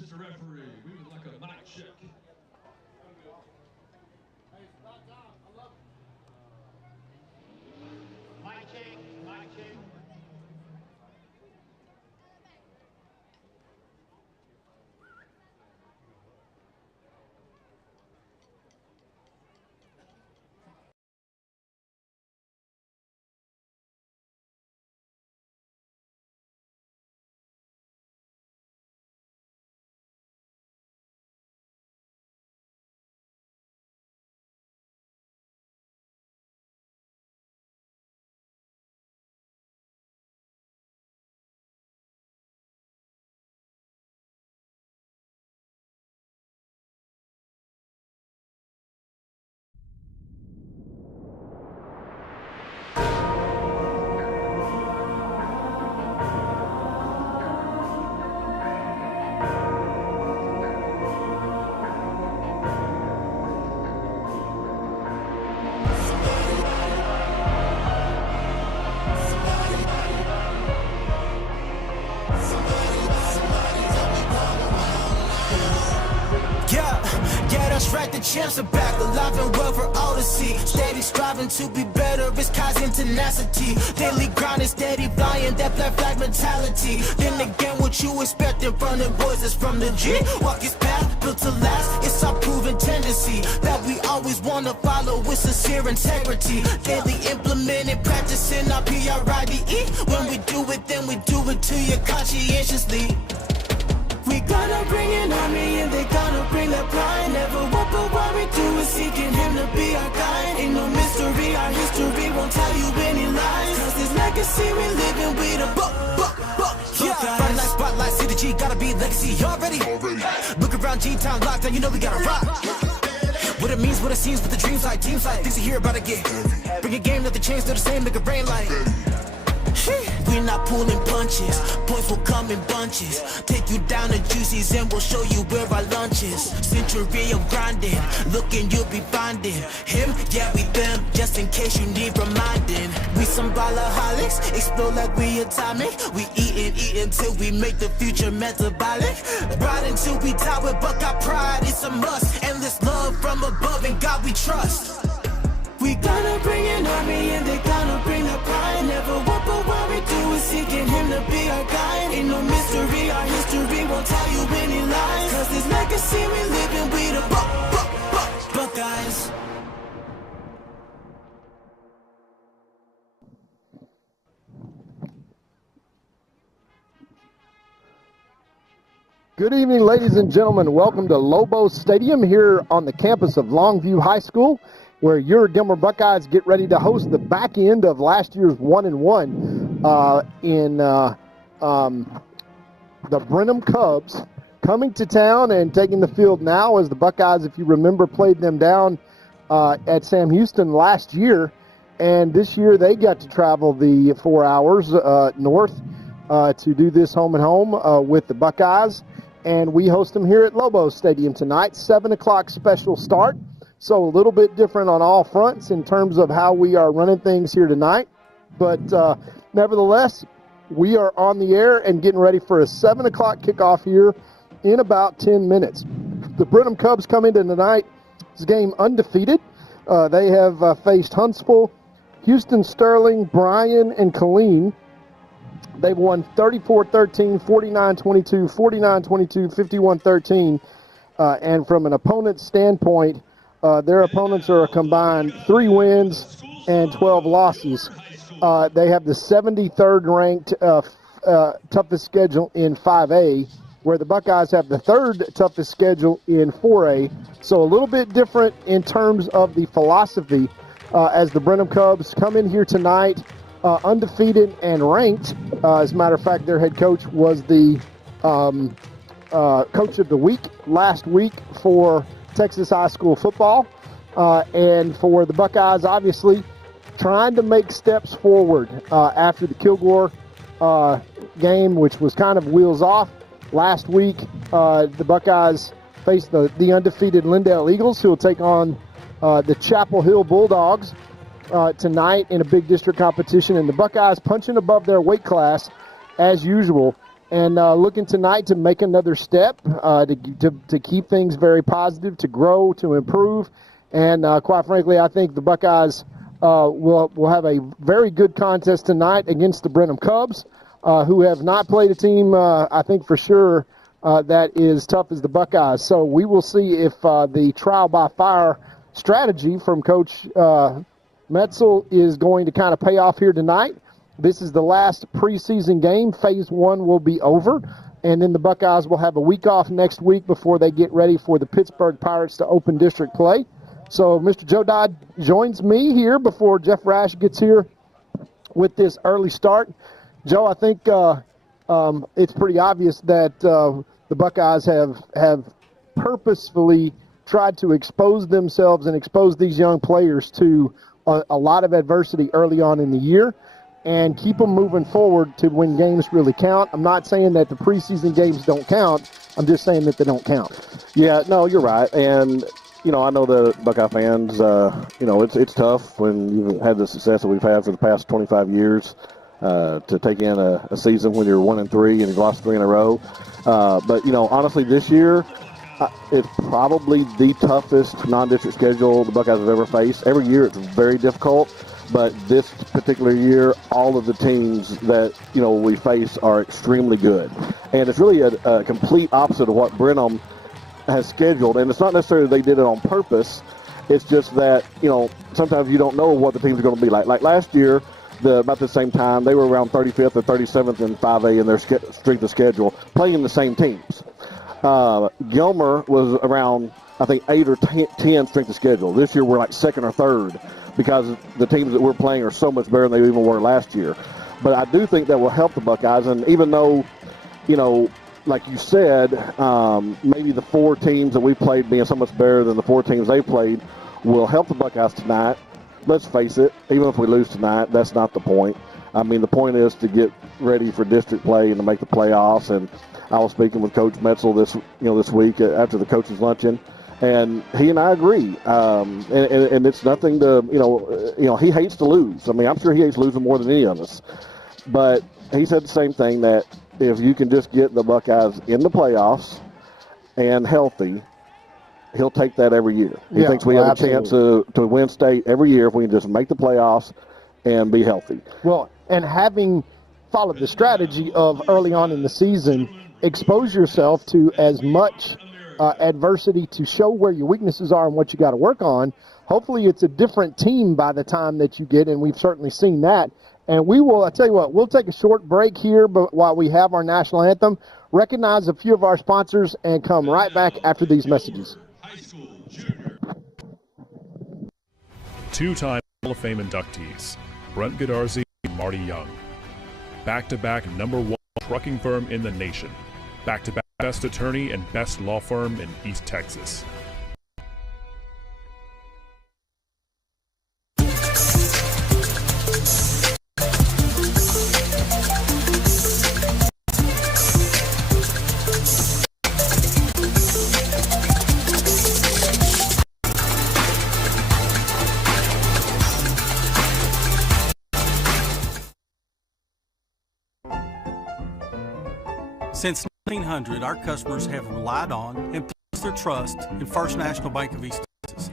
Mr. Referee, we would like a mic check. Hey, stop down. I love it. Mic check, mic check. That's right, the champs are back, alive and well for all to see. Steady striving to be better, it's Kaizen tenacity. Daily grind is steady flying, that black flag mentality. Then again, what you expecting from the boys is from the G. Walk his path, built to last, it's our proven tendency that we always want to follow with sincere integrity. Daily implementing, practicing our PRIDE. When we do it, then we do it to you conscientiously. We gonna bring an army and they gonna bring that pride. Never what but what we do is seeking him to be our guide. Ain't no mystery, our history won't tell you any lies. Cause this legacy we living with a yeah, Friday night spotlight, see the G, gotta be legacy already. Look around G-Town lockdown, you know we gotta rock. What it means, what it seems, what the dreams like, teams like, things you hear about to get. Bring a game, let the chains do the same, make it rain like. We're not pulling punches, points will come in bunches. Take you down to Juicy's and we'll show you where our lunch is. Century of grinding, looking you'll be finding him, yeah we them, just in case you need reminding. We some ballaholics, explode like we atomic. We eatin' till we make the future metabolic. Ride until we die with Buckeye pride, it's a must. Endless love from above and God we trust. We gonna bring an army and they gonna bring the pride. Never what but what we do is seeking him to be our guide. Ain't no mystery, our history won't tell you any lies. Cause this legacy we living with the Buckeyes. Good evening, ladies and gentlemen. Welcome to Lobo Stadium here on the campus of Longview High School, where your Gilmer Buckeyes get ready to host the back end of last year's 1-1 in the Brenham Cubs, coming to town and taking the field now as the Buckeyes, if you remember, played them down at Sam Houston last year, and this year they got to travel the 4 hours north to do this home and home with the Buckeyes, and we host them here at Lobo Stadium tonight. 7 o'clock special start. So a little bit different on all fronts in terms of how we are running things here tonight. But nevertheless, we are on the air and getting ready for a 7 o'clock kickoff here in about 10 minutes. The Brenham Cubs come into tonight's game undefeated. They have faced Huntsville, Houston Sterling, Bryan, and Killeen. They've won 34-13, 49-22, 49-22, 51-13. And from an opponent's standpoint, their opponents are a combined 3 wins and 12 losses. They have the 73rd ranked toughest schedule in 5A, where the Buckeyes have the 3rd toughest schedule in 4A. So a little bit different in terms of the philosophy as the Brenham Cubs come in here tonight undefeated and ranked. As a matter of fact, their head coach was the coach of the week last week for Texas high school football, and for the Buckeyes, obviously, trying to make steps forward after the Kilgore game, which was kind of wheels off. Last week, the Buckeyes faced the undefeated Lindale Eagles, who will take on the Chapel Hill Bulldogs tonight in a big district competition, and the Buckeyes punching above their weight class as usual and looking tonight to make another step, to keep things very positive, to grow, to improve. And quite frankly, I think the Buckeyes will have a very good contest tonight against the Brenham Cubs, who have not played a team, I think for sure, that is tough as the Buckeyes. So we will see if the trial by fire strategy from Coach Metzel is going to kind of pay off here tonight. This is the last preseason game. Phase 1 will be over, and then the Buckeyes will have a week off next week before they get ready for the Pittsburgh Pirates to open district play. So Mr. Joe Dodd joins me here before Jeff Rash gets here with this early start. Joe, I think it's pretty obvious that the Buckeyes have purposefully tried to expose themselves and expose these young players to a lot of adversity early on in the year and keep them moving forward to when games really count. I'm not saying that the preseason games don't count. I'm just saying that they don't count. Yeah, no, you're right. And, I know the Buckeye fans, it's tough when you've had the success that we've had for the past 25 years to take in a season when you're 1-3 and you've lost 3 in a row. But, honestly, this year, it's probably the toughest non-district schedule the Buckeyes have ever faced. Every year it's very difficult, but this particular year, all of the teams that, we face are extremely good. And it's really a complete opposite of what Brenham has scheduled. And it's not necessarily they did it on purpose. It's just that, sometimes you don't know what the teams are going to be like. Like last year, about the same time, they were around 35th or 37th in 5A in their strength of schedule, playing the same teams. Gilmer was around, I think, 8 or 10 strength of schedule. This year we're like second or third because the teams that we're playing are so much better than they even were last year. But I do think that will help the Buckeyes. And even though, like you said, maybe the 4 teams that we played being so much better than the 4 teams they played will help the Buckeyes tonight. Let's face it, even if we lose tonight, that's not the point. I mean, the point is to get ready for district play and to make the playoffs. And I was speaking with Coach Metzel this week after the coaches' luncheon, and he and I agree. And it's nothing to, he hates to lose. I mean, I'm sure he hates losing more than any of us. But he said the same thing, that if you can just get the Buckeyes in the playoffs and healthy, he'll take that every year. He thinks we have absolutely a chance to win state every year if we can just make the playoffs and be healthy. Well, and having followed the strategy of early on in the season, expose yourself to as much adversity to show where your weaknesses are and what you got to work on. Hopefully it's a different team by the time that you get, and we've certainly seen that. And we will, I tell you what, we'll take a short break here but while we have our national anthem, recognize a few of our sponsors, and come right back after these messages. Two-time Hall of Fame inductees, Brent Godarzi and Marty Young. Back-to-back #1 trucking firm in the nation. Back-to-back best attorney and best law firm in East Texas. Since 1900, our customers have relied on and placed their trust in First National Bank of East Texas.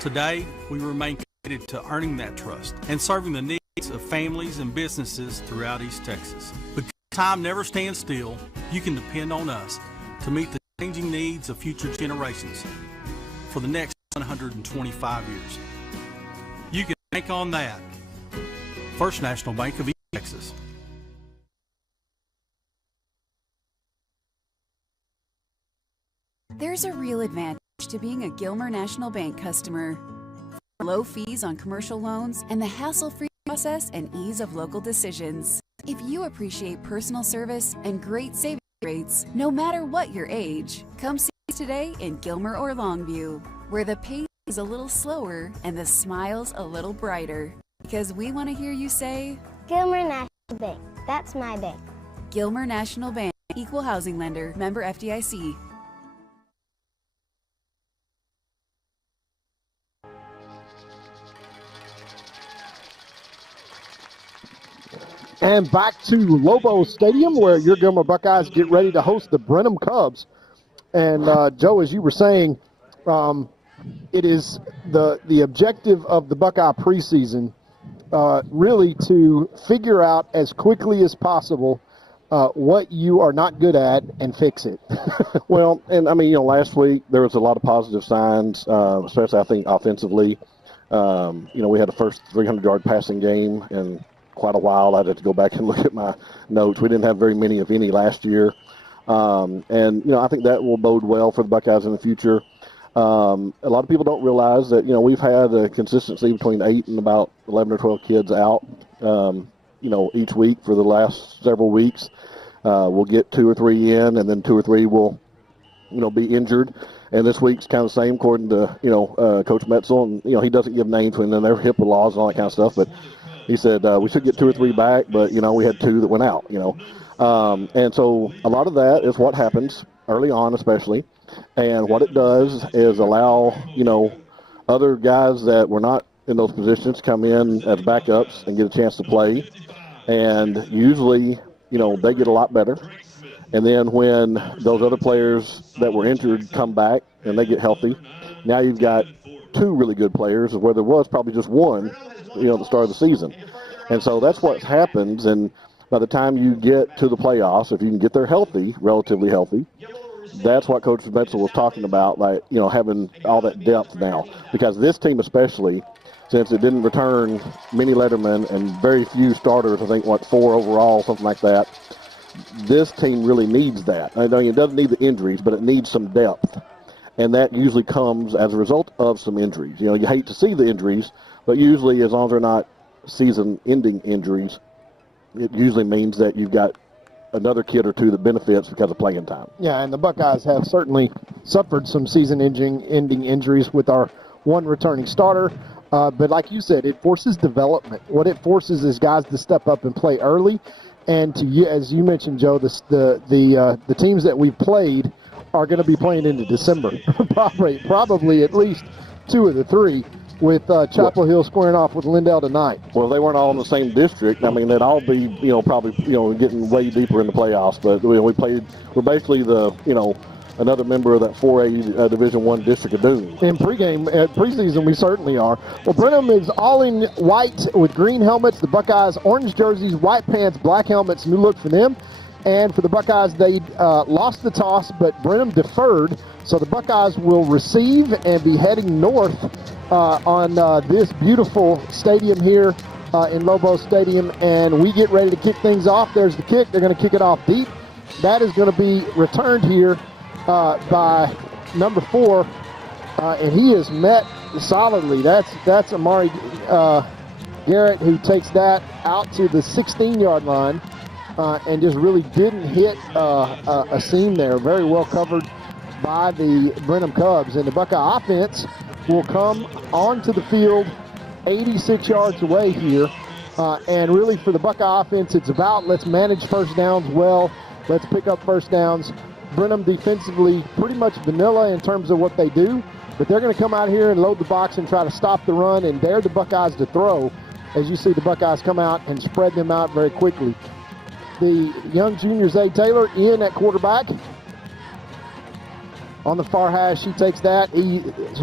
Today, we remain committed to earning that trust and serving the needs of families and businesses throughout East Texas. Because time never stands still, you can depend on us to meet the changing needs of future generations for the next 125 years. You can bank on that. First National Bank of East Texas. There's a real advantage to being a Gilmer National Bank customer. Low fees on commercial loans and the hassle-free process and ease of local decisions. If you appreciate personal service and great savings rates, no matter what your age, come see us today in Gilmer or Longview, where the pace is a little slower and the smile's a little brighter. Because we want to hear you say, Gilmer National Bank. That's my bank. Gilmer National Bank, Equal Housing Lender, member FDIC. And back to Lobo Stadium, where your Gilmer Buckeyes get ready to host the Brenham Cubs. And Joe, as you were saying, it is the objective of the Buckeye preseason really to figure out as quickly as possible what you are not good at and fix it. Well, and I mean, last week there was a lot of positive signs, especially I think offensively. We had the first 300-yard passing game in quite a while. I had to go back and look at my notes. We didn't have very many, if any, last year. I think that will bode well for the Buckeyes in the future. A lot of people don't realize that, we've had a consistency between 8 and about 11 or 12 kids out, each week for the last several weeks. We'll get 2 or 3 in, and then 2 or 3 will, be injured. And this week's kind of the same, according to, Coach Metzel. And, he doesn't give names when they're HIPAA laws and all that kind of stuff. But he said we should get 2 or 3 back, but, we had 2 that went out, And so a lot of that is what happens early on, especially. And what it does is allow, other guys that were not in those positions come in as backups and get a chance to play. And usually, they get a lot better. And then when those other players that were injured come back and they get healthy, now you've got 2 really good players where there was probably just 1, at the start of the season. And so that's what happens. And by the time you get to the playoffs, if you can get there healthy, relatively healthy, that's what Coach Metzel was talking about, having all that depth now. Because this team especially, since it didn't return many lettermen and very few starters, I think, 4 overall, something like that, this team really needs that. I know it doesn't need the injuries, but it needs some depth. And that usually comes as a result of some injuries. You hate to see the injuries, but usually as long as they're not season-ending injuries, it usually means that you've got another kid or 2 that benefits because of playing time. Yeah, and the Buckeyes have certainly suffered some season-ending injuries with our 1 returning starter. But like you said, it forces development. What it forces is guys to step up and play early. And as you mentioned, Joe, the teams that we've played are going to be playing into December. probably at least 2 of the 3, with Chapel Hill squaring off with Lindale tonight. Well, they weren't all in the same district. I mean, they'd all be, probably, getting way deeper in the playoffs. But we're basically another member of that 4A Division I District of Doom. In preseason, we certainly are. Well, Brenham is all in white with green helmets. The Buckeyes, orange jerseys, white pants, black helmets. New look for them. And for the Buckeyes, they lost the toss, but Brenham deferred. So the Buckeyes will receive and be heading north on this beautiful stadium here in Lobo Stadium. And we get ready to kick things off. There's the kick. They're going to kick it off deep. That is going to be returned here by number 4, and he is met solidly. That's Amari Garrett, who takes that out to the 16-yard line and just really didn't hit a seam there. Very well covered by the Brenham Cubs. And the Buckeye offense will come onto the field 86 yards away here. And really for the Buckeye offense, it's about let's manage first downs well. Let's pick up first downs. Brenham defensively pretty much vanilla in terms of what they do, but they're going to come out here and load the box and try to stop the run and dare the Buckeyes to throw, as you see the Buckeyes come out and spread them out very quickly. The young junior Zay Taylor in at quarterback. On the far hash, he takes that. He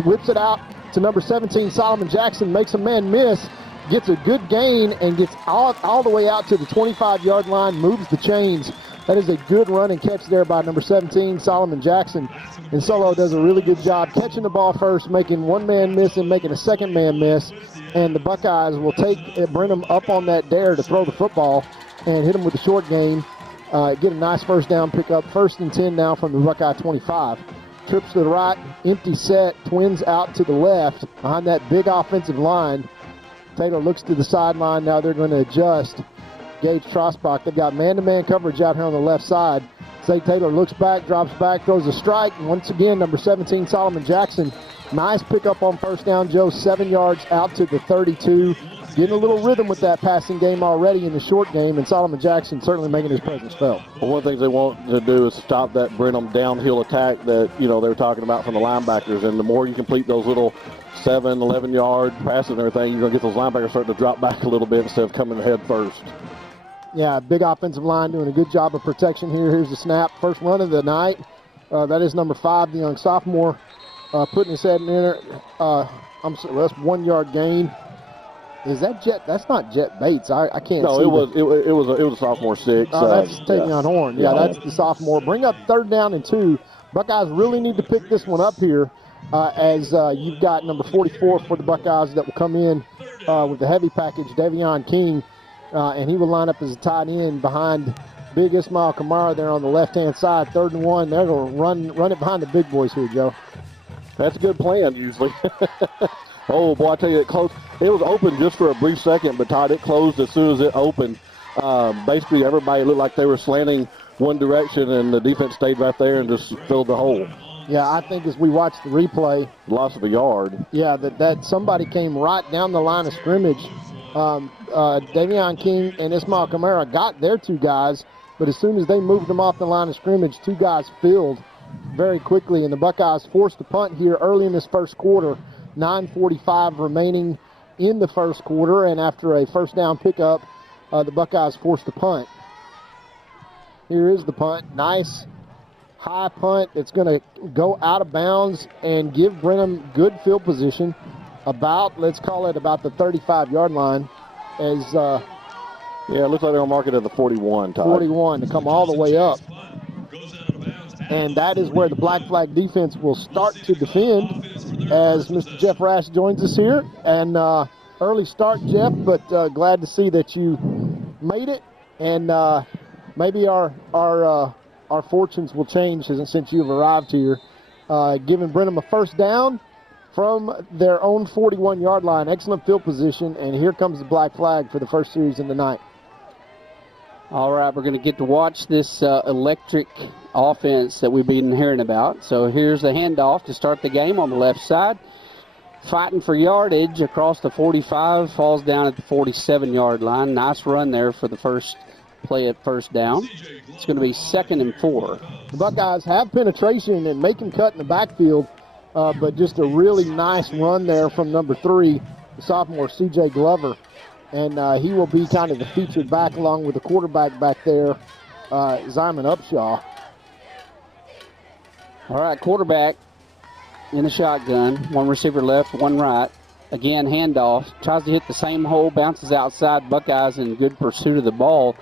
whips it out to number 17, Solomon Jackson, makes a man miss, gets a good gain, and gets all the way out to the 25-yard line, moves the chains. That is a good run and catch there by number 17, Solomon Jackson. And Solo does a really good job catching the ball first, making one man miss and making a second man miss. And the Buckeyes will take Brenham up on that dare to throw the football and hit him with a short gain. Get a nice first down pickup. 1st and 10 now from the Buckeye 25. Trips to the right, empty set, twins out to the left behind that big offensive line. Taylor looks to the sideline. Now they're going to adjust. Gage Trosbach. They've got man-to-man coverage out here on the left side. Zay Taylor looks back, drops back, throws a strike. And once again, number 17, Solomon Jackson. Nice pickup on first down, Joe. 7 yards out to the 32. Getting a little rhythm with that passing game already in the short game, and Solomon Jackson certainly making his presence felt. Well, one of the things they want to do is stop that Brenham downhill attack that, they were talking about from the linebackers. And the more you complete those little 7, 11-yard passes and everything, you're going to get those linebackers starting to drop back a little bit instead of coming ahead first. Yeah, big offensive line doing a good job of protection here. Here's the snap. First run of the night. That is number 5, the young sophomore, putting his head in there. That's 1 yard gain. Is that Jet? That's not Jet Bates. I can't see. No, it was a sophomore 6. That's Tavion Horn. Yeah, that's the sophomore. Bring up 3rd down and 2. Buckeyes really need to pick this one up here as you've got number 44 for the Buckeyes that will come in with the heavy package, Davion King, and he will line up as a tight end behind Big Ismail Kamara there on the left-hand side. 3rd and 1. They're going to run it behind the big boys here, Joe. That's a good plan usually. Oh, boy, I tell you, it closed. It was open just for a brief second, but, Todd, it closed as soon as it opened. Basically, everybody looked like they were slanting one direction, and the defense stayed right there and just filled the hole. Yeah, I think as we watch the replay. Loss of a yard. Yeah, that somebody came right down the line of scrimmage. Davion King and Ismail Kamara got their 2 guys, but as soon as they moved them off the line of scrimmage, 2 guys filled very quickly, and the Buckeyes forced a punt here early in this first quarter. 9:45 remaining in the first quarter, and after a first down pickup, the Buckeyes forced a punt. Here is the punt. Nice high punt. It's going to go out of bounds and give Brenham good field position let's call it about the 35-yard line. As it looks like they'll mark it at the 41, Todd. 41 to come all the way up. And that is where the Black Flag defense will start to defend as Mr. Jeff Rash joins us here. And early start, Jeff, but glad to see that you made it. And maybe our fortunes will change since you've arrived here. Giving Brenham a first down from their own 41-yard line. Excellent field position. And here comes the Black Flag for the first series in the night. All right, we're going to get to watch this electric offense that we've been hearing about. So here's the handoff to start the game on the left side. Fighting for yardage across the 45, falls down at the 47-yard line. Nice run there for the first play at first down. It's going to be 2nd and 4. The Buckeyes have penetration and make him cut in the backfield, but just a really nice run there from number 3, the sophomore C.J. Glover. And he will be kind of the featured back along with the quarterback back there, Zyman Upshaw. All right, quarterback in the shotgun. 1 receiver left, 1 right. Again, handoff. Tries to hit the same hole, bounces outside. Buckeyes in good pursuit of the ball.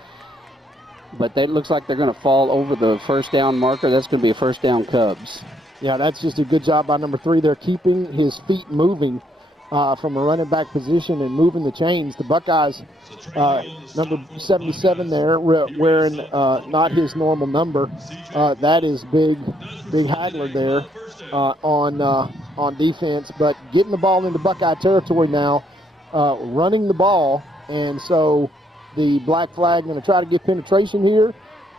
But it looks like they're going to fall over the first down marker. That's going to be a first down Cubs. Yeah, that's just a good job by number 3 there, keeping his feet moving from a running back position and moving the chains. The Buckeyes, number 77 there, wearing not his normal number. That is Big Hagler there on defense, but getting the ball into Buckeye territory now, running the ball, and so the Black Flag going to try to get penetration here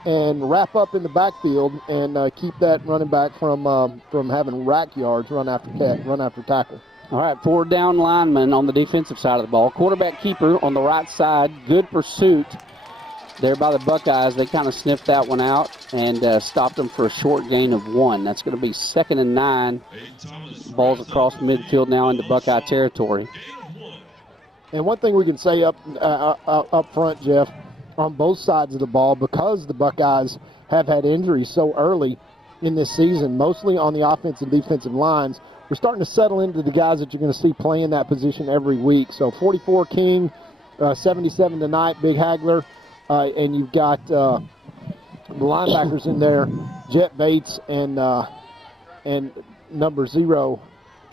and wrap up in the backfield and keep that running back from having rack yards run after tackle. All right, 4 down linemen on the defensive side of the ball. Quarterback keeper on the right side. Good pursuit there by the Buckeyes. They kind of sniffed that one out and stopped them for a short gain of 1. That's going to be 2nd and 9. Ball's across midfield now into Buckeye territory. And one thing we can say up front, Jeff, on both sides of the ball, because the Buckeyes have had injuries so early in this season, mostly on the offensive and defensive lines, we're starting to settle into the guys that you're going to see playing that position every week. So 44 King, 77 tonight, Big Hagler, and you've got the linebackers in there, Jet Bates and number 0,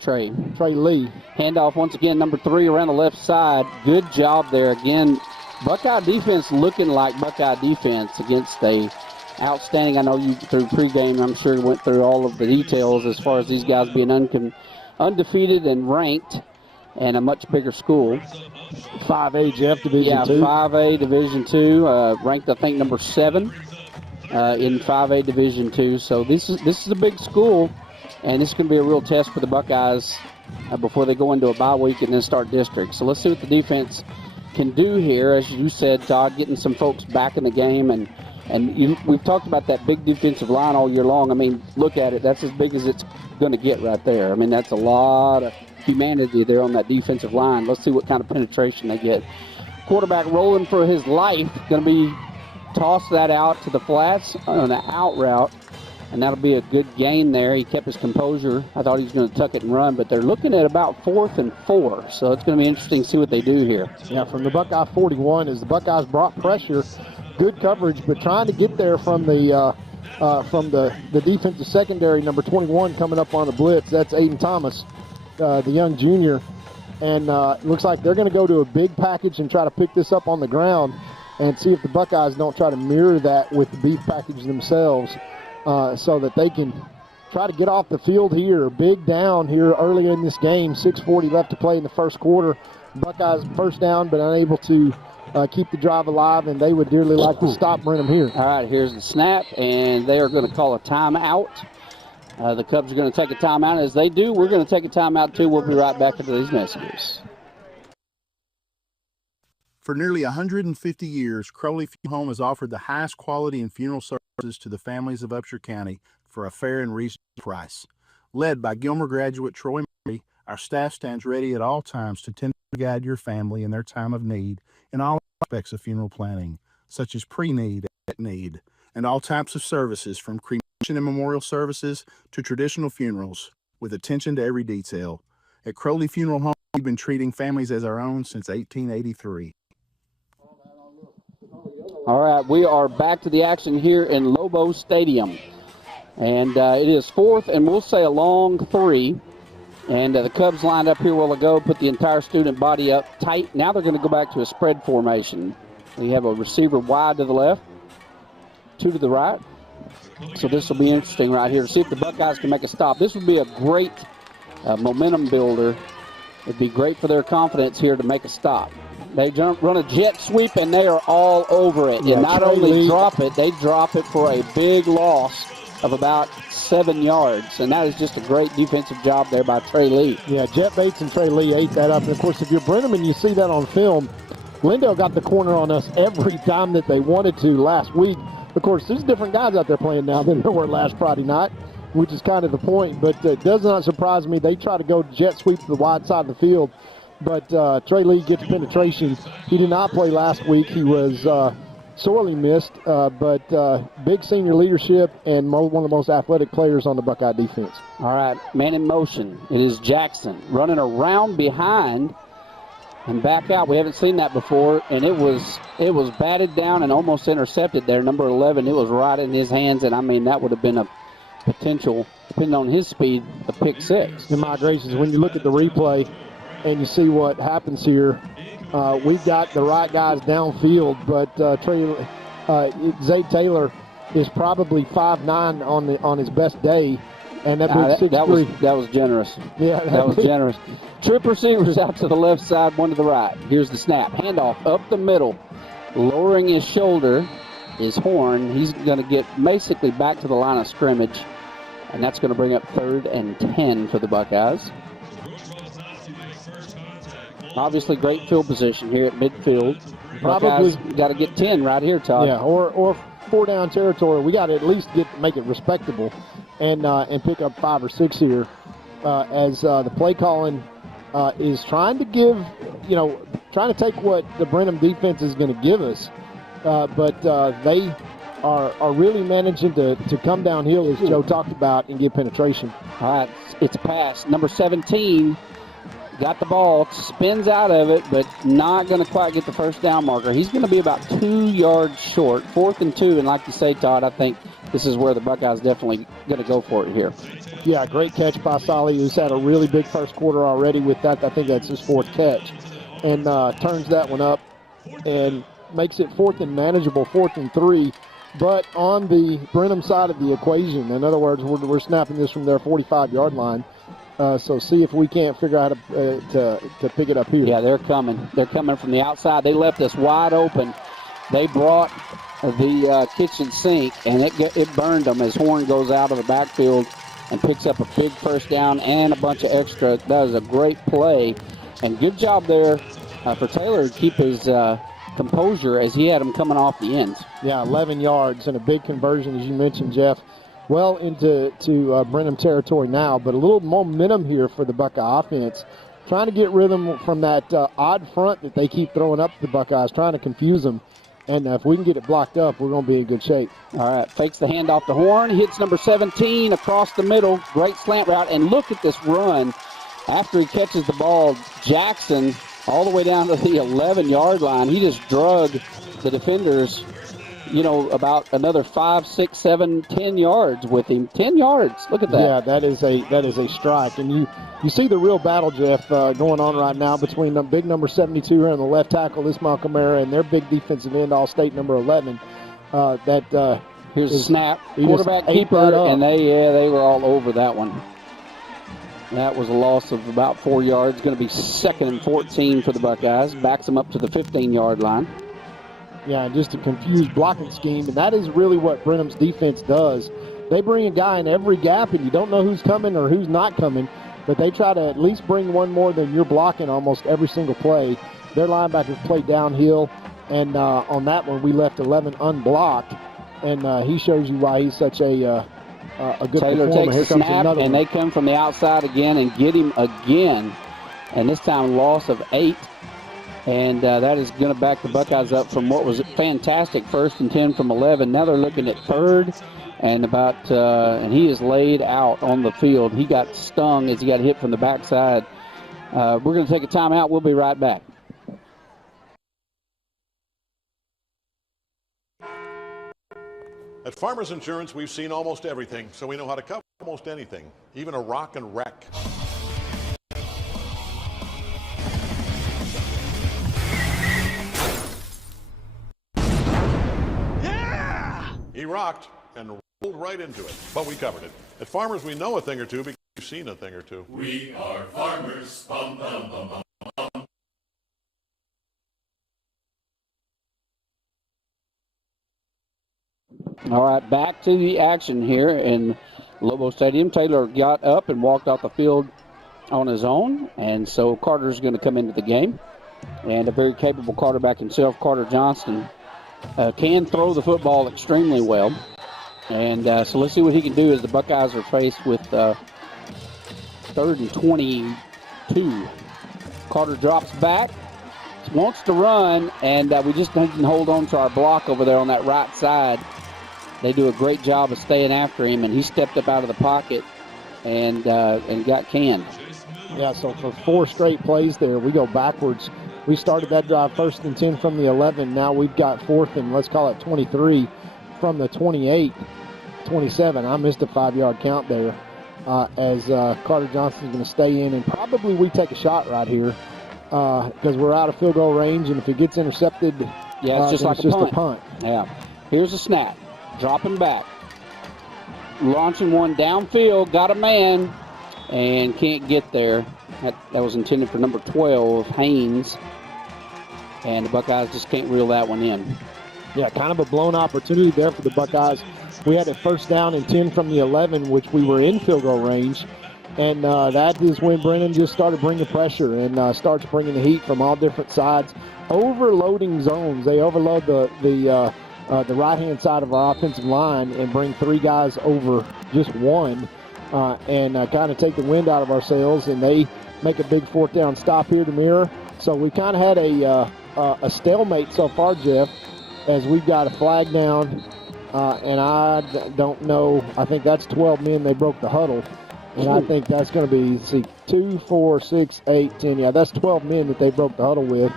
Trey Lee. Handoff once again, number 3 around the left side. Good job there. Again, Buckeye defense looking like Buckeye defense against a outstanding. I know you through pregame, I'm sure, went through all of the details as far as these guys being undefeated and ranked and a much bigger school. 5A, Jeff, Division 2. Yeah, 5A Division 2, ranked, I think, number 7 in 5A Division 2. So this is a big school, and this is going to be a real test for the Buckeyes before they go into a bye week and then start district. So let's see what the defense can do here. As you said, Todd, getting some folks back in the game, and we've talked about that big defensive line all year long. I mean, look at it. That's as big as it's going to get right there. I mean, that's a lot of humanity there on that defensive line. Let's see what kind of penetration they get. quarterback rolling for his life. Going to be tossed that out to the flats on an out route, and that'll be a good gain there. He kept his composure. I thought he was going to tuck it and run, but they're looking at about 4th and 4, so it's going to be interesting to see what they do here. Yeah, from the Buckeye 41, as the Buckeyes brought pressure, good coverage, but trying to get there from the defensive secondary, number 21 coming up on the blitz. That's Aiden Thomas, the young junior. And it looks like they're going to go to a big package and try to pick this up on the ground and see if the Buckeyes don't try to mirror that with the beef package themselves, so that they can try to get off the field here. Big down here early in this game. 6:40 left to play in the first quarter. Buckeyes first down, but unable to keep the drive alive, and they would dearly like to stop Brenham here. All right, here's the snap, and they are going to call a timeout. The Cubs are going to take a timeout. As they do, we're going to take a timeout, too. We'll be right back after these messages. For nearly 150 years, Crowley Funeral Home has offered the highest quality in funeral services to the families of Upshur County for a fair and reasonable price. Led by Gilmer graduate Troy Murray, our staff stands ready at all times to tend to guide your family in their time of need in all aspects of funeral planning, such as pre-need, at need, and all types of services from cremation and memorial services to traditional funerals, with attention to every detail. At Crowley Funeral Home, we've been treating families as our own since 1883. All right, we are back to the action here in Lobo Stadium. And it is 4th, and we'll say a long 3. And the Cubs lined up here a while ago, put the entire student body up tight. Now they're going to go back to a spread formation. We have a receiver wide to the left, 2 to the right. So this will be interesting right here to see if the Buckeyes can make a stop. This would be a great momentum builder. It'd be great for their confidence here to make a stop. They run a jet sweep, and they are all over it. Yeah, and not only drop it, they drop it for a big loss of about 7 yards. And that is just a great defensive job there by Trey Lee. Yeah, Jet Bates and Trey Lee ate that up. And, of course, if you're Brenham and you see that on film, Lindale got the corner on us every time that they wanted to last week. Of course, there's different guys out there playing now than there were last Friday night, which is kind of the point. But it does not surprise me. They try to go jet sweep to the wide side of the field. But Trey Lee gets penetration. He did not play last week. He was sorely missed, but big senior leadership and one of the most athletic players on the Buckeye defense. All right, man in motion. It is Jackson running around behind and back out. We haven't seen that before, and it was batted down and almost intercepted there. Number 11, it was right in his hands, and I mean that would have been a potential, depending on his speed, a pick 6. In my gracious, when you look at the replay and you see what happens here, we've got the right guys downfield, but Zay Taylor is probably 5'9" on his best day, and that big 6'3". That was generous. Yeah, that was generous. Trip receivers out to the left side, 1 to the right. Here's the snap, handoff up the middle, lowering his shoulder, his horn. He's going to get basically back to the line of scrimmage, and that's going to bring up 3rd and 10 for the Buckeyes. Obviously, great field position here at midfield. Probably got to get 10 right here, Todd. Yeah, or 4-down territory. We got to at least make it respectable, and pick up 5 or 6 here, as the play calling is trying to trying to take what the Brenham defense is going to give us, but they are really managing to come downhill, as Joe talked about, and get penetration. All right, it's a pass. Number 17. Got the ball, spins out of it, but not going to quite get the first down marker. He's going to be about 2 yards short, 4th and 2. And like you say, Todd, I think this is where the Buckeyes definitely going to go for it here. Yeah, great catch by Solly, who's had a really big first quarter already with that. I think that's his 4th catch. And turns that one up and makes it 4th and manageable, 4th and 3. But on the Brenham side of the equation, in other words, we're snapping this from their 45-yard line. So see if we can't figure out how to pick it up here. Yeah, they're coming. They're coming from the outside. They left us wide open. They brought the kitchen sink, and it burned them as Horn goes out of the backfield and picks up a big first down and a bunch of extra. That was a great play. And good job there for Taylor to keep his composure as he had him coming off the ends. Yeah, 11 yards and a big conversion, as you mentioned, Jeff. Well into Brenham territory now, but a little momentum here for the Buckeye offense. trying to get rhythm from that odd front that they keep throwing up to the Buckeyes, trying to confuse them. And if we can get it blocked up, we're going to be in good shape. All right, fakes the handoff to Horn, hits number 17 across the middle. Great slant route, and look at this run. After he catches the ball, Jackson all the way down to the 11-yard line. He just drug the defenders, about another 5, 6, 7, 10 yards with him. 10 yards. Look at that. Yeah, that is a strike. And you see the real battle, Jeff, going on right now between the big number 72 here on the left tackle, Ismail Kamara, and their big defensive end, All-State number 11. Here's a snap. Quarterback keeper, and they were all over that one. That was a loss of about 4 yards. Going to be 2nd and 14 for the Buckeyes. Backs them up to the 15-yard line. Yeah, just a confused blocking scheme, and that is really what Brenham's defense does. They bring a guy in every gap, and you don't know who's coming or who's not coming, but they try to at least bring one more than you're blocking almost every single play. Their linebackers play downhill, and on that one we left 11 unblocked, and he shows you why he's such a good Taylor performer. takes Here the comes snap, another and one. they come from the outside again and get him again, and this time loss of 8. And that is going to back the Buckeyes up from what was a fantastic 1st and 10 from 11. Now they're looking at 3rd and and he is laid out on the field. He got stung as he got hit from the backside. We're going to take a timeout. We'll be right back. At Farmers Insurance, we've seen almost everything, so we know how to cover almost anything, even a rock and wreck. He rocked and rolled right into it, but we covered it. At Farmers, we know a thing or two because we've seen a thing or two. We are farmers. Bum, bum, bum, bum, bum. All right, back to the action here in Lobo Stadium. Taylor got up and walked off the field on his own, and so Carter's going to come into the game. And a very capable quarterback himself, Carter Johnston, can throw the football extremely well. And so let's see what he can do as the Buckeyes are faced with 3rd and 22. Carter drops back, wants to run, and we just didn't hold on to our block over there on that right side. They do a great job of staying after him, and he stepped up out of the pocket and got canned. Yeah, so for 4 straight plays there, we go backwards. We started that drive 1st and 10 from the 11. Now we've got 4th and let's call it 23 from the 28, 27. I missed a 5-yard count there as Carter Johnson's going to stay in, and probably we take a shot right here because we're out of field goal range, and if it gets intercepted, it's just like a punt. Yeah. Here's a snap. Dropping back. Launching one downfield. Got a man and can't get there. That was intended for number 12, Haynes. And the Buckeyes just can't reel that one in. Yeah, kind of a blown opportunity there for the Buckeyes. We had a 1st down and 10 from the 11, which we were in field goal range. And that is when Brenham just started bringing pressure and starts bringing the heat from all different sides. Overloading zones. They overload the right-hand side of our offensive line and bring 3 guys over just 1 and kind of take the wind out of our sails. And they make a big 4th down stop here to mirror. So we kind of had a stalemate so far, Jeff, as we've got a flag down, and I don't know. I think that's 12 men. They broke the huddle, and I think that's going to be 2, 4, 6, 8, 10. Yeah, that's 12 men that they broke the huddle with.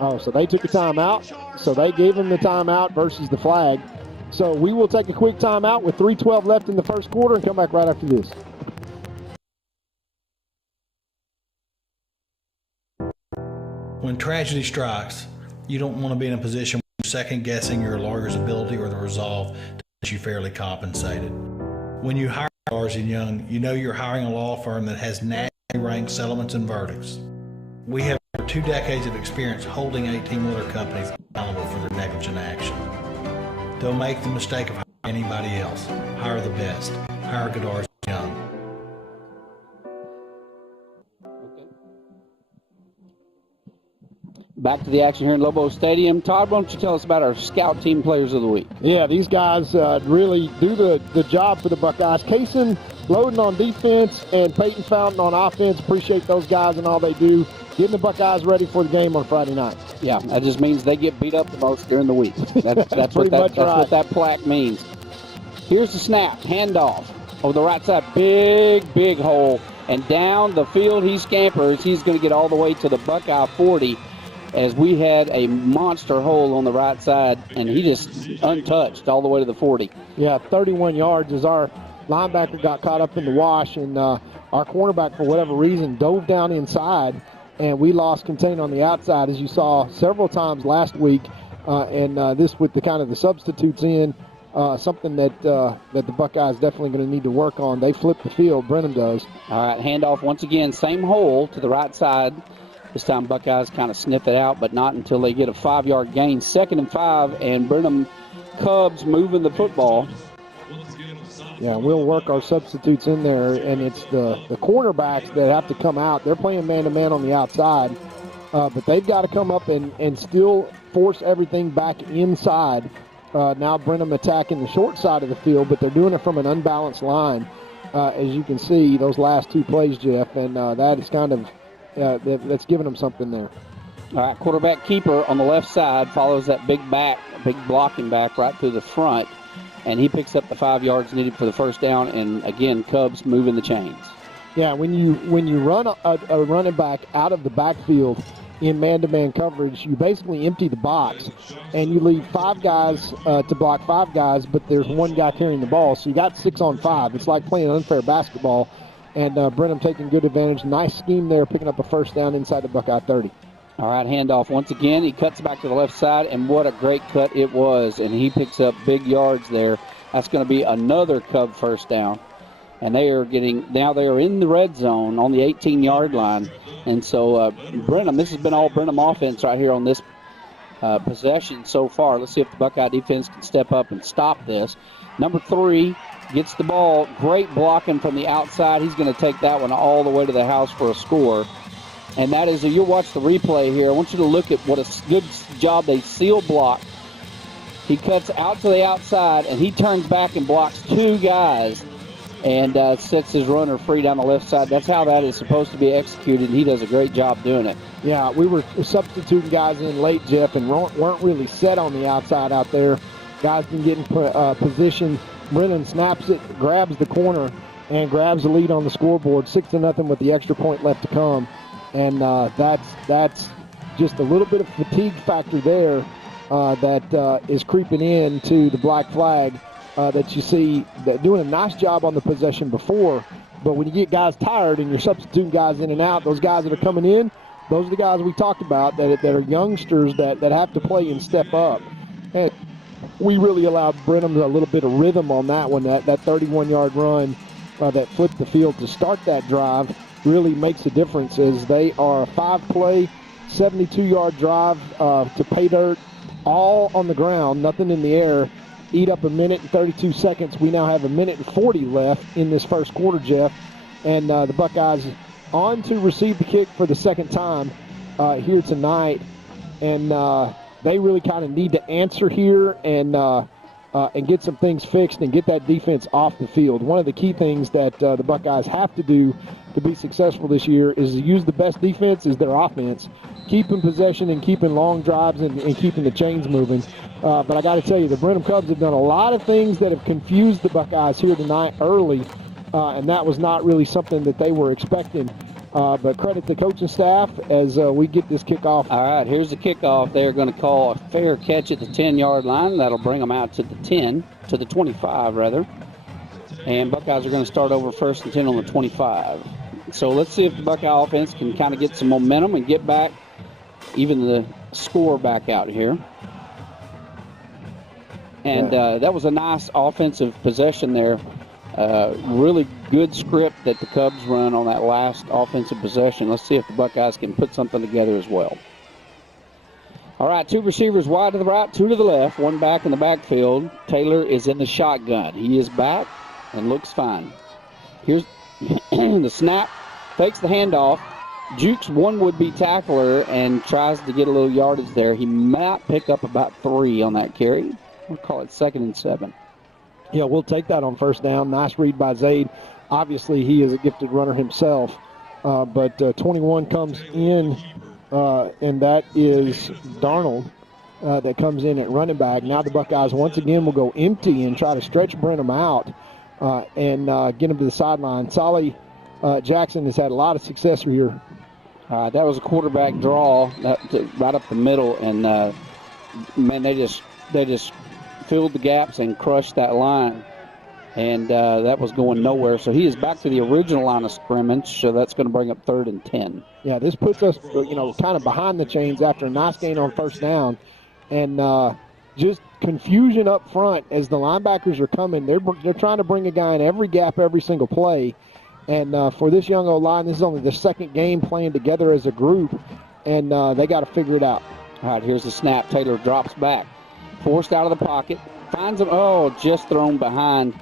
Oh, so they took a timeout. So they gave him the timeout versus the flag. So we will take a quick timeout with 3:12 left in the 1st quarter and come back right after this. When tragedy strikes, you don't want to be in a position where you're second-guessing your lawyer's ability or the resolve to get you fairly compensated. When you hire Garza & Young, you know you're hiring a law firm that has nationally ranked settlements and verdicts. We have over 2 decades of experience holding 18-wheeler companies accountable for their negligent action. Don't make the mistake of hiring anybody else. Hire the best. Hire Garza & Young. Back to the action here in Lobo Stadium. Todd, why don't you tell us about our scout team players of the week? Yeah, these guys really do the job for the Buckeyes. Kaysen loading on defense, and Peyton Fountain on offense. Appreciate those guys and all they do, getting the Buckeyes ready for the game on Friday night. Yeah, that just means they get beat up the most during the week. That's what that plaque means. Here's the snap, handoff over the right side, big hole, and down the field he scampers. He's going to get all the way to the Buckeye 40, as we had a monster hole on the right side, and he just untouched all the way to the 40. Yeah, 31 yards as our linebacker got caught up in the wash, and our cornerback, for whatever reason, dove down inside, and we lost contain on the outside, as you saw several times last week, and this with the kind of the substitutes in, something that the Buckeyes definitely going to need to work on. They flip the field, Brenham does. All right, handoff once again, same hole to the right side. This time Buckeyes kind of sniff it out, but not until they get a 5-yard gain. 2nd and 5, and Brenham Cubs moving the football. Yeah, we'll work our substitutes in there, and it's the cornerbacks that have to come out. They're playing man-to-man on the outside, but they've got to come up and still force everything back inside. Now Brenham attacking the short side of the field, but they're doing it from an unbalanced line, as you can see, those last 2 plays, Jeff, and that is kind of that's giving them something there. All right, quarterback keeper on the left side follows that big blocking back right through the front, and he picks up the 5 yards needed for the first down, and again, Cubs moving the chains. Yeah, when you run a running back out of the backfield in man-to-man coverage, you basically empty the box, and you leave 5 guys to block 5 guys, but there's 1 guy carrying the ball, so you got 6 on 5. It's like playing unfair basketball, and Brenham taking good advantage. Nice scheme there, picking up a first down inside the Buckeye 30. All right, handoff once again. He cuts back to the left side, and what a great cut it was, and he picks up big yards there. That's going to be another Cub first down. And they are in the red zone on the 18-yard line. And so Brenham, this has been all Brenham offense right here on this possession so far. Let's see if the Buckeye defense can step up and stop this. Number 3 gets the ball. Great blocking from the outside. He's going to take that one all the way to the house for a score. And that is, you'll watch the replay here. I want you to look at what a good job they seal block. He cuts out to the outside, and he turns back and blocks 2 guys and sets his runner free down the left side. That's how that is supposed to be executed. He does a great job doing it. Yeah, we were substituting guys in late, Jeff, and weren't really set on the outside out there. Guys been getting position. Brennan snaps it, grabs the corner, and grabs the lead on the scoreboard, 6-0 with the extra point left to come. And that's just a little bit of fatigue factor there that is creeping into the black flag that you see that doing a nice job on the possession before. But when you get guys tired and you're substituting guys in and out, those guys that are coming in, those are the guys we talked about that are youngsters that have to play and step up. And we really allowed Brenham a little bit of rhythm on that one. That 31-yard run that flipped the field to start that drive really makes a difference, as they are a 5-play, 72-yard drive to pay dirt, all on the ground, nothing in the air. Eat up 1 minute and 32 seconds. We now have 1 minute and 40 left in this first quarter, Jeff. And the Buckeyes on to receive the kick for the second time here tonight. And they really kind of need to answer here and get some things fixed and get that defense off the field. One of the key things that the Buckeyes have to do to be successful this year is to use the best defense as their offense, keeping possession and keeping long drives and keeping the chains moving. But I got to tell you, the Brenham Cubs have done a lot of things that have confused the Buckeyes here tonight early, and that was not really something that they were expecting. But credit the coaching staff as we get this kickoff. All right, here's the kickoff. They're going to call a fair catch at the 10-yard line. That'll bring them out to the 25, rather. And Buckeyes are going to start over 1st and 10 on the 25. So let's see if the Buckeye offense can kind of get some momentum and get back, even the score back out here. And that was a nice offensive possession there. Really good script that the Cubs run on that last offensive possession. Let's see if the Buckeyes can put something together as well. All right, 2 receivers wide to the right, 2 to the left, 1 back in the backfield. Taylor is in the shotgun. He is back and looks fine. Here's the snap, fakes the handoff, jukes one would-be tackler and tries to get a little yardage there. He might pick up about 3 on that carry. We'll call it 2nd and 7. Yeah, we'll take that on first down. Nice read by Zaid. obviously he is a gifted runner himself. But 21 comes in, and that is Darnold that comes in at running back. Now the Buckeyes once again will go empty and try to stretch Brenham out and get him to the sideline. Solly Jackson has had a lot of success here. That was a quarterback draw right up the middle, and man, they just filled the gaps and crushed that line, and that was going nowhere. So he is back to the original line of scrimmage. So that's going to bring up 3rd and 10. Yeah, this puts us, kind of behind the chains after a nice gain on first down, and just confusion up front as the linebackers are coming. They're trying to bring a guy in every gap, every single play. And for this young O-line, this is only the second game playing together as a group, and they got to figure it out. All right, here's the snap. Taylor drops back, forced out of the pocket, finds him. Just thrown behind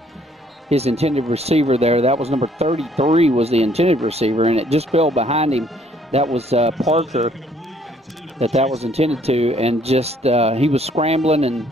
his intended receiver there. That was number 33 was the intended receiver, and it just fell behind him. That was Parker that was intended to, and just he was scrambling and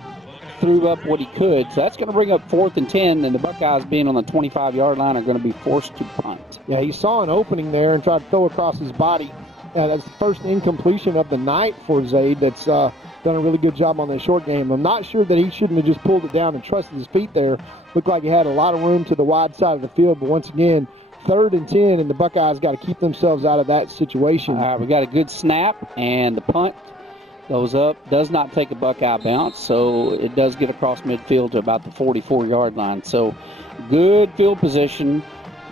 threw up what he could. So that's going to bring up 4th and 10, and the Buckeyes, being on the 25-yard line, are going to be forced to punt. Yeah, he saw an opening there and tried to throw across his body. That's the first incompletion of the night for Zaid. That's done a really good job on that short game. I'm not sure that he shouldn't have just pulled it down and trusted his feet there. Looked like he had a lot of room to the wide side of the field, but once again, 3rd and 10, and the Buckeyes got to keep themselves out of that situation. All right, we got a good snap, and the punt goes up, does not take a Buckeye bounce, so it does get across midfield to about the 44-yard line. So good field position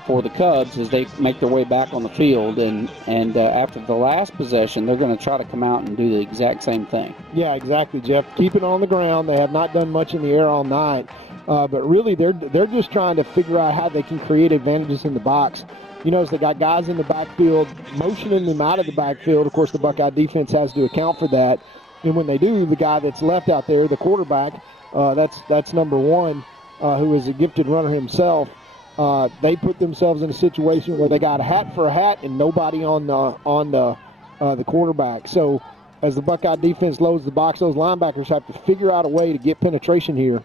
for the Cubs as they make their way back on the field. And after the last possession, they're going to try to come out and do the exact same thing. Yeah, exactly, Jeff. Keep it on the ground. They have not done much in the air all night. But really, they're just trying to figure out how they can create advantages in the box. As they got guys in the backfield, motioning them out of the backfield. Of course, the Buckeye defense has to account for that. And when they do, the guy that's left out there, the quarterback, that's number 1, who is a gifted runner himself. They put themselves in a situation where they got a hat for a hat and nobody on the quarterback. So as the Buckeye defense loads the box, those linebackers have to figure out a way to get penetration here.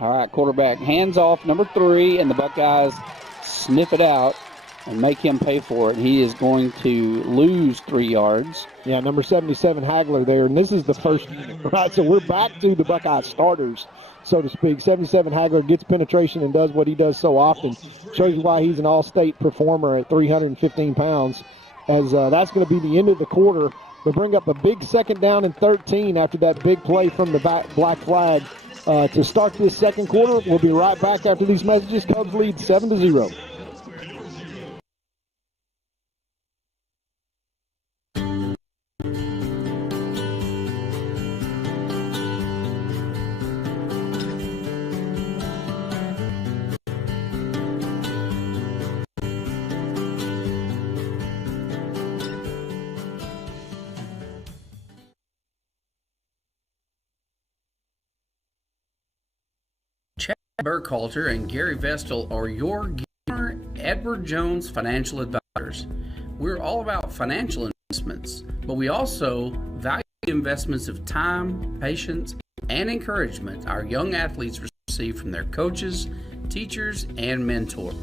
All right, quarterback hands off, number 3, and the Buckeyes sniff it out and make him pay for it. He is going to lose 3 yards. Yeah, number 77, Hagler there, and this is the first unit, right? So we're back to the Buckeye starters, so to speak. 77, Hagler gets penetration and does what he does so often. Shows you why he's an all-state performer at 315 pounds, as that's going to be the end of the quarter. We'll bring up a big 2nd down and 13 after that big play from the black flag to start this second quarter. We'll be right back after these messages. Cubs lead 7-0. Burkhalter and Gary Vestal are your Gilmer Edward Jones financial advisors. We're all about financial investments, but we also value the investments of time, patience, and encouragement our young athletes receive from their coaches, teachers, and mentors.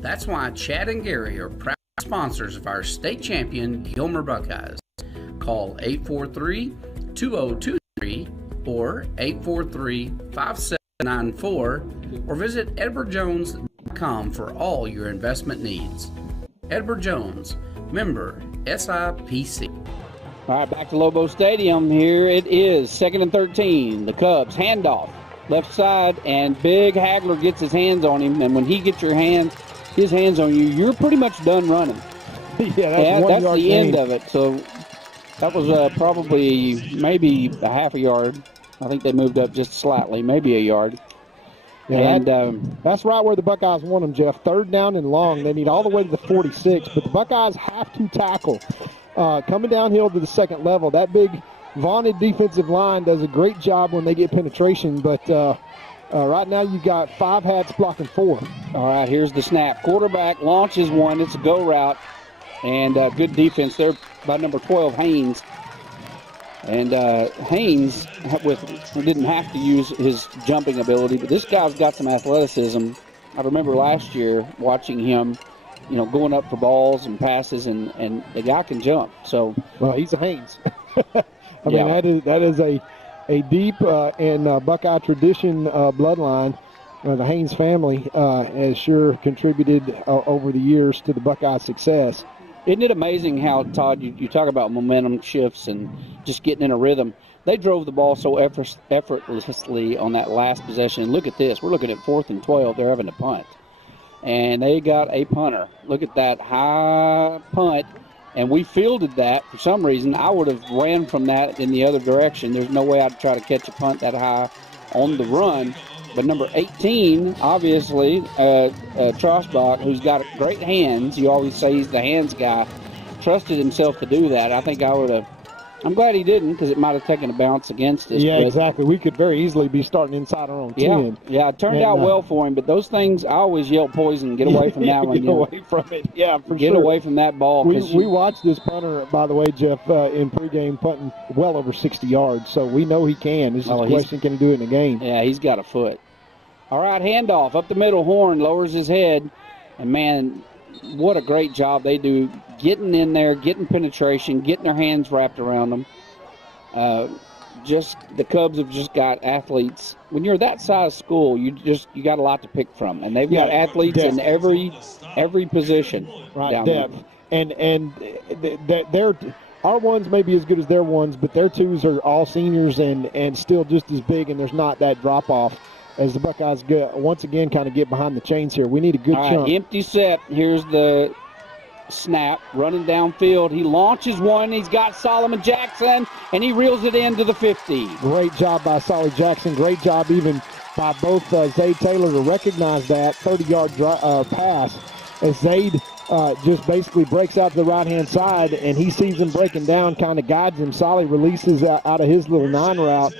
That's why Chad and Gary are proud sponsors of our state champion Gilmer Buckeyes. Call 843-2023 or 843-5794 or visit edwardjones.com for all your investment needs. Edward Jones, member SIPC. All right, back to Lobo Stadium. Here it is, 2nd and 13. The Cubs handoff left side, and Big Hagler gets his hands on him. And when he gets his hands on you, you're pretty much done running. That's the end of it. So that was probably maybe a half a yard. I think they moved up just slightly, maybe a yard. Yeah, and that's right where the Buckeyes want them, Jeff. 3rd down and long. They need all the way to the 46, but the Buckeyes have to tackle. Coming downhill to the second level, that big vaunted defensive line does a great job when they get penetration, but right now you've got 5 hats blocking 4. All right, here's the snap. Quarterback launches one. It's a go route, and good defense there by number 12, Haynes. And Haynes didn't have to use his jumping ability, but this guy's got some athleticism I remember last year watching him, going up for balls and passes, and the guy can jump. So, well, he's a Haynes. I mean, that is a deep and Buckeye tradition bloodline. The Haynes family has sure contributed over the years to the Buckeye success. Isn't it amazing how, Todd, you talk about momentum shifts and just getting in a rhythm. They drove the ball so effortlessly on that last possession. Look at this. We're looking at 4th and 12. They're having to punt. And they got a punter. Look at that high punt. And we fielded that for some reason. I would have ran from that in the other direction. There's no way I'd try to catch a punt that high on the run. But number 18, obviously, Trosbach, who's got great hands, you always say he's the hands guy, trusted himself to do that. I think I would have. I'm glad he didn't, because it might have taken a bounce against us. Yeah, exactly. We could very easily be starting inside our own 10. Yeah, it turned out well for him, but those things, I always yell poison. Get away from that one. Get away from it. Yeah, for sure. Get away from that ball. We watched this punter, by the way, Jeff, in pregame punting well over 60 yards, so we know he can. It's just a question, can he do it in a game? Yeah, he's got a foot. All right, handoff up the middle. Horn lowers his head, and man, what a great job they do getting in there, getting penetration, getting their hands wrapped around them. Just the Cubs have just got athletes. When you're that size school, you got a lot to pick from, and they've got athletes in every position. Right, depth, and they're our ones may be as good as their ones, but their twos are all seniors and still just as big, and there's not that drop off. As the Buckeyes once again kind of get behind the chains here. We need a good chunk. Empty set. Here's the snap. Running downfield. He launches one. He's got Solomon Jackson, and he reels it into the 50. Great job by Solly Jackson. Great job even by both Zayd Taylor to recognize that 30-yard pass as Zayd just basically breaks out to the right-hand side, and he sees him breaking down, kind of guides him. Solly releases out of his little 9 route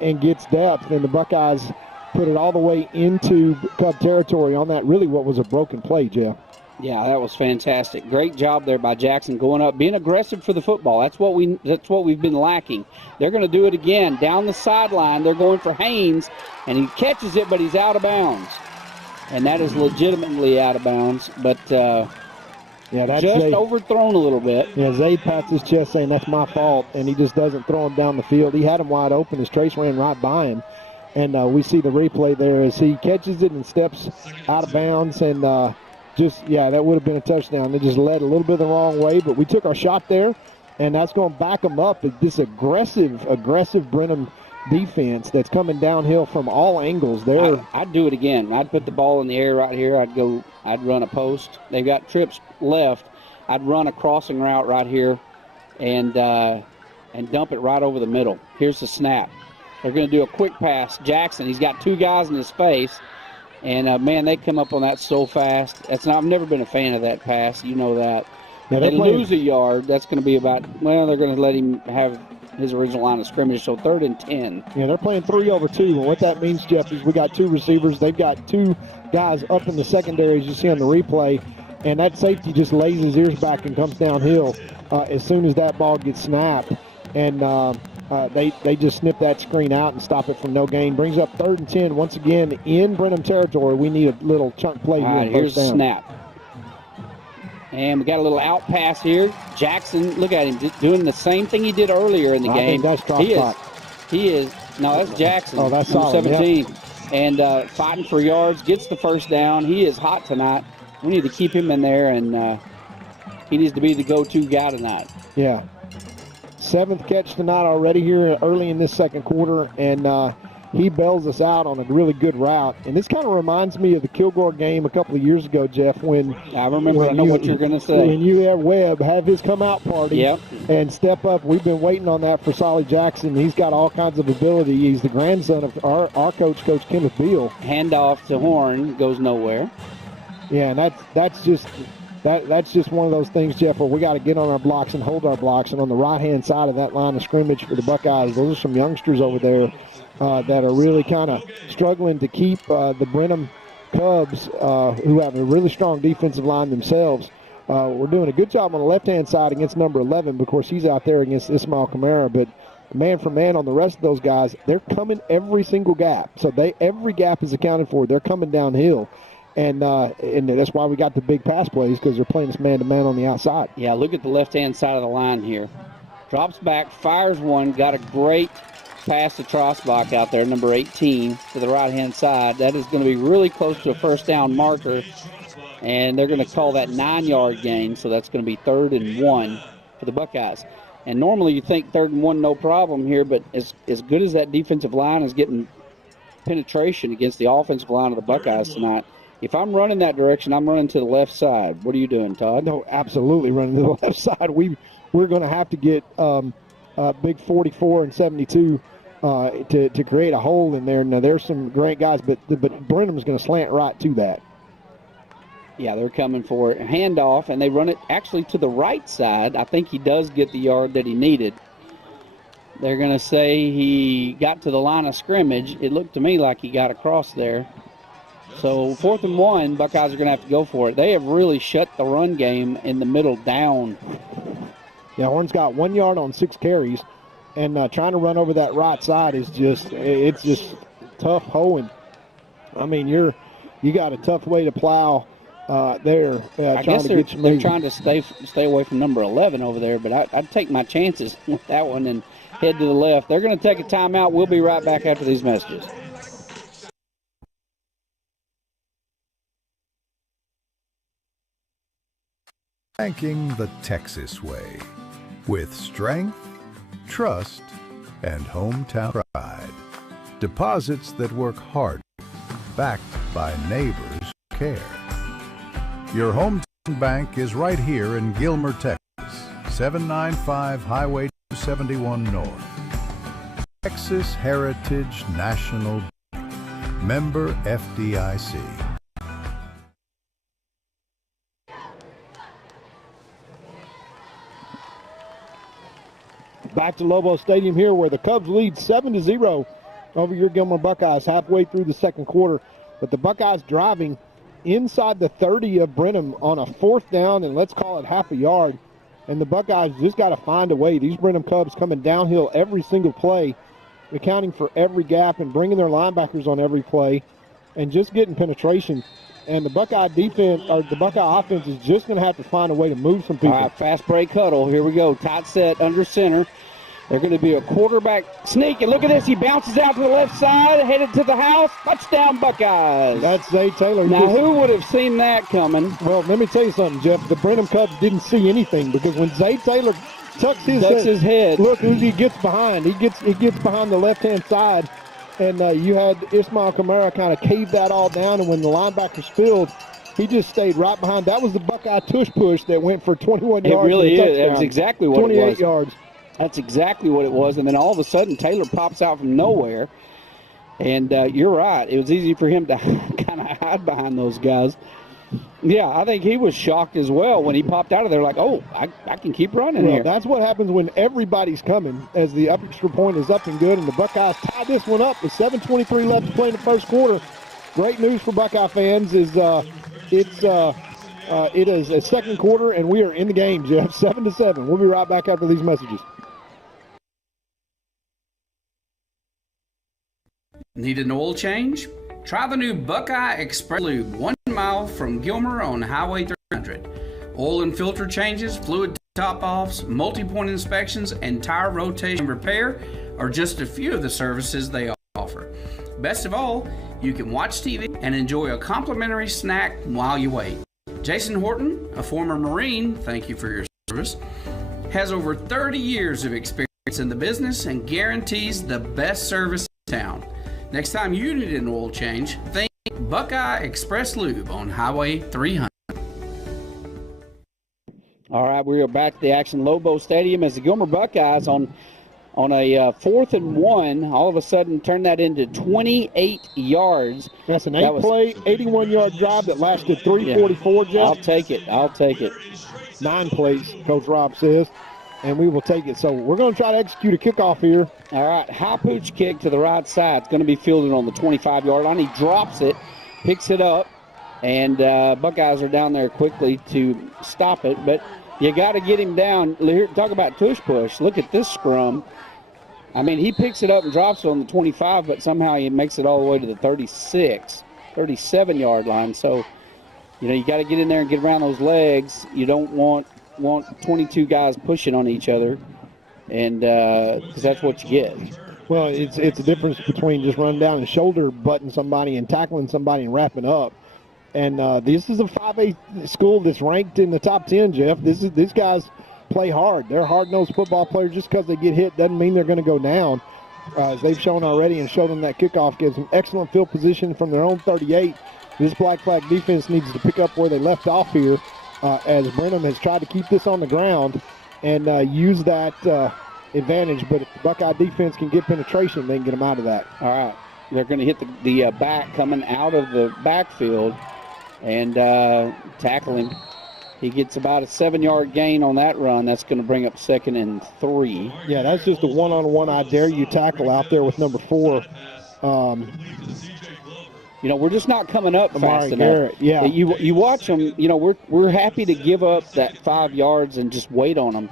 and gets depth, and the Buckeyes put it all the way into Cub territory on that really what was a broken play, Jeff. Yeah, that was fantastic. Great job there by Jackson going up, being aggressive for the football. That's what we've been lacking. They're going to do it again. Down the sideline, they're going for Haynes, and he catches it, but he's out of bounds. And that is legitimately out of bounds, but that's just overthrown a little bit. Yeah, Zayd pats his chest saying, that's my fault, and he just doesn't throw him down the field. He had him wide open as Trace ran right by him. And we see the replay there as he catches it and steps out of bounds. And that would have been a touchdown. They just led a little bit the wrong way, but we took our shot there, and that's going to back them up. This aggressive Brenham defense that's coming downhill from all angles. I'd do it again. I'd put the ball in the air right here. I'd run a post. They've got trips left. I'd run a crossing route right here and dump it right over the middle. Here's the snap. They're going to do a quick pass. Jackson, he's got 2 guys in his face. And, man, they come up on that so fast. I've never been a fan of that pass. You know that. Now they lose a yard. That's going to be they're going to let him have his original line of scrimmage, so 3rd and 10. Yeah, they're playing 3 over 2. And what that means, Jeff, is we got 2 receivers. They've got 2 guys up in the secondary, as you see on the replay. And that safety just lays his ears back and comes downhill as soon as that ball gets snapped. And they just snip that screen out and stop it from no gain. Brings up 3rd and 10. Once again, in Brenham territory, we need a little chunk play here. All right, here's the snap. And we got a little out pass here. Jackson, look at him doing the same thing he did earlier in the game. I think that's He is. No, that's Jackson. Oh, that's solid. 17. Yep. And fighting for yards, gets the first down. He is hot tonight. We need to keep him in there, and he needs to be the go-to guy tonight. Yeah. 7th catch tonight already here early in this second quarter, and he bails us out on a really good route. And this kind of reminds me of the Kilgore game a couple of years ago, Jeff, when I remember. I know what you're going to say. When you have Webb have his come-out party and step up. We've been waiting on that for Solly Jackson. He's got all kinds of ability. He's the grandson of our coach, Coach Kenneth Beal. Handoff to Horn, goes nowhere. Yeah, and that's just one of those things, Jeff, where we got to get on our blocks and hold our blocks. And on the right-hand side of that line of scrimmage for the Buckeyes, those are some youngsters over there that are really kind of struggling to keep the Brenham Cubs, who have a really strong defensive line themselves. We're doing a good job on the left-hand side against number 11. Of course, he's out there against Ismail Kamara, but man for man on the rest of those guys, they're coming every single gap. So every gap is accounted for. They're coming downhill. And that's why we got the big pass plays, because they're playing us man-to-man on the outside. Yeah, look at the left-hand side of the line here. Drops back, fires one, got a great pass to Trosbach out there, number 18, to the right-hand side. That is going to be really close to a first down marker, and they're going to call that 9-yard gain, so that's going to be 3rd and 1 for the Buckeyes. And normally you think 3rd and 1, no problem here, but as good as that defensive line is getting penetration against the offensive line of the Buckeyes tonight, if I'm running that direction, I'm running to the left side. What are you doing, Todd? No, absolutely running to the left side. We're going to have to get big 44 and 72 to create a hole in there. Now, there's some great guys, but Brenham's going to slant right to that. Yeah, they're coming for it. Handoff, and they run it actually to the right side. I think he does get the yard that he needed. They're going to say he got to the line of scrimmage. It looked to me like he got across there. So 4th and 1, Buckeyes are going to have to go for it. They have really shut the run game in the middle down. Yeah, Horn's got 1 yard on 6 carries, and trying to run over that right side is just tough hoeing. I mean, you got a tough way to plow there. I guess they're trying to stay away from number 11 over there, but I'd take my chances with that one and head to the left. They're going to take a timeout. We'll be right back after these messages. Banking the Texas way, with strength, trust, and hometown pride. Deposits that work hard, backed by neighbors who care. Your hometown bank is right here in Gilmer, Texas, 795 Highway 271 North. Texas Heritage National Bank, member FDIC. Back to Lobo Stadium here, where the Cubs lead 7-0 over your Gilmer Buckeyes halfway through the second quarter. But the Buckeyes driving inside the 30 of Brenham on a 4th down, and let's call it half a yard. And the Buckeyes just got to find a way. These Brenham Cubs coming downhill every single play, accounting for every gap and bringing their linebackers on every play and just getting penetration. And the Buckeye defense, or the Buckeye offense, is just going to have to find a way to move some people. All right, fast break huddle. Here we go. Tight set under center. They're going to be a quarterback sneak. And look at this. He bounces out to the left side, headed to the house. Touchdown, Buckeyes. That's Zay Taylor. Now, who would have seen that coming? Well, let me tell you something, Jeff. The Brenham Cubs didn't see anything, because when Zay Taylor tucks his head, look who he gets behind. He gets behind the left-hand side. And you had Ismail Kamara kind of cave that all down, and when the linebackers filled, he just stayed right behind. That was the Buckeye tush push that went for 21 yards. It really is. That was exactly what it was. 28 yards. That's exactly what it was. And then all of a sudden, Taylor pops out from nowhere. And you're right. It was easy for him to kind of hide behind those guys. Yeah, I think he was shocked as well when he popped out of there like, oh, I can keep running here. That's what happens when everybody's coming, as the extra point is up and good, and the Buckeyes tie this one up with 7:23 left to play in the first quarter. Great news for Buckeye fans is it is a second quarter, and we are in the game, Jeff, 7-7. We'll be right back after these messages. Need an oil change? Try the new Buckeye Express Lube, 1 mile from Gilmer on Highway 300. Oil and filter changes, fluid top-offs, multi-point inspections, and tire rotation repair are just a few of the services they offer. Best of all, you can watch TV and enjoy a complimentary snack while you wait. Jason Horton, a former Marine, thank you for your service, has over 30 years of experience in the business and guarantees the best service in town. Next time you need an oil change, think Buckeye Express Lube on Highway 300. All right, we are back to the action. Lobo Stadium as the Gilmer Buckeyes on a 4th and 1, all of a sudden turned that into 28 yards. That's an 8-play, 81-yard drive that lasted 3:44, Jeff. I'll take it. 9 plays, Coach Rob says, and we will take it. So we're going to try to execute a kickoff here. All right, high pooch kick to the right side. It's going to be fielded on the 25-yard line. He drops it, picks it up, and Buckeyes are down there quickly to stop it. But you got to get him down. Talk about tush push. Look at this scrum. I mean, he picks it up and drops it on the 25, but somehow he makes it all the way to the 36. 37-yard line. So, you got to get in there and get around those legs. You don't want 22 guys pushing on each other, and because that's what you get. Well, it's a difference between just running down and shoulder butting somebody and tackling somebody and wrapping up. And this is a 5A school that's ranked in the top 10, Jeff. These guys play hard. They're hard-nosed football players. Just because they get hit doesn't mean they're going to go down. As they've shown already and showed them that kickoff gives them excellent field position from their own 38. This Black Flag defense needs to pick up where they left off here as Brenham has tried to keep this on the ground and use that advantage. But if the Buckeye defense can get penetration, they can get them out of that. All right. They're going to hit the back coming out of the backfield and tackle him. He gets about a 7-yard gain on that run. That's going to bring up 2nd and 3. Yeah, that's just a one-on-one I dare you tackle out there with number 4. We're just not coming up fast enough. Garrett, yeah. You watch them, we're happy to give up that 5 yards and just wait on them.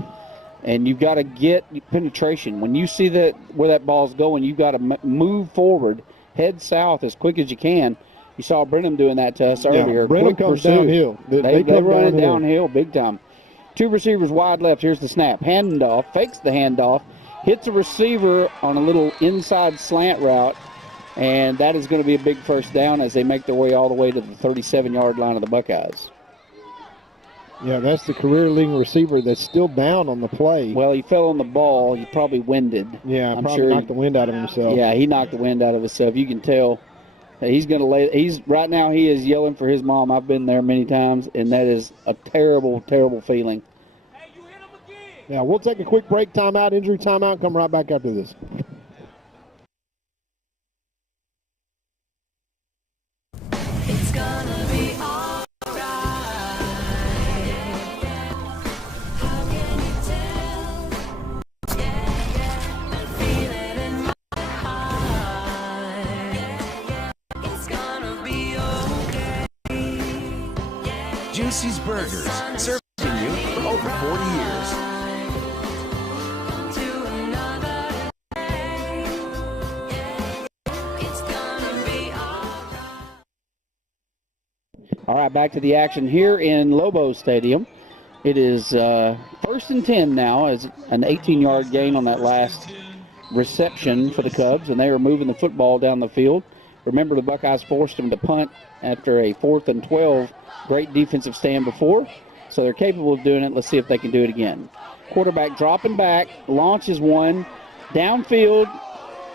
And you've got to get penetration. When you see where that ball's going, you've got to move forward, head south as quick as you can. You saw Brenham doing that to us earlier. Brenham comes downhill. They run downhill big time. 2 receivers wide left. Here's the snap. Handoff. Fakes the handoff. Hits a receiver on a little inside slant route. And that is going to be a big first down as they make their way all the way to the 37-yard line of the Buckeyes. Yeah, that's the career-leading receiver that's still down on the play. Well, he fell on the ball. He probably winded. Yeah, I'm probably knocked the wind out of himself. Yeah, he knocked the wind out of himself. You can tell. He's going to lay. Right now he is yelling for his mom. I've been there many times, and that is a terrible, terrible feeling. Yeah, we'll take a quick break, timeout, injury timeout, and come right back after this. It's gonna be all right. How can you tell? I feel it in my heart. It's gonna be okay. Juicy's Burgers, serving you for over 40 years. All right, back to the action here in Lobo Stadium. It is 1st and 10 now as an 18-yard gain on that last reception for the Cubs, and they are moving the football down the field. Remember, the Buckeyes forced them to punt after a 4th and 12 great defensive stand before, so they're capable of doing it. Let's see if they can do it again. Quarterback dropping back, launches one, downfield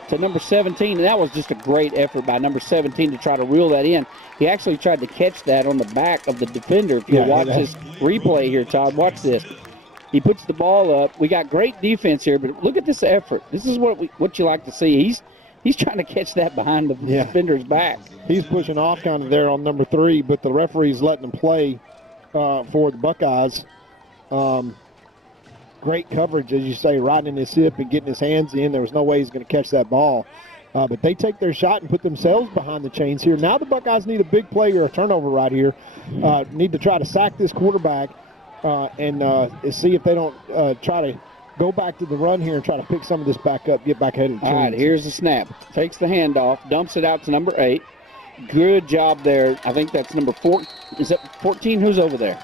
to number 17, and that was just a great effort by number 17 to try to reel that in. He actually tried to catch that on the back of the defender. If you watch this replay here, Todd, watch this. He puts the ball up. We got great defense here, but look at this effort. This is what you like to see. He's trying to catch that behind the defender's back. He's pushing off kind of there on number 3, but the referee's letting him play for the Buckeyes. Great coverage, as you say, right in his hip and getting his hands in. There was no way he's going to catch that ball. But they take their shot and put themselves behind the chains here. Now the Buckeyes need a big play or a turnover right here. Need to try to sack this quarterback and see if they don't try to go back to the run here and try to pick some of this back up, get back ahead of the chains. All right, here's the snap. Fakes the handoff, dumps it out to number 8. Good job there. I think that's number 4. Is that 14? Who's over there?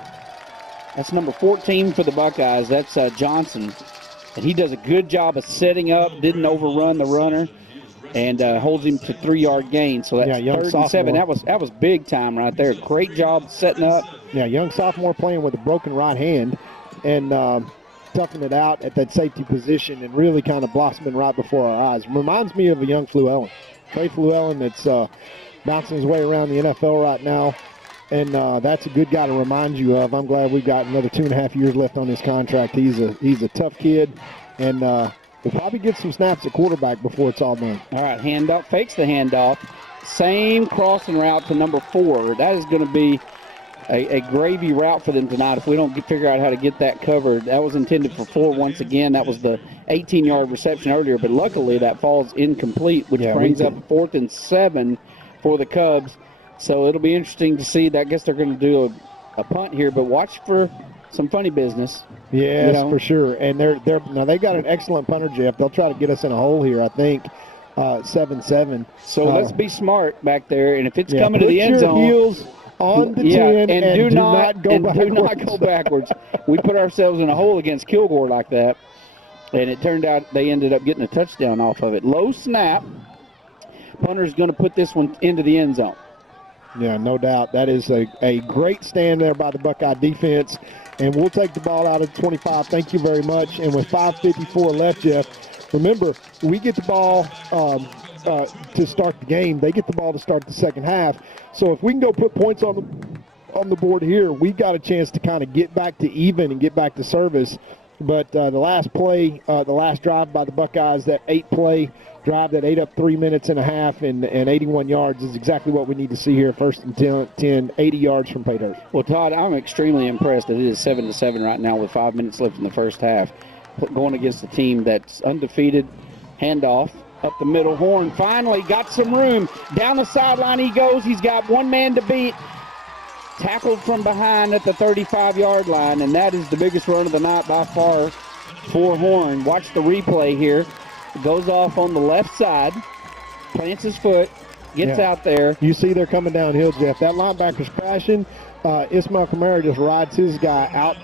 That's number 14 for the Buckeyes. That's Johnson. And he does a good job of setting up, didn't overrun the runner, and holds him to 3-yard gain. So that's 3rd and 7. That was big time right there. Great job setting up. Yeah, young sophomore playing with a broken right hand and toughing it out at that safety position and really kind of blossoming right before our eyes. Reminds me of a young Fluellen. Trey Fluellen that's bouncing his way around the NFL right now. And that's a good guy to remind you of. I'm glad we've got another 2.5 years left on his contract. He's a tough kid, and we'll probably get some snaps at quarterback before it's all done. All right, handoff, fakes the handoff. Same crossing route to number 4. That is going to be a gravy route for them tonight if we don't figure out how to get that covered. That was intended for 4 once again. That was the 18-yard reception earlier, but luckily that falls incomplete, which brings up 4th and 7 for the Cubs. So it'll be interesting to see. I guess they're going to do a punt here, but watch for some funny business. Yes, for sure. And they're now they got an excellent punter, Jeff. They'll try to get us in a hole here, I think. 7-7. So let's be smart back there, and if it's Yeah, coming to the end put your zone, heels on the 10 and do not go backwards. Do not go backwards. We put ourselves in a hole against Kilgore like that, and it turned out they ended up getting a touchdown off of it. Low snap. Punter's going to put this one into the end zone. Yeah, no doubt. That is a great stand there by the Buckeye defense, and we'll take the ball out of 25. Thank you very much. And with 5:54 left, Jeff, remember, we get the ball to start the game. They get the ball to start the second half. So if we can go put points on the board here, we got a chance to kind of get back to even and get back to service. But the last play, the last drive by the Buckeyes, that 8-play drive that ate up 3 minutes and a half and 81 yards is exactly what we need to see here. First and 10, 80 yards from Paydirt. Well, Todd, I'm extremely impressed that it is 7-7 right now with 5 minutes left in the first half, going against a team that's undefeated. Handoff up the middle. Horn finally got some room. Down the sideline he goes. He's got one man to beat. Tackled from behind at the 35-yard line, and that is the biggest run of the night by far for Horn. Watch the replay here. Goes off on the left side, plants his foot, gets out there. You see they're coming downhill, Jeff. That linebacker's crashing. Ismail Kamara just rides his guy out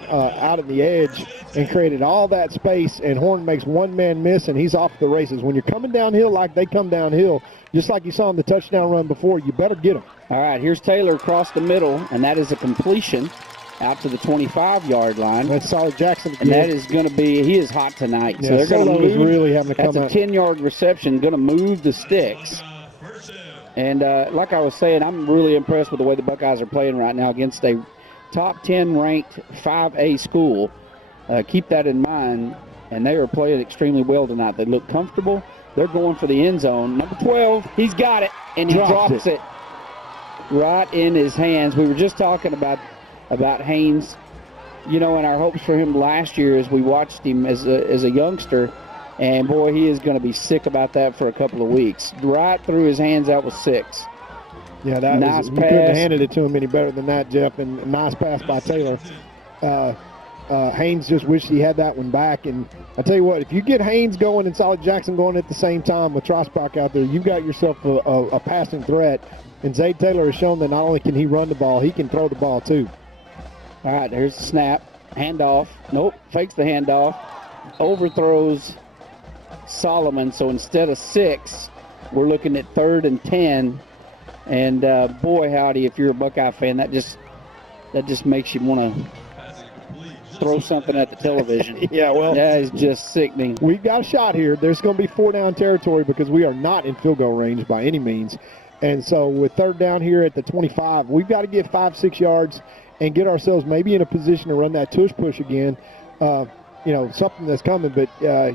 at the edge and created all that space, and Horn makes one man miss, and he's off the races. When you're coming downhill like they come downhill, just like you saw in the touchdown run before, you better get them. All right, here's Taylor across the middle, and that is a completion out to the 25-yard line. That's Solid Jackson again. And that is going to be, he is hot tonight. Yeah, so they're going to move. Really having to come that's a 10-yard reception, going to move the sticks. And like I was saying, I'm really impressed with the way the Buckeyes are playing right now against a top 10 ranked 5A school. Keep that in mind. And they are playing extremely well tonight. They look comfortable. They're going for the end zone. Number 12, he's got it, and he drops it right in his hands. We were just talking about Haynes, you know, and our hopes for him last year as we watched him as a youngster. And, boy, he is going to be sick about that for a couple of weeks. Right through his hands out with 6. Yeah, that nice was, pass. You couldn't have handed it to him any better than that, Jeff, and a nice pass by Taylor. Haynes just wished he had that one back. And I tell you what, if you get Haynes going and Solid Jackson going at the same time with Trosbach out there, you've got yourself a passing threat. And Zay Taylor has shown that not only can he run the ball, he can throw the ball too. All right, here's the snap. Handoff. Nope, fakes the handoff. Overthrows Solomon. So instead of 6, we're looking at 3rd and 10. And boy, howdy, if you're a Buckeye fan, that just makes you want to throw something at the television. Yeah, well, that is just sickening. We've got a shot here. There's going to be 4-down territory because we are not in field goal range by any means. And so with 3rd down here at the 25, we've got to get 5-6 yards and get ourselves maybe in a position to run that tush push again. You know, something that's coming, but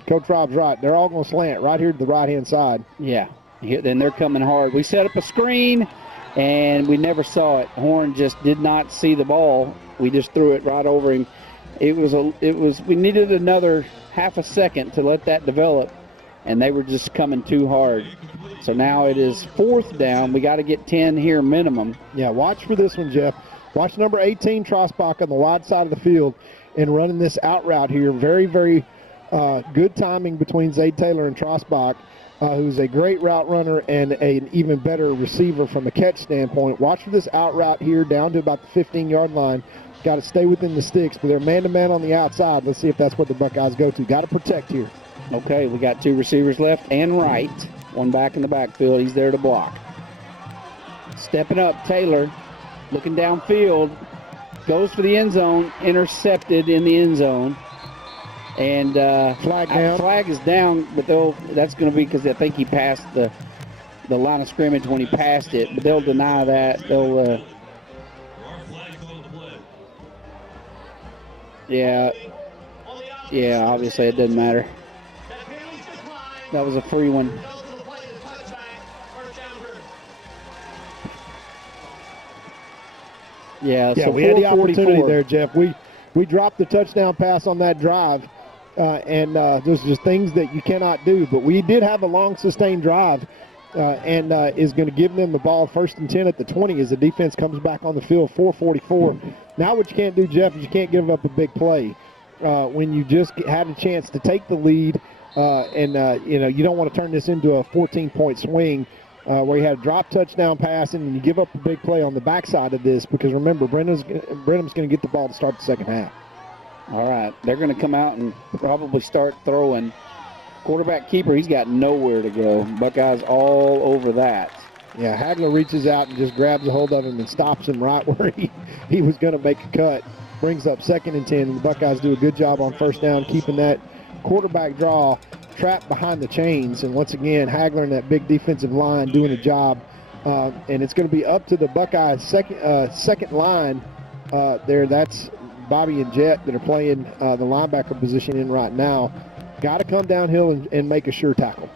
Coach Rob's right. They're all going to slant right here to the right-hand side. Yeah, then they're coming hard. We set up a screen, and we never saw it. Horn just did not see the ball. We just threw it right over him. We needed another half a second to let that develop, and they were just coming too hard. So now it is 4th down. We got to get 10 here minimum. Yeah, watch for this one, Jeff. Watch number 18, Trosbach, on the wide side of the field and running this out route here. Very, very good timing between Zay Taylor and Trosbach, who's a great route runner and an even better receiver from a catch standpoint. Watch for this out route here down to about the 15-yard line. Got to stay within the sticks, but they're man-to-man on the outside. Let's see if that's what the Buckeyes go to. Got to protect here. Okay, we got 2 receivers left and right. One back in the backfield. He's there to block. Stepping up, Taylor, looking downfield, goes for the end zone, intercepted in the end zone. And flag is down, but that's going to be because I think he passed the line of scrimmage when he passed it. But they'll deny that. They'll yeah, obviously it doesn't matter. That was a free one. Yeah, so we had the opportunity there, Jeff. We dropped the touchdown pass on that drive, and there's just things that you cannot do. But we did have a long, sustained drive, and is going to give them the ball 1st and 10 at the 20 as the defense comes back on the field, 4:44. Now what you can't do, Jeff, is you can't give up a big play. When you just had a chance to take the lead You don't want to turn this into a 14-point swing where you had a drop touchdown pass and you give up a big play on the backside of this, because remember, Brenham's going to get the ball to start the second half. All right, they're going to come out and probably start throwing. Quarterback keeper, he's got nowhere to go. Buckeyes all over that. Yeah, Hagler reaches out and just grabs a hold of him and stops him right where he was going to make a cut. Brings up 2nd and 10. The Buckeyes do a good job on first down, keeping that quarterback draw trapped behind the chains. And once again, Hagler and that big defensive line doing a job. And it's going to be up to the Buckeyes' second line there. That's Bobby and Jet that are playing the linebacker position in right now. Got to come downhill and make a sure tackle.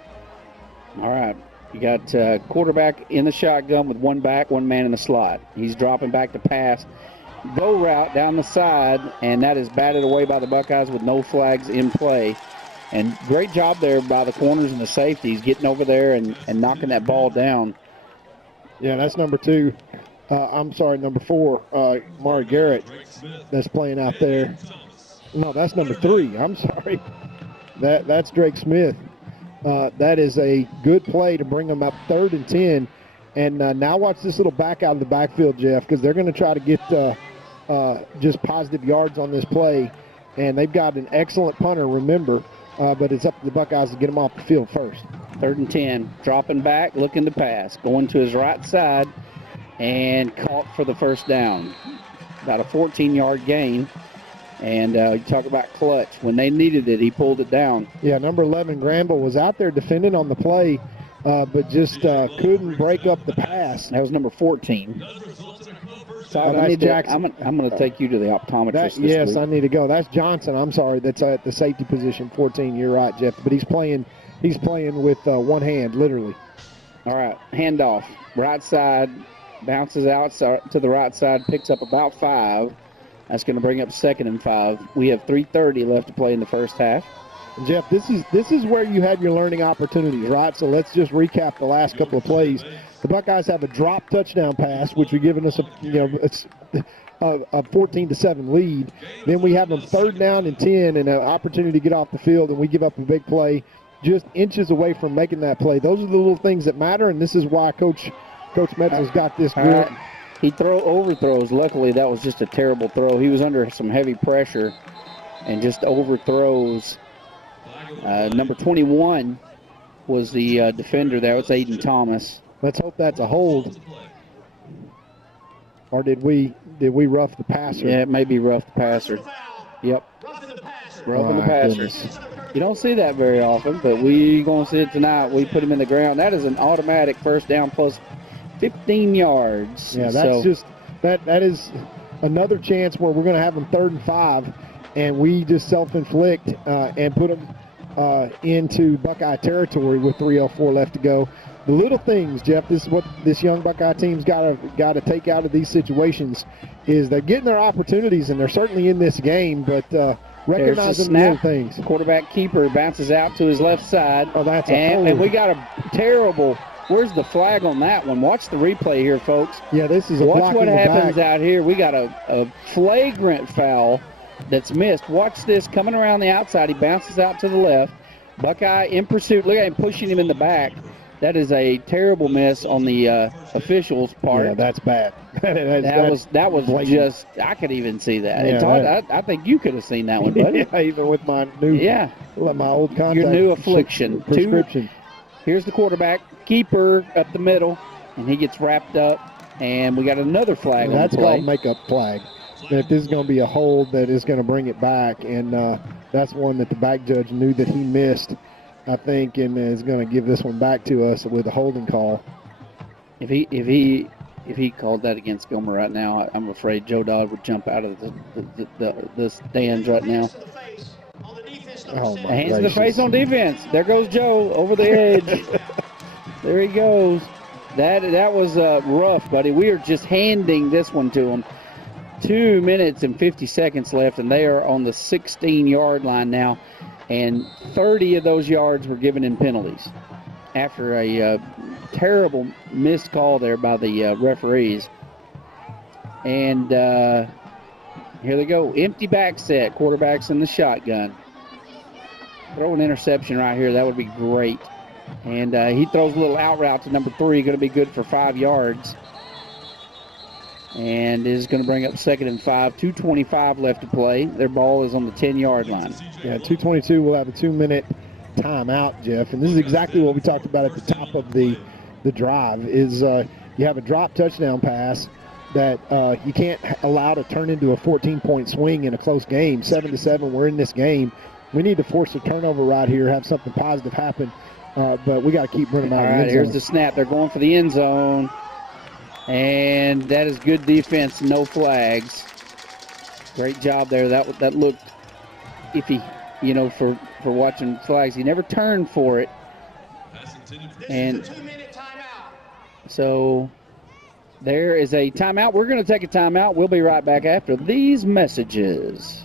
All right. You got quarterback in the shotgun with one back, one man in the slot. He's dropping back to pass. Go route down the side, and that is batted away by the Buckeyes with no flags in play. And great job there by the corners and the safeties getting over there and knocking that ball down. Yeah, that's number 4, Mari Garrett, that's playing out there. No, that's number 3. I'm sorry. That's Drake Smith. That is a good play to bring them up 3rd and 10. And now watch this little back out of the backfield, Jeff, because they're going to try to get just positive yards on this play. And they've got an excellent punter, remember, but it's up to the Buckeyes to get them off the field first. 3rd and 10, dropping back, looking to pass, going to his right side, and caught for the first down. About a 14-yard gain. And you talk about clutch. When they needed it, he pulled it down. Yeah, number 11, Granville, was out there defending on the play, but just couldn't break up the pass. That was number 14. That's I'm going to take you to the optometrist this week. I need to go. That's Johnson. I'm sorry. That's at the safety position, 14. You're right, Jeff. But he's playing with one hand, literally. All right, handoff. Right side, bounces out to the right side, picks up about 5. That's going to bring up 2nd and 5. We have 3:30 left to play in the first half. And Jeff, this is where you had your learning opportunities, right? So let's just recap the last couple of plays. The Buckeyes have a drop touchdown pass, which would given us a 14-7 lead. Then we have them 3rd down and 10 and an opportunity to get off the field, and we give up a big play just inches away from making that play. Those are the little things that matter, and this is why Coach Metzel's got this good. He overthrows. Luckily, that was just a terrible throw. He was under some heavy pressure and just overthrows. Number 21 was the defender there. It's Aiden Thomas. Let's hope that's a hold. Or did we rough the passer? Yeah, it may be rough the passer. Yep. Roughing the passer. Goodness. You don't see that very often, but we're going to see it tonight. We put him in the ground. That is an automatic first down plus 15 yards. Yeah, that's that is another chance where we're going to have them 3rd and 5, and we just self-inflict and put them into Buckeye territory with 3:04 left to go. The little things, Jeff, this is what this young Buckeye team's got to take out of these situations is they're getting their opportunities, and they're certainly in this game, but recognizing the little things. Quarterback keeper bounces out to his left side. Oh, that's and we got a terrible. Where's the flag on that one? Watch the replay here, folks. Yeah, this is a Watch what happens back. out here. We got a flagrant foul that's missed. Watch this coming around the outside. He bounces out to the left. Buckeye in pursuit. Look at him pushing him in the back. That is a terrible miss on the officials' part. Yeah, that's bad. that was blatant. Just, I could even see that. Yeah, I think you could have seen that one, buddy. Yeah, even with my new, my old contact. Your new affliction. Prescription. Here's the quarterback, keeper up the middle, and he gets wrapped up, and we got another flag on the play. That's called make-up flag. That this is going to be a hold that is going to bring it back, and that's one that the back judge knew that he missed, I think, and is going to give this one back to us with a holding call. If he called that against Gilmer right now, I'm afraid Joe Dodd would jump out of the stands right now. Oh my Hands in the face on defense. There goes Joe over the edge. There he goes. That was rough, buddy. We are just handing this one to him. 2 minutes and 50 seconds left, and they are on the 16-yard line now. And 30 of those yards were given in penalties after a terrible missed call there by the referees. And here they go. Empty back set. Quarterback's in the shotgun. throw an interception right here. That would be great. And he throws a little out route to number 3, going to be good for 5 yards. And is going to bring up 2nd and 5. 2:25 left to play. Their ball is on the 10-yard line. Yeah, 2:22. We'll have a 2-minute timeout, Jeff. And this is exactly what we talked about at the top of the drive is you have a drop touchdown pass that you can't allow to turn into a 14-point swing in a close game. 7-7, we're in this game. We need to force a turnover right here, have something positive happen. But we got to keep Brenham out of the end zone. Here's the snap. They're going for the end zone. And that is good defense, no flags. Great job there. That looked iffy, for watching flags. He never turned for it. And so there is a timeout. We're going to take a timeout. We'll be right back after these messages.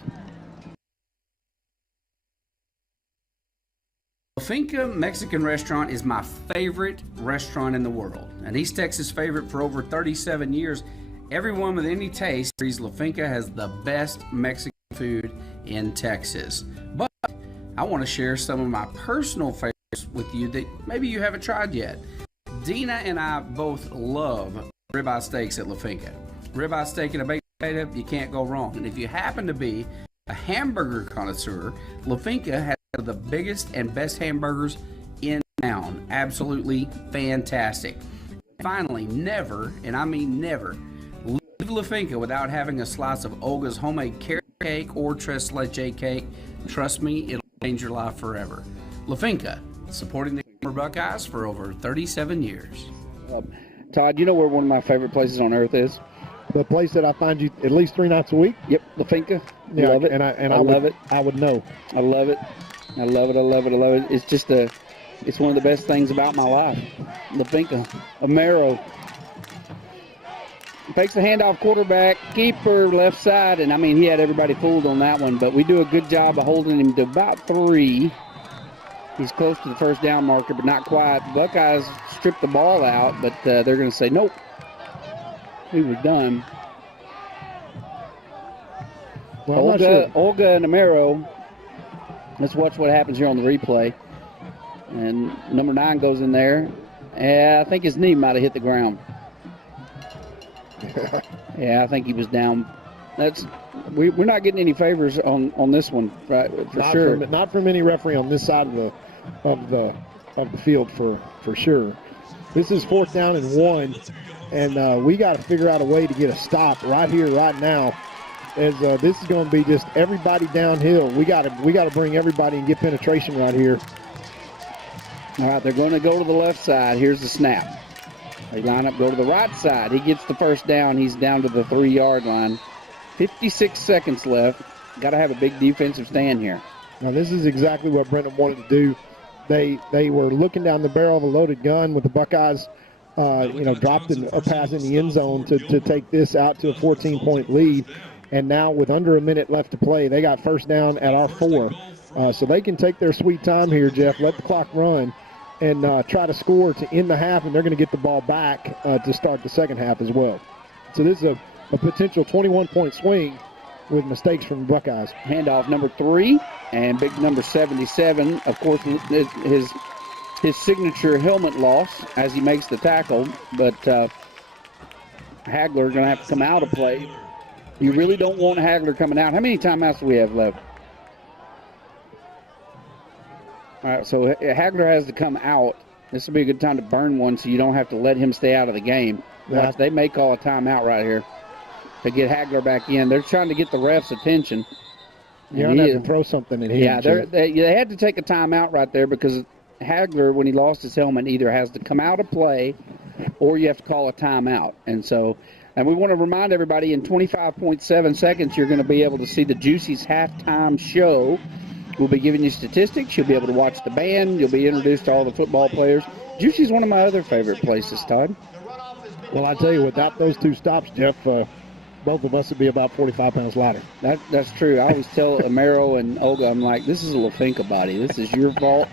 Finca Mexican restaurant is my favorite restaurant in the world. An East Texas favorite for over 37 years. Everyone with any taste agrees La Finca has the best Mexican food in Texas. But I want to share some of my personal favorites with you that maybe you haven't tried yet. Dina and I both love ribeye steaks at La Finca. Ribeye steak and a baked potato, you can't go wrong. And if you happen to be a hamburger connoisseur, La Finca has one of the biggest and best hamburgers in town. Absolutely fantastic. Finally, never, and I mean never, leave La Finca without having a slice of Olga's homemade carrot cake or tres leche cake. Trust me, it'll change your life forever. La Finca, supporting the Gilmer Buckeyes for over 37 years. Todd, you know where one of my favorite places on earth is? The place that I find you at least 3 nights a week? Yep, La Finca. Yeah, love it. And I love it. I would know. I love it. I love it. I love it. I love it. It's just it's one of the best things about my life. La Finca. Amaro. Takes the handoff, quarterback, keeper, left side. And, he had everybody fooled on that one. But we do a good job of holding him to about 3. He's close to the first down marker, but not quite. Buckeyes strip the ball out, but they're going to say, nope. We were done. Well, Olga and Amaro. Let's watch what happens here on the replay. And number 9 goes in there. I think his knee might have hit the ground. Yeah, I think he was down. We're not getting any favors on this one, right? For sure. Not from any referee on this side of the field for sure. This is 4th down and 1, and we got to figure out a way to get a stop right here, right now. As this is going to be just everybody downhill. We got to bring everybody and get penetration right here. All right, they're going to go to the left side. Here's the snap. They line up, go to the right side. He gets the first down. He's down to the 3-yard line. 56 seconds left. Got to have a big defensive stand here. Now, this is exactly what Brenham wanted to do. They were looking down the barrel of a loaded gun with the Buckeyes, dropped a pass in the end zone to take this out to a 14-point lead. And now with under a minute left to play, they got first down at our 4. So they can take their sweet time here, Jeff, let the clock run, and try to score to end the half, and they're going to get the ball back to start the second half as well. So this is a potential 21-point swing with mistakes from the Buckeyes. Handoff number 3 and big number 77. Of course, his signature helmet loss as he makes the tackle, but Hagler going to have to come out of play. You really don't want Hagler coming out. How many timeouts do we have left? All right, so Hagler has to come out. This will be a good time to burn one so you don't have to let him stay out of the game. Yeah. They may call a timeout right here to get Hagler back in. They're trying to get the ref's attention. You're going to have to throw something at him. Yeah, they had to take a timeout right there because Hagler, when he lost his helmet, either has to come out of play or you have to call a timeout. And we want to remind everybody, in 25.7 seconds, you're going to be able to see the Juicy's halftime show. We'll be giving you statistics. You'll be able to watch the band. You'll be introduced to all the football players. Juicy's one of my other favorite places, Todd. Well, I tell you, without those 2 stops, Jeff, both of us would be about 45 pounds lighter. That's true. I always tell Amaro and Olga, I'm like, this is a La Finca body. This is your fault.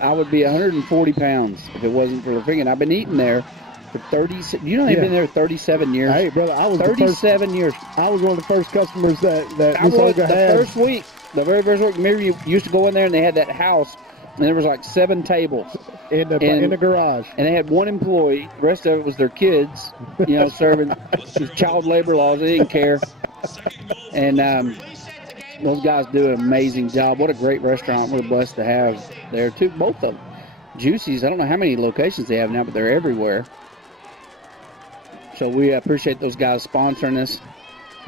I would be 140 pounds if it wasn't for La Finca. And I've been eating there for 30. You know, I've been there 37 years. Hey, brother, I was 37 years. I was one of the first customers that Miss Olga had. The first week. The very first week, remember you used to go in there and they had that house, and there was like 7 tables in the garage, and they had one employee. The rest of it was their kids, serving child labor laws. They didn't care, and those guys do an amazing job. What a great restaurant we're blessed to have there too. Both of them, Juicy's. I don't know how many locations they have now, but they're everywhere. So we appreciate those guys sponsoring us.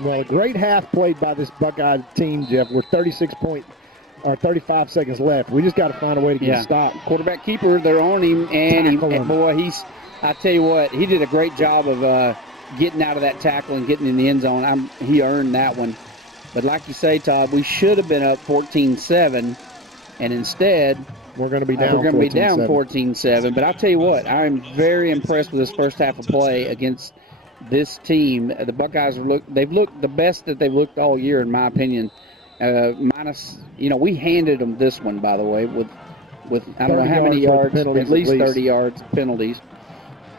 Well, a great half played by this Buckeye team, Jeff. We're 35 seconds left. We just got to find a way to get a stop. Quarterback keeper, they're on him, and I tell you what, he did a great job of getting out of that tackle and getting in the end zone. He earned that one. But like you say, Todd, we should have been up 14-7, and instead we're going to be down 14-7. But I'll tell you what, I'm very impressed with this first half of play against this team. The Buckeyes they've looked the best that they've looked all year, in my opinion. Minus, we handed them this one, by the way, with I don't know how many yards, at least 30 yards penalties.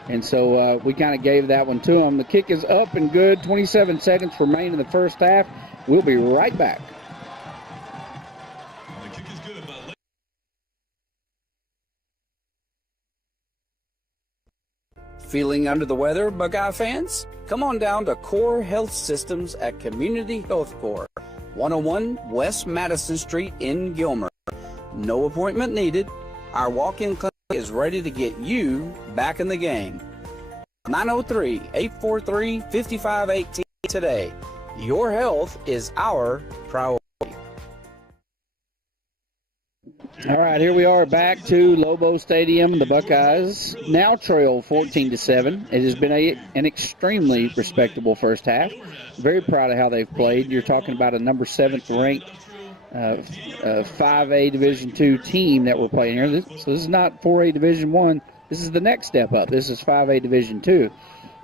And so we kind of gave that one to them. The kick is up and good. 27 seconds remain in the first half. We'll be right back. Feeling under the weather, Buckeye fans? Come on down to Core Health Systems at Community Health Core, 101 West Madison Street in Gilmer. No appointment needed. Our walk-in clinic is ready to get you back in the game. 903-843-5518 today. Your health is our priority. All right, here we are back to Lobo Stadium. The Buckeyes now trail 14-7. It has been an extremely respectable first half. Very proud of how they've played. You're talking about a number 7th ranked 5A Division II team that we're playing here. So this is not 4A Division I. This is the next step up. This is 5A Division II.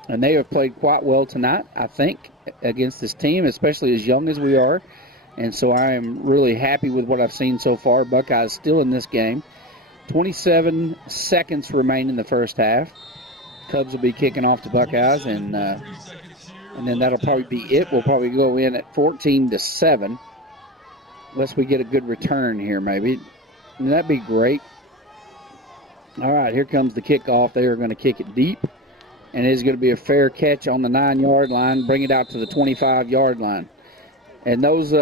And they have played quite well tonight, I think, against this team, especially as young as we are. And so I am really happy with what I've seen so far. Buckeyes still in this game. 27 seconds remain in the first half. Cubs will be kicking off the Buckeyes, and then that'll probably be it. We'll probably go in at 14-7, unless we get a good return here, maybe. And that'd be great. All right, here comes the kickoff. They are going to kick it deep, and it is going to be a fair catch on the 9-yard line. Bring it out to the 25-yard line. And those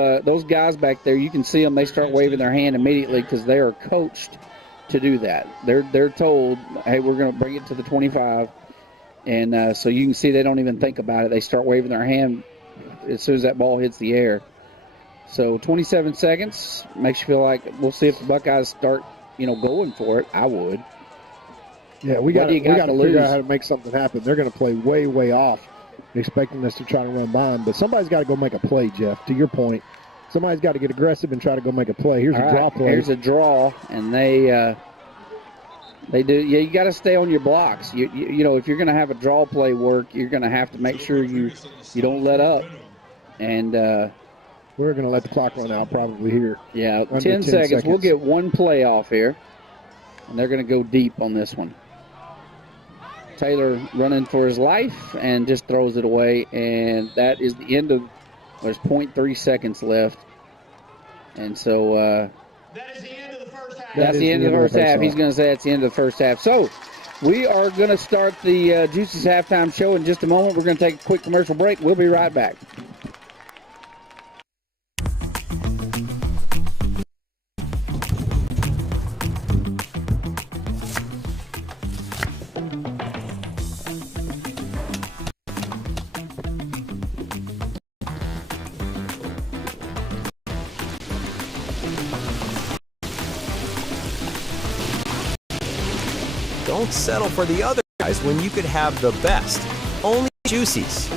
guys back there, you can see them. They start waving their hand immediately because they are coached to do that. They're told, hey, we're going to bring it to the 25. And so you can see they don't even think about it. They start waving their hand as soon as that ball hits the air. So 27 seconds makes you feel like we'll see if the Buckeyes start, going for it. I would. Yeah, we got to figure out how to make something happen. They're going to play way, way off, expecting us to try to run by them. But somebody's got to go make a play, Jeff, to your point. Somebody's got to get aggressive and try to go make a play. Here's a draw play. Here's a draw, and they do. Yeah, you got to stay on your blocks. You if you're going to have a draw play work, you're going to have to make sure you don't let up. And we're going to let the clock run out probably here. Yeah, 10 seconds. We'll get one play off here, and they're going to go deep on this one. Taylor running for his life and just throws it away, and that is the end of. There's 0.3 seconds left, and so that is the end of the first half. That's the end of the first half. He's going to say that's the end of the first half. So we are going to start the Juicy's halftime show in just a moment. We're going to take a quick commercial break. We'll be right back. Don't settle for the other guys when you could have the best. Only Juicy's.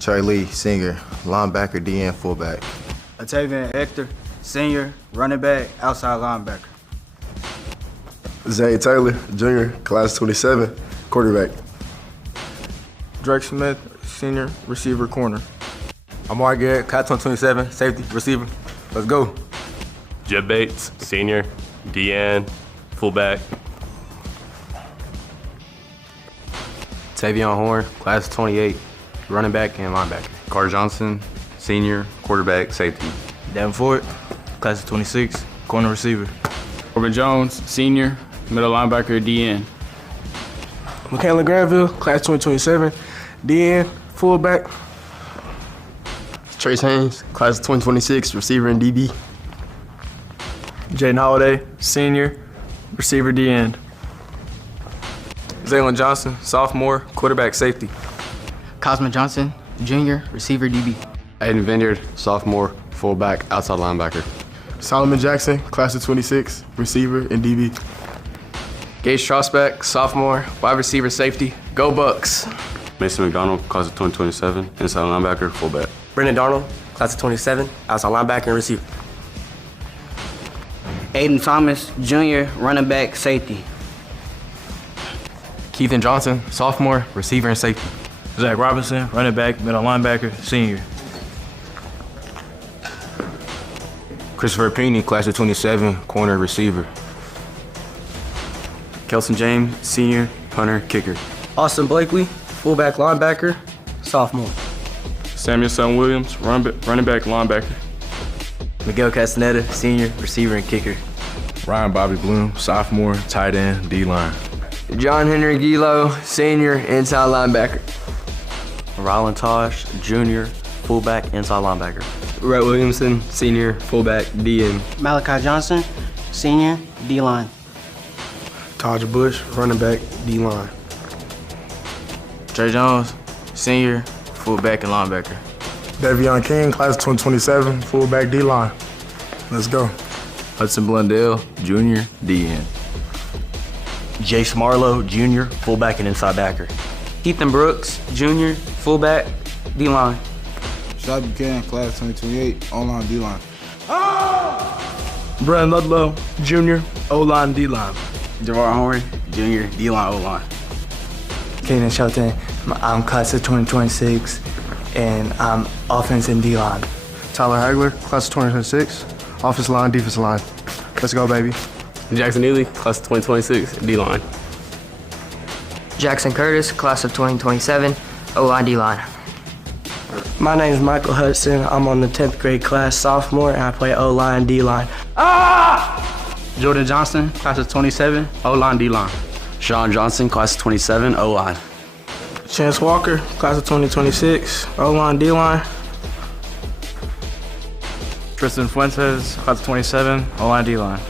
Charlie Singer, linebacker, DN, fullback. Atavian Hector, senior, running back, outside linebacker. Zane Taylor, junior, class 27, quarterback. Drake Smith, senior, receiver, corner. Amar Garrett, class 27, safety, receiver. Let's go. Jeb Bates, senior, DN, fullback. Tavion Horn, class of 28, running back and linebacker. Carter Johnson, senior, quarterback, safety. Davenport, class of 26, corner receiver. Corbin Jones, senior, middle linebacker, DN. Michaela Granville, class 2027, DN, fullback. Trace Haynes, class of 2026, receiver and DB. Jaden Holiday, senior, receiver, DN. Zaylon Johnson, sophomore, quarterback, safety. Cosmo Johnson, junior, receiver, DB. Aiden Vineyard, sophomore, fullback, outside linebacker. Solomon Jackson, class of 26, receiver and DB. Gage Strasbeck, sophomore, wide receiver, safety. Go Bucks. Mason McDonald, class of 2027, inside linebacker, fullback. Brennan Darnold, class of 27, outside linebacker and receiver. Aiden Thomas, junior, running back, safety. Keithan Johnson, sophomore, receiver and safety. Zach Robinson, running back, middle linebacker, senior. Christopher Peeney, class of 27, corner, receiver. Kelson James, senior, punter, kicker. Austin Blakely, fullback linebacker, sophomore. Samuel Son Williams, running back, linebacker. Miguel Castaneda, senior, receiver and kicker. Ryan Bobby Bloom, sophomore, tight end, D-line. John Henry Gilo, senior, inside linebacker. Rylan Tosh, junior, fullback, inside linebacker. Rhett Williamson, senior, fullback, DN. Malachi Johnson, senior, D-line. Taj Bush, running back, D-line. Trey Jones, senior, fullback, and linebacker. Davion King, class of 2027, fullback, D-line. Let's go. Hudson Blundell, junior, DN. Jace Marlowe, junior, fullback and inside backer. Ethan Brooks, junior, fullback, D-line. Shad Buchanan, class 2028, O-line, D-line. Brian Ludlow, junior, O-line, D-line. Javar Horn, junior, D-line, O-line. Kaden Shelton, I'm class of 2026, and I'm offense and D-line. Tyler Hagler, class of 2026, offensive line, defensive line. Let's go, baby. Jackson Neely, class of 2026, D-line. Jackson Curtis, class of 2027, O-line, D-line. My name is Michael Hudson. I'm on the 10th grade class, sophomore, and I play O-line, D-line. Jordan Johnson, class of 27, O-line, D-line. Sean Johnson, class of 27, O-line. Chance Walker, class of 2026, O-line, D-line. Tristan Fuentes, class of 27, O-line, D-line.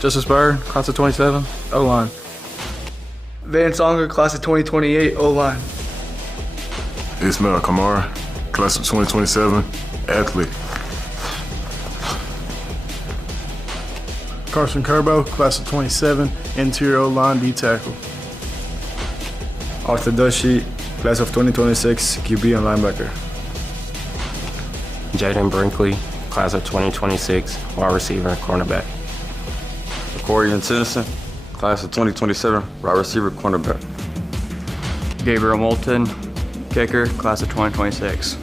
Justice Bird, class of 27, O-line. Van Songer, class of 2028, O-line. Ismail Kamara, class of 2027, athlete. Carson Kerbo, class of 27, interior O-line, D-tackle. Arthur Dushie, class of 2026, QB and linebacker. Jaden Brinkley, class of 2026, wide receiver and cornerback. Corey Simpson, class of 2027, wide receiver, cornerback. Gabriel Moulton, kicker, class of 2026.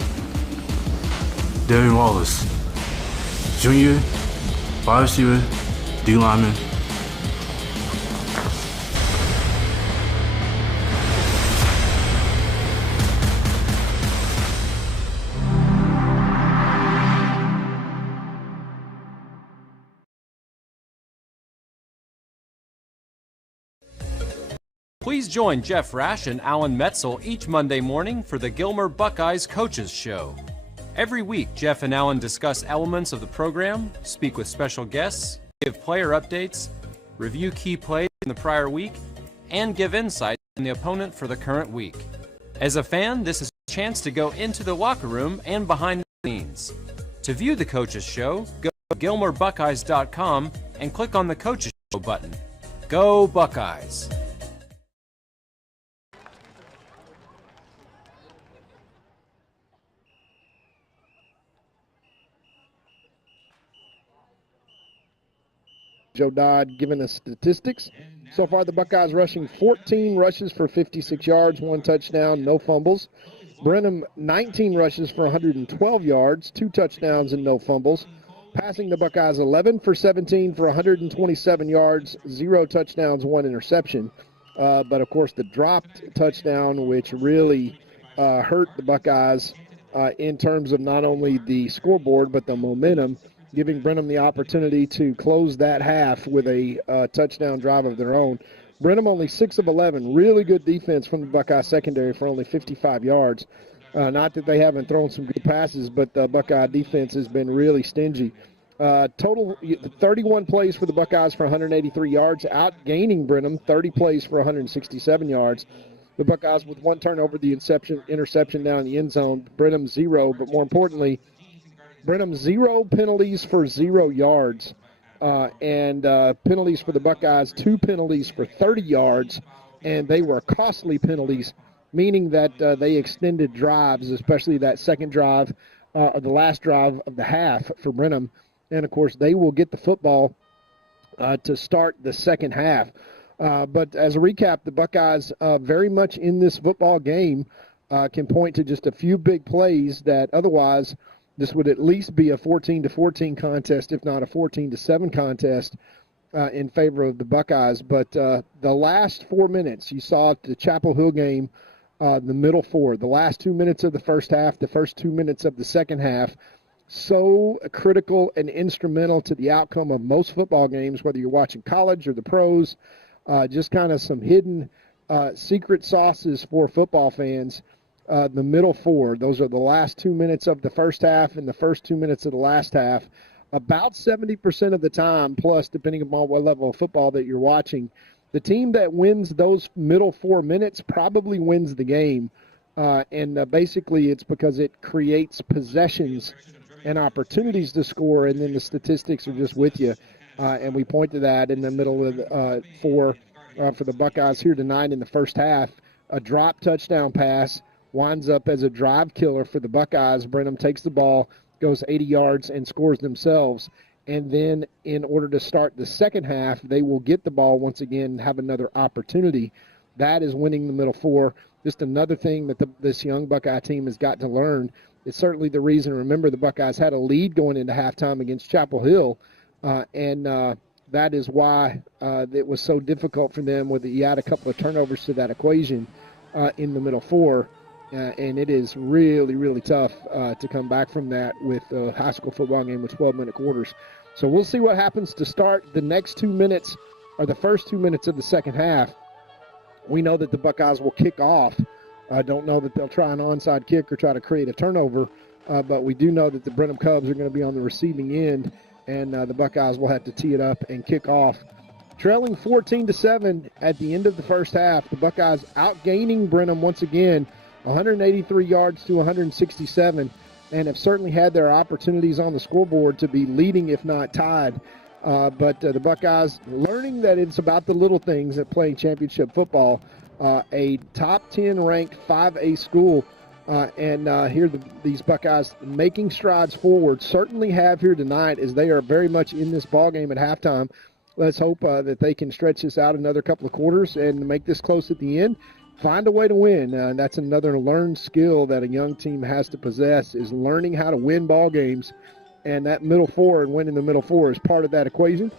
Devin Wallace, junior, wide receiver, D lineman. Please join Jeff Rash and Alan Metzel each Monday morning for the Gilmer Buckeyes Coaches Show. Every week, Jeff and Alan discuss elements of the program, speak with special guests, give player updates, review key plays in the prior week, and give insight on the opponent for the current week. As a fan, this is a chance to go into the locker room and behind the scenes. To view the Coaches Show, go to GilmerBuckeyes.com and click on the Coaches Show button. Go Buckeyes! Joe Dodd giving us statistics. So far, the Buckeyes rushing 14 rushes for 56 yards, 1 touchdown, no fumbles. Brenham, 19 rushes for 112 yards, 2 touchdowns and no fumbles. Passing the Buckeyes 11 for 17 for 127 yards, 0 touchdowns, 1 interception. But, of course, the dropped touchdown, which really hurt the Buckeyes in terms of not only the scoreboard but the momentum, giving Brenham the opportunity to close that half with a touchdown drive of their own. Brenham only 6 of 11. Really good defense from the Buckeye secondary for only 55 yards. Not that they haven't thrown some good passes, but the Buckeye defense has been really stingy. Total 31 plays for the Buckeyes for 183 yards, outgaining Brenham 30 plays for 167 yards. The Buckeyes with 1 turnover, the interception down in the end zone. Brenham 0, but more importantly, Brenham 0 penalties for 0 yards. And penalties for the Buckeyes, 2 penalties for 30 yards, and they were costly penalties, meaning that they extended drives, especially that second drive, or the last drive of the half for Brenham. And, of course, they will get the football to start the second half. But as a recap, the Buckeyes very much in this football game can point to just a few big plays that otherwise this would at least be a 14-14 contest, if not a 14-7 contest in favor of the Buckeyes. But the last 4 minutes, you saw at the Chapel Hill game, the middle 4, the last 2 minutes of the first half, the first 2 minutes of the second half, so critical and instrumental to the outcome of most football games, whether you're watching college or the pros, just kind of some hidden secret sauces for football fans. The middle 4, those are the last 2 minutes of the first half and the first 2 minutes of the last half. About 70% of the time, plus depending upon what level of football that you're watching, the team that wins those middle 4 minutes probably wins the game. And basically it's because it creates possessions and opportunities to score, and then the statistics are just with you. And we point to that in the middle of the 4 for the Buckeyes here tonight in the first half. A drop touchdown pass winds up as a drive killer for the Buckeyes. Brenham takes the ball, goes 80 yards, and scores themselves. And then in order to start the second half, they will get the ball once again and have another opportunity. That is winning the middle 4. Just another thing that this young Buckeye team has got to learn. It's certainly the reason. Remember, the Buckeyes had a lead going into halftime against Chapel Hill, and that is why it was so difficult for them. You add a couple of turnovers to that equation in the middle 4, and it is really, really tough to come back from that with a high school football game with 12-minute quarters. So we'll see what happens to start the next 2 minutes, or the first 2 minutes of the second half. We know that the Buckeyes will kick off. I don't know that they'll try an onside kick or try to create a turnover, but we do know that the Brenham Cubs are going to be on the receiving end, and the Buckeyes will have to tee it up and kick off. Trailing 14-7 at the end of the first half, the Buckeyes outgaining Brenham once again, 183 yards to 167, and have certainly had their opportunities on the scoreboard to be leading, if not tied. But the Buckeyes learning that it's about the little things at playing championship football. A top 10 ranked 5A school, and here these Buckeyes making strides forward, certainly have here tonight, as they are very much in this ball game at halftime. Let's hope that they can stretch this out another couple of quarters and make this close at the end. Find a way to win. That's another learned skill that a young team has to possess, is learning how to win ball games. And that middle 4 and winning the middle 4 is part of that equation.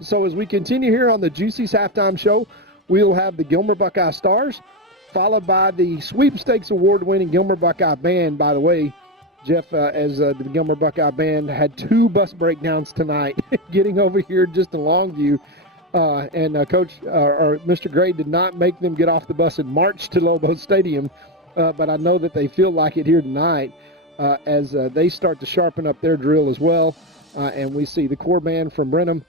So as we continue here on the Juicy's Halftime Show, we'll have the Gilmer Buckeye Stars, followed by the Sweepstakes Award-winning Gilmer Buckeye Band. By the way, Jeff, as the Gilmer Buckeye Band had 2 bus breakdowns tonight getting over here just to Longview. And Coach or Mr. Gray did not make them get off the bus and march to Lobo Stadium, but I know that they feel like it here tonight as they start to sharpen up their drill as well. And we see the core band from Brenham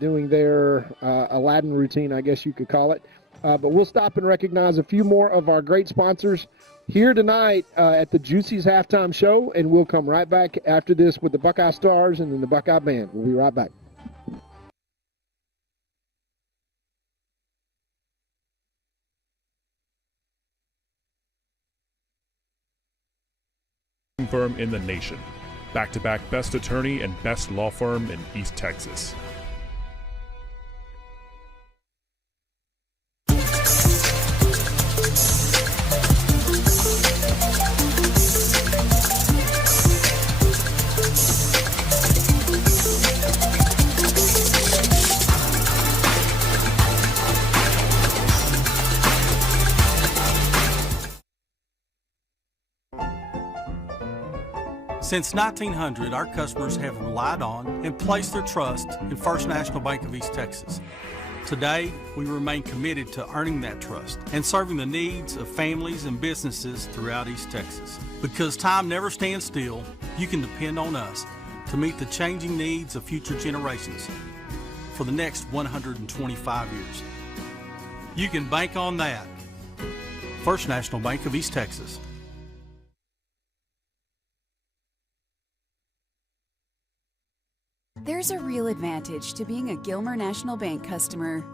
doing their Aladdin routine, I guess you could call it. But we'll stop and recognize a few more of our great sponsors here tonight at the Juicy's Halftime Show, and we'll come right back after this with the Buckeye Stars and then the Buckeye Band. We'll be right back. Firm in the nation. Back-to-back best attorney and best law firm in East Texas. Since 1900, our customers have relied on and placed their trust in First National Bank of East Texas. Today, we remain committed to earning that trust and serving the needs of families and businesses throughout East Texas. Because time never stands still, you can depend on us to meet the changing needs of future generations for the next 125 years. You can bank on that. First National Bank of East Texas. There's a real advantage to being a Gilmer National Bank customer.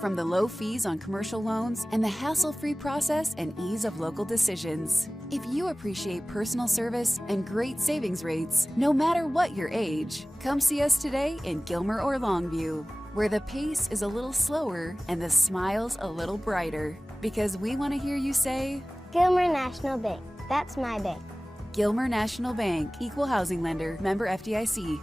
From the low fees on commercial loans and the hassle-free process and ease of local decisions. If you appreciate personal service and great savings rates, no matter what your age, come see us today in Gilmer or Longview, where the pace is a little slower and the smiles a little brighter. Because we want to hear you say, Gilmer National Bank. That's my bank. Gilmer National Bank, Equal Housing Lender, member FDIC.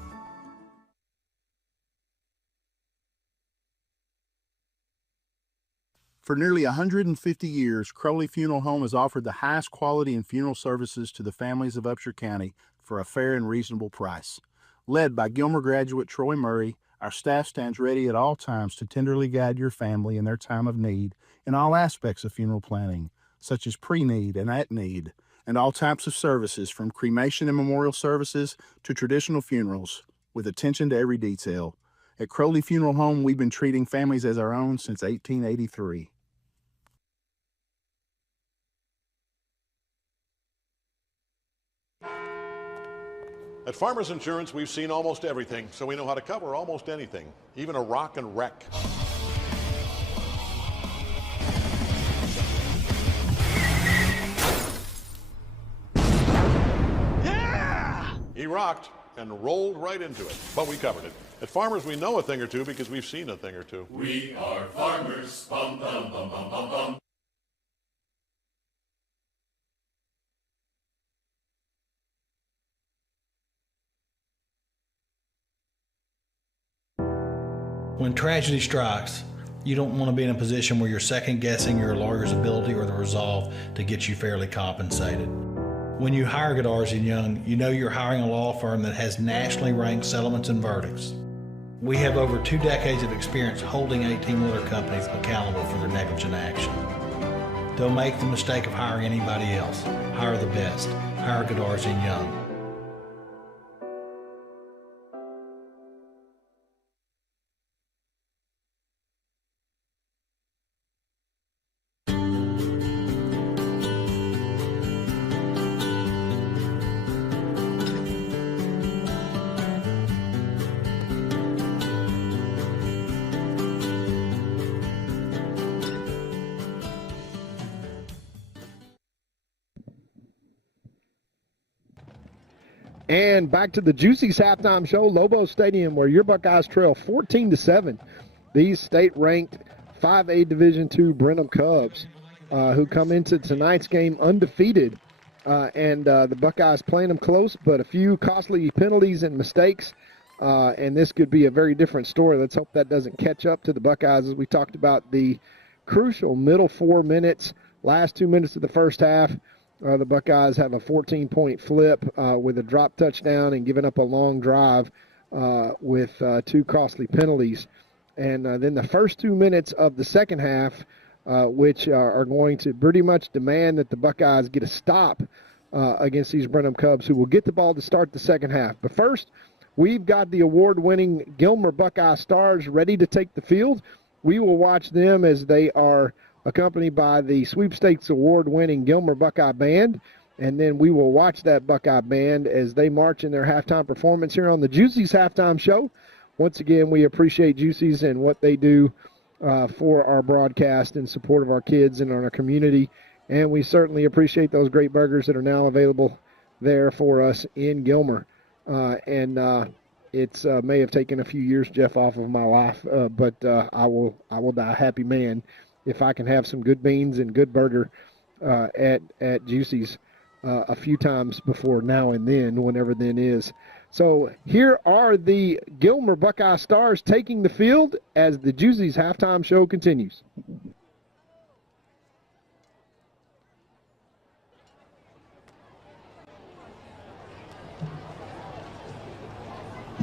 For nearly 150 years, Crowley Funeral Home has offered the highest quality in funeral services to the families of Upshur County for a fair and reasonable price. Led by Gilmer graduate Troy Murray, our staff stands ready at all times to tenderly guide your family in their time of need in all aspects of funeral planning, such as pre-need and at-need, and all types of services from cremation and memorial services to traditional funerals, with attention to every detail. At Crowley Funeral Home, we've been treating families as our own since 1883. At Farmers Insurance, we've seen almost everything, so we know how to cover almost anything, even a rock and wreck. Yeah! He rocked and rolled right into it, but we covered it. At Farmers, we know a thing or two because we've seen a thing or two. We are farmers. Bum, bum, bum, bum, bum, bum. When tragedy strikes, you don't want to be in a position where you're second guessing your lawyer's ability or the resolve to get you fairly compensated. When you hire Goddard & Young, you know you're hiring a law firm that has nationally ranked settlements and verdicts. We have over 2 decades of experience holding 18-wheeler companies accountable for their negligent action. Don't make the mistake of hiring anybody else. Hire the best. Hire Goddard & Young. And back to the Juicy's halftime show, Lobo Stadium, where your Buckeyes trail 14-7. These state-ranked 5A Division II Brenham Cubs, who come into tonight's game undefeated. The Buckeyes playing them close, but a few costly penalties and mistakes. And this could be a very different story. Let's hope that doesn't catch up to the Buckeyes, as we talked about the crucial middle 4 minutes, last 2 minutes of the first half. The Buckeyes have a 14-point flip with a drop touchdown and giving up a long drive with 2 costly penalties. And then the first 2 minutes of the second half, which are going to pretty much demand that the Buckeyes get a stop against these Brenham Cubs, who will get the ball to start the second half. But first, we've got the award-winning Gilmer Buckeye Stars ready to take the field. We will watch them as they are accompanied by the Sweepstakes Award-winning Gilmer Buckeye Band, and then we will watch that Buckeye Band as they march in their halftime performance here on the Juicy's Halftime Show. Once again, we appreciate Juicy's and what they do for our broadcast in support of our kids and our community, and we certainly appreciate those great burgers that are now available there for us in Gilmer. It's may have taken a few years, Jeff, off of my life, but I will die a happy man if I can have some good beans and good burger at Juicy's a few times before now and then, whenever then is. So here are the Gilmer Buckeye Stars taking the field as the Juicy's halftime show continues.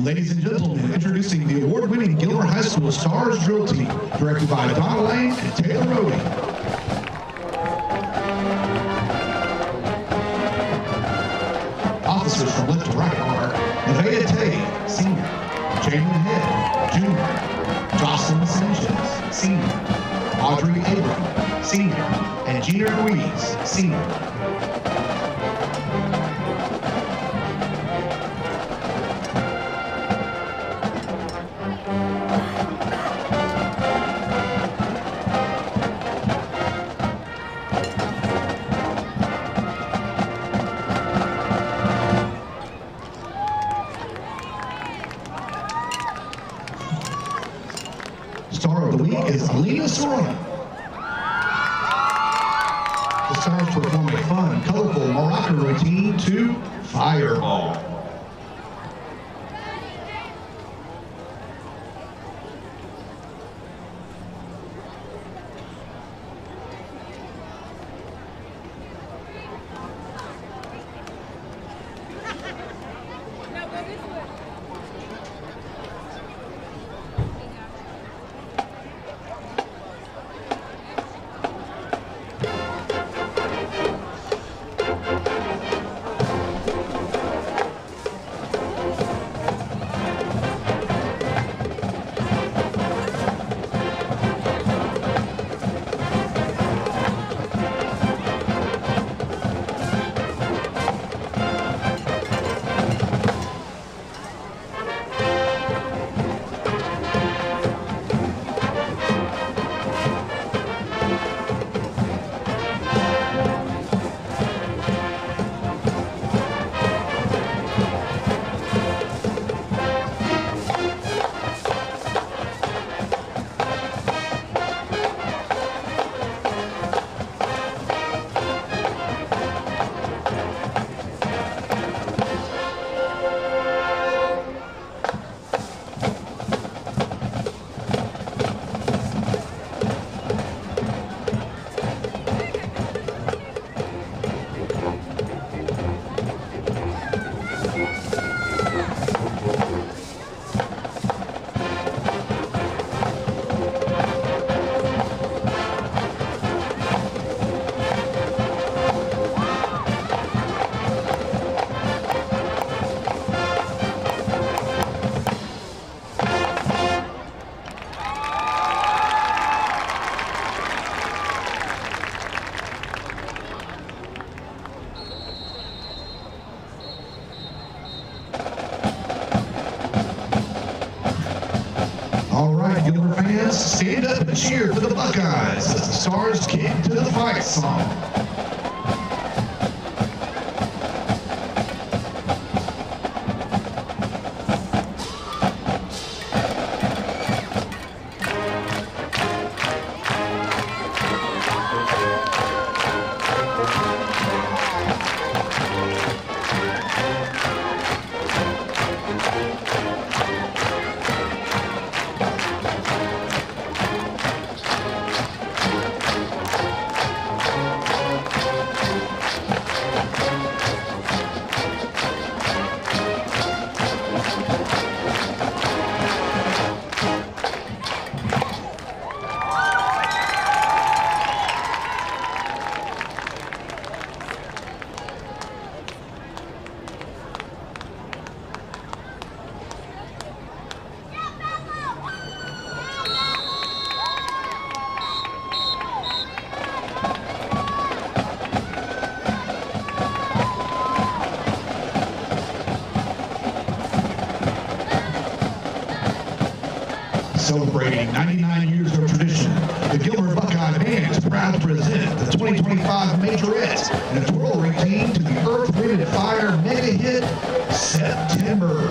Ladies and gentlemen, introducing the award-winning Gilmer High School Stars Drill Team, directed by Donna Lane and Taylor Rohde. Officers from left to right are Nevaeh Tay, Senior, Jamie Head, Junior, Jocelyn Sanchez, Senior, Audrey Abram, Senior, and Gina Ruiz, Senior. Star of the week is Alina Sorona. The stars perform a fun, colorful Moroccan routine to Fireball. All right, Gilmer fans, stand up and cheer for the Buckeyes as the Stars kick to the fight song. Celebrating 99 years of tradition, the Gilmer Buckeye Band is proud to present the 2025 Majorettes in a twirl routine to the Earth, Wind, and Fire mega hit, September.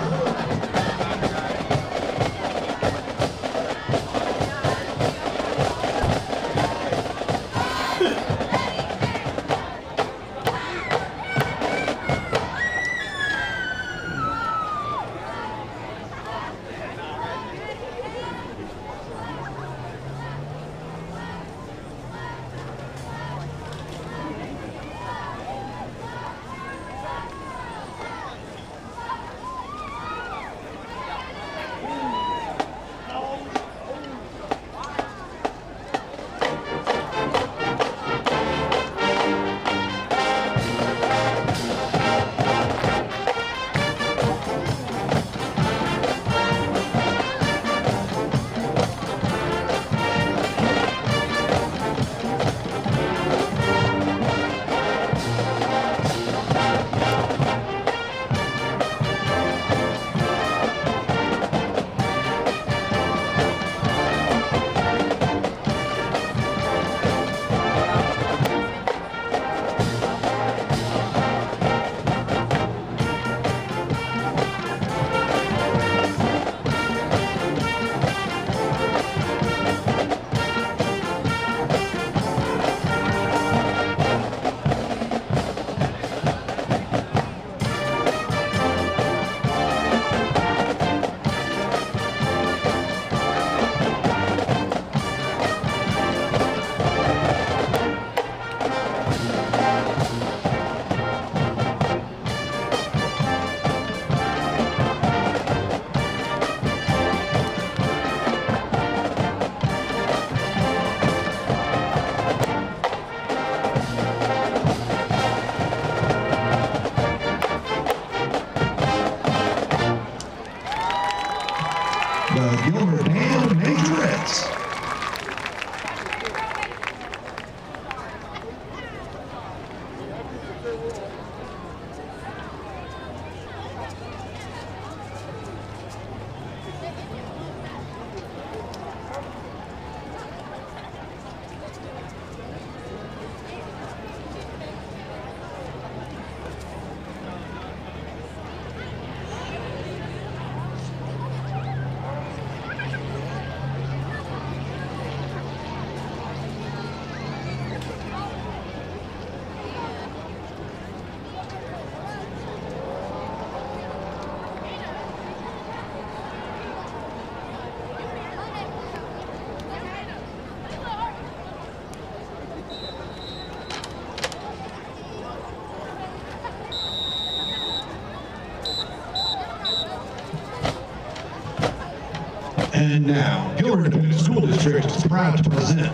And now, Gilmer Independent School District is proud to present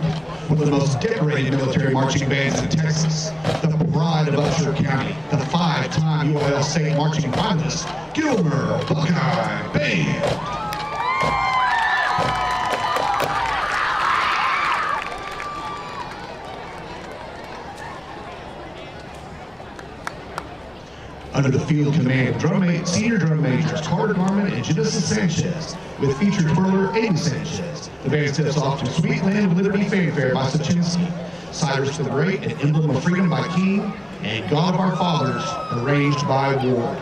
one of the most decorated military marching bands in Texas, the pride of Upshur County, the 5-time UIL State Marching Finalist, Gilmer Buckeye Band. Under the field command of senior drum majors Carter Garman and Genesis Sanchez, with featured twirler Aiden Sanchez. The band steps off to Sweet Land of Liberty Fanfare by Sachinsky, Cyrus the Great, an Emblem of Freedom by King, and God of Our Fathers, arranged by Ward.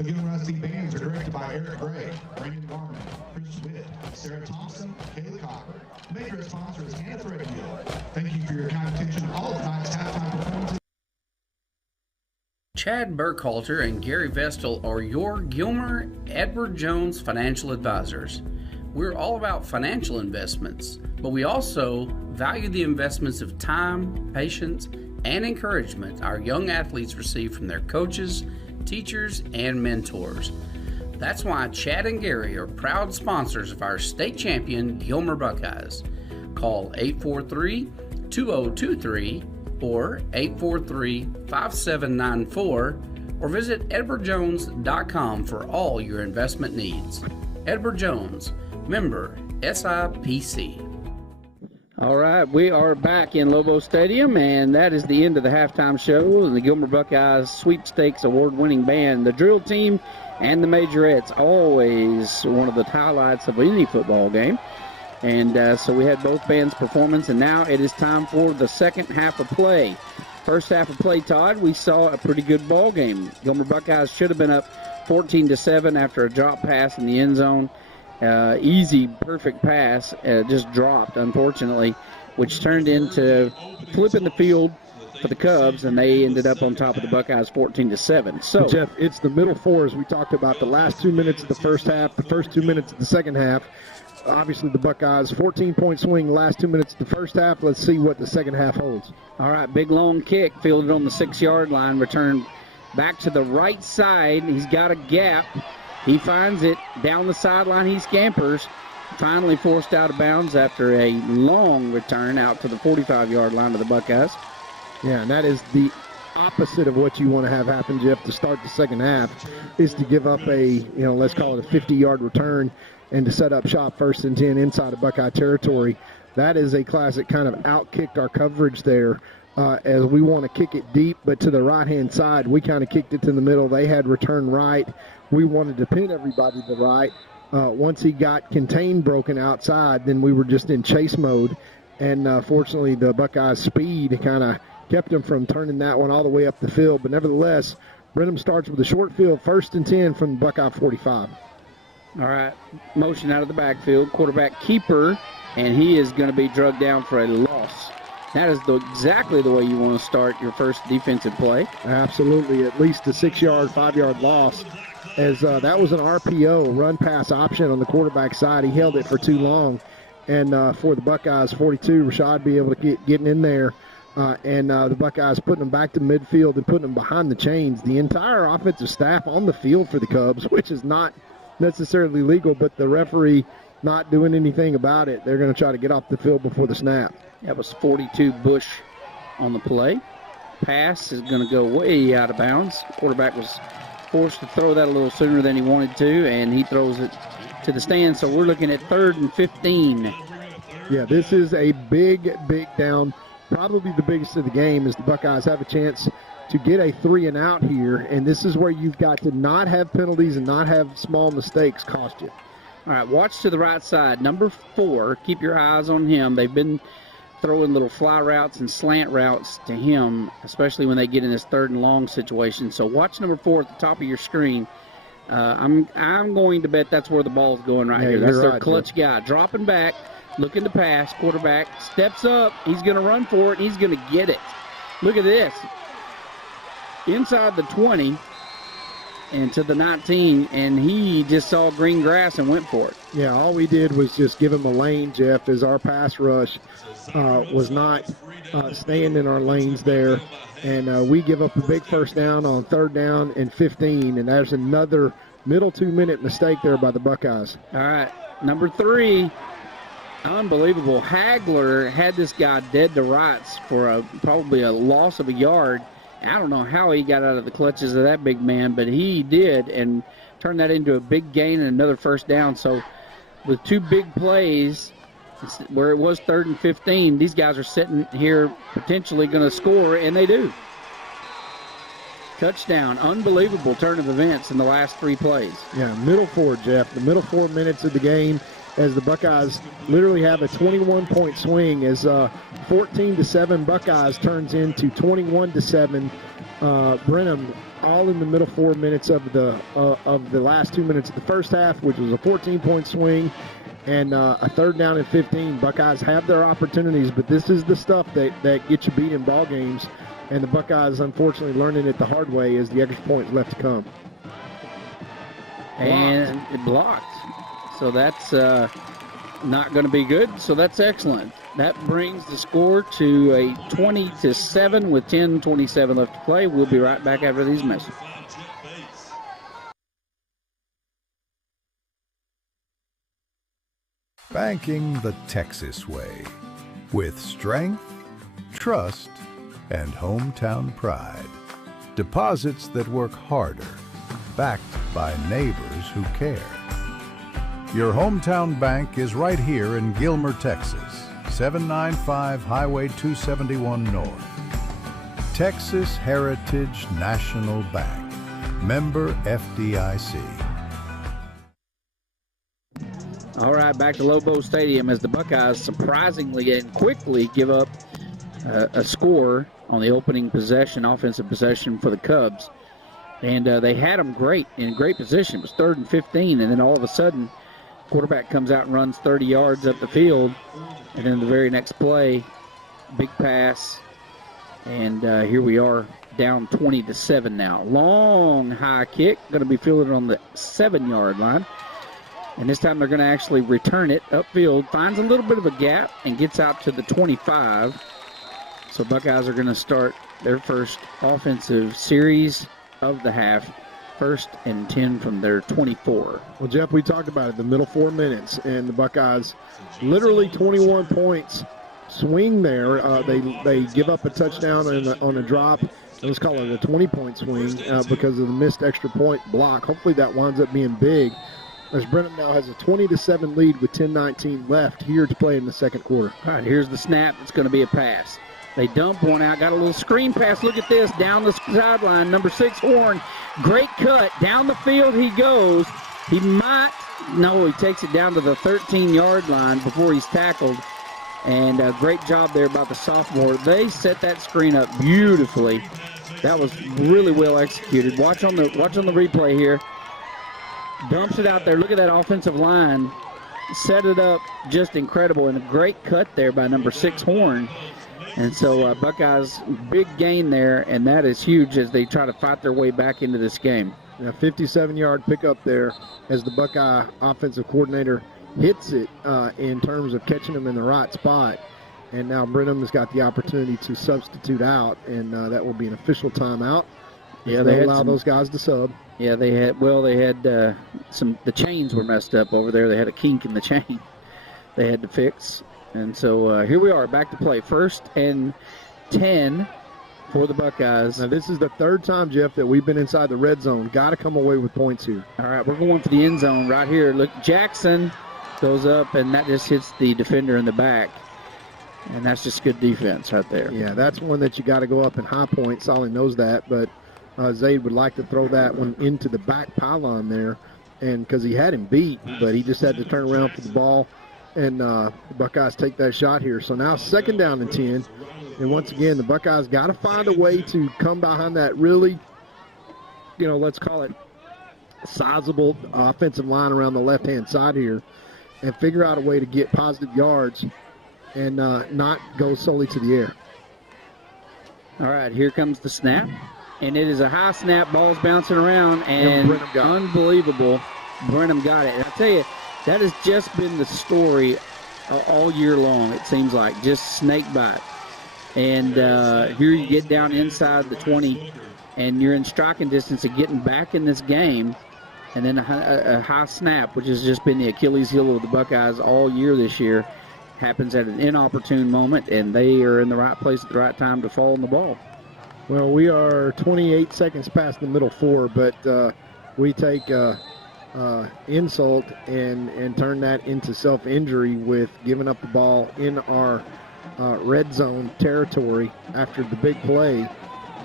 The Gilmer SC bands are directed by Eric Gray, Brandon Garman, Chris Schmidt, Sarah Thompson, Kayla Cocker. Major sponsor is Hannah Threadgill. Thank you for your kind attention to all of tonight's halftime performances. Chad Burkhalter and Gary Vestal are your Gilmer Edward Jones financial advisors. We're all about financial investments, but we also value the investments of time, patience, and encouragement our young athletes receive from their coaches, teachers, and mentors. That's why Chad and Gary are proud sponsors of our state champion Gilmer Buckeyes. Call 843-2023 or 843-5794 or visit edwardjones.com for all your investment needs. Edward Jones, member SIPC. All right, we are back in Lobo Stadium, and that is the end of the halftime show. The Gilmer Buckeyes Sweepstakes award-winning band, the drill team, and the majorettes, always one of the highlights of any football game. And so we had both bands' performance, and now it is time for the second half of play. First half of play, Todd, we saw a pretty good ball game. Gilmer Buckeyes should have been up 14-7 after a drop pass in the end zone. Easy, perfect pass, just dropped, unfortunately, which turned into flipping the field for the Cubs, and they ended up on top of the Buckeyes 14-7. So, Jeff, it's the middle four, as we talked about, the last 2 minutes of the first half, the first 2 minutes of the second half. Obviously, the Buckeyes, 14-point swing, last 2 minutes of the first half. Let's see what the second half holds. All right, big long kick, fielded on the 6-yard line, returned back to the right side. He's got a gap. He finds it down the sideline. He scampers. Finally forced out of bounds after a long return out to the 45-yard line of the Buckeyes. Yeah, and that is the opposite of what you want to have happen, Jeff, to start the second half, is to give up a, let's call it a 50-yard return and to set up shop 1st and 10 inside of Buckeye territory. That is a classic kind of out-kicked our coverage there. As we want to kick it deep, but to the right-hand side, we kind of kicked it to the middle. They had return right. We wanted to pin everybody to the right. Once he got contained broken outside, then we were just in chase mode. And fortunately, the Buckeyes' speed kind of kept him from turning that one all the way up the field. But nevertheless, Brenham starts with a short field, 1st and 10 from the Buckeye 45. All right, motion out of the backfield, quarterback keeper, and he is going to be drugged down for a loss. That is exactly the way you want to start your first defensive play. Absolutely, at least a 6-yard, 5-yard loss, as that was an RPO, run-pass option on the quarterback side. He held it for too long, and for the Buckeyes, 42, Rashad be able to getting in there, and the Buckeyes putting them back to midfield and putting them behind the chains. The entire offensive staff on the field for the Cubs, which is not necessarily legal, but the referee not doing anything about it. They're going to try to get off the field before the snap. That was 42 Bush on the play. Pass is going to go way out of bounds. Quarterback was forced to throw that a little sooner than he wanted to, and he throws it to the stand. So we're looking at 3rd and 15. Yeah, this is a big down. Probably the biggest of the game is the Buckeyes have a chance to get a 3-and-out here, and this is where you've got to not have penalties and not have small mistakes cost you. All right, watch to the right side. Number 4, keep your eyes on him. They've been throwing little fly routes and slant routes to him, especially when they get in this 3rd and long situation. So watch number 4 at the top of your screen. I'm going to bet that's where the ball's going right here. That's their clutch guy. Dropping back, looking to pass. Quarterback steps up. He's going to run for it. He's going to get it. Look at this. Inside the 20. and to the 19, and he just saw green grass and went for it. Yeah, all we did was just give him a lane, Jeff, as our pass rush was not staying in our lanes there. And we give up a big first down on 3rd down and 15, and there's another middle 2-minute mistake there by the Buckeyes. All right, number 3, unbelievable. Hagler had this guy dead to rights for probably a loss of a yard. I don't know how he got out of the clutches of that big man, but he did, and turned that into a big gain and another first down. So with 2 big plays, where it was 3rd and 15, these guys are sitting here potentially going to score, and they do. Touchdown. Unbelievable turn of events in the last 3 plays. Yeah, middle 4, Jeff. The middle 4 minutes of the game as the Buckeyes literally have a 21-point swing as 14-7 Buckeyes turns into 21-7 Brenham, all in the middle 4 minutes of the last 2 minutes of the first half, which was a 14-point swing. And a 3rd down and 15. Buckeyes have their opportunities, but this is the stuff that gets you beat in ball games. And the Buckeyes, unfortunately, learning it the hard way as the extra points left to come. And it blocked. So that's not going to be good. So that's excellent. That brings the score to a 20-7 with 10:27 left to play. We'll be right back after these messages. Banking the Texas way, with strength, trust, and hometown pride. Deposits that work harder, backed by neighbors who care. Your hometown bank is right here in Gilmer, Texas, 795 Highway 271 North. Texas Heritage National Bank, member FDIC. All right, back to Lobo Stadium as the Buckeyes surprisingly and quickly give up a score on the opening possession, offensive possession for the Cubs. And they had them in great position. It was 3rd and 15, and then all of a sudden, quarterback comes out and runs 30 yards up the field. And then the very next play, big pass. And here we are down 20-7 now. Long high kick, going to be fielded on the 7-yard line. And this time they're going to actually return it upfield. Finds a little bit of a gap and gets out to the 25. So Buckeyes are going to start their first offensive series of the half. 1st and 10 from their 24. Well, Jeff, we talked about it, the middle 4 minutes, and the Buckeyes literally 21 points swing there. They give up a touchdown on a drop. Let's call it a 20-point swing because of the missed extra point block. Hopefully that winds up being big, as Brenham now has a 20-7 lead with 10:19 left here to play in the second quarter. All right, here's the snap. It's going to be a pass. They dump one out, got a little screen pass. Look at this, down the sideline. Number 6, Horn, great cut. Down the field he goes. He takes it down to the 13-yard line before he's tackled. And a great job there by the sophomore. They set that screen up beautifully. That was really well executed. Watch on the replay here. Dumps it out there. Look at that offensive line. Set it up just incredible. And a great cut there by number 6, Horn. And so Buckeyes, big gain there, and that is huge as they try to fight their way back into this game. Now, 57-yard pickup there as the Buckeye offensive coordinator hits it in terms of catching them in the right spot. And now Brenham has got the opportunity to substitute out, and that will be an official timeout. Yeah, they allow those guys to sub. Yeah, they had the chains were messed up over there. They had a kink in the chain they had to fix. And so here we are, back to play. 1st and 10 for the Buckeyes. Now, this is the 3rd time, Jeff, that we've been inside the red zone. Got to come away with points here. All right, we're going for the end zone right here. Look, Jackson goes up, and that just hits the defender in the back. And that's just good defense right there. Yeah, that's one that you got to go up in high point. Solly knows that, but Zaid would like to throw that one into the back pylon there, and because he had him beat, but he just had to turn around for the ball. And the Buckeyes take that shot here. So now 2nd down and 10. And once again, the Buckeyes got to find a way to come behind that really, let's call it sizable offensive line around the left-hand side here and figure out a way to get positive yards and not go solely to the air. All right, here comes the snap. And it is a high snap, ball's bouncing around, and unbelievable. Brenham got it. And I tell you, that has just been the story all year long, it seems like, just snake bite. And here you get down inside the 20, and you're in striking distance of getting back in this game. And then a high snap, which has just been the Achilles heel of the Buckeyes all year this year, happens at an inopportune moment, and they are in the right place at the right time to fall on the ball. Well, we are 28 seconds past the middle four, but we take insult and turn that into self-injury with giving up the ball in our red zone territory after the big play.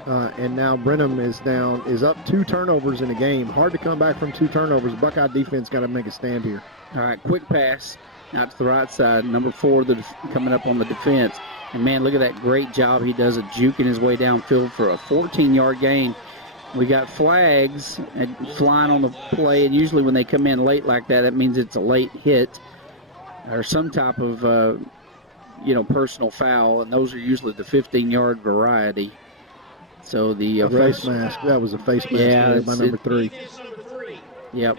And now Brenham is up 2 turnovers in a game. Hard to come back from 2 turnovers. Buckeye defense got to make a stand here. All right, quick pass out to the right side. Number 4 coming up on the defense. And, man, look at that great job he does of juking his way downfield for a 14-yard gain. We got flags flying on the play, and usually when they come in late like that, that means it's a late hit or some type of, personal foul, and those are usually the 15-yard variety. So the face mask. That was a face mask by number 3. Yep.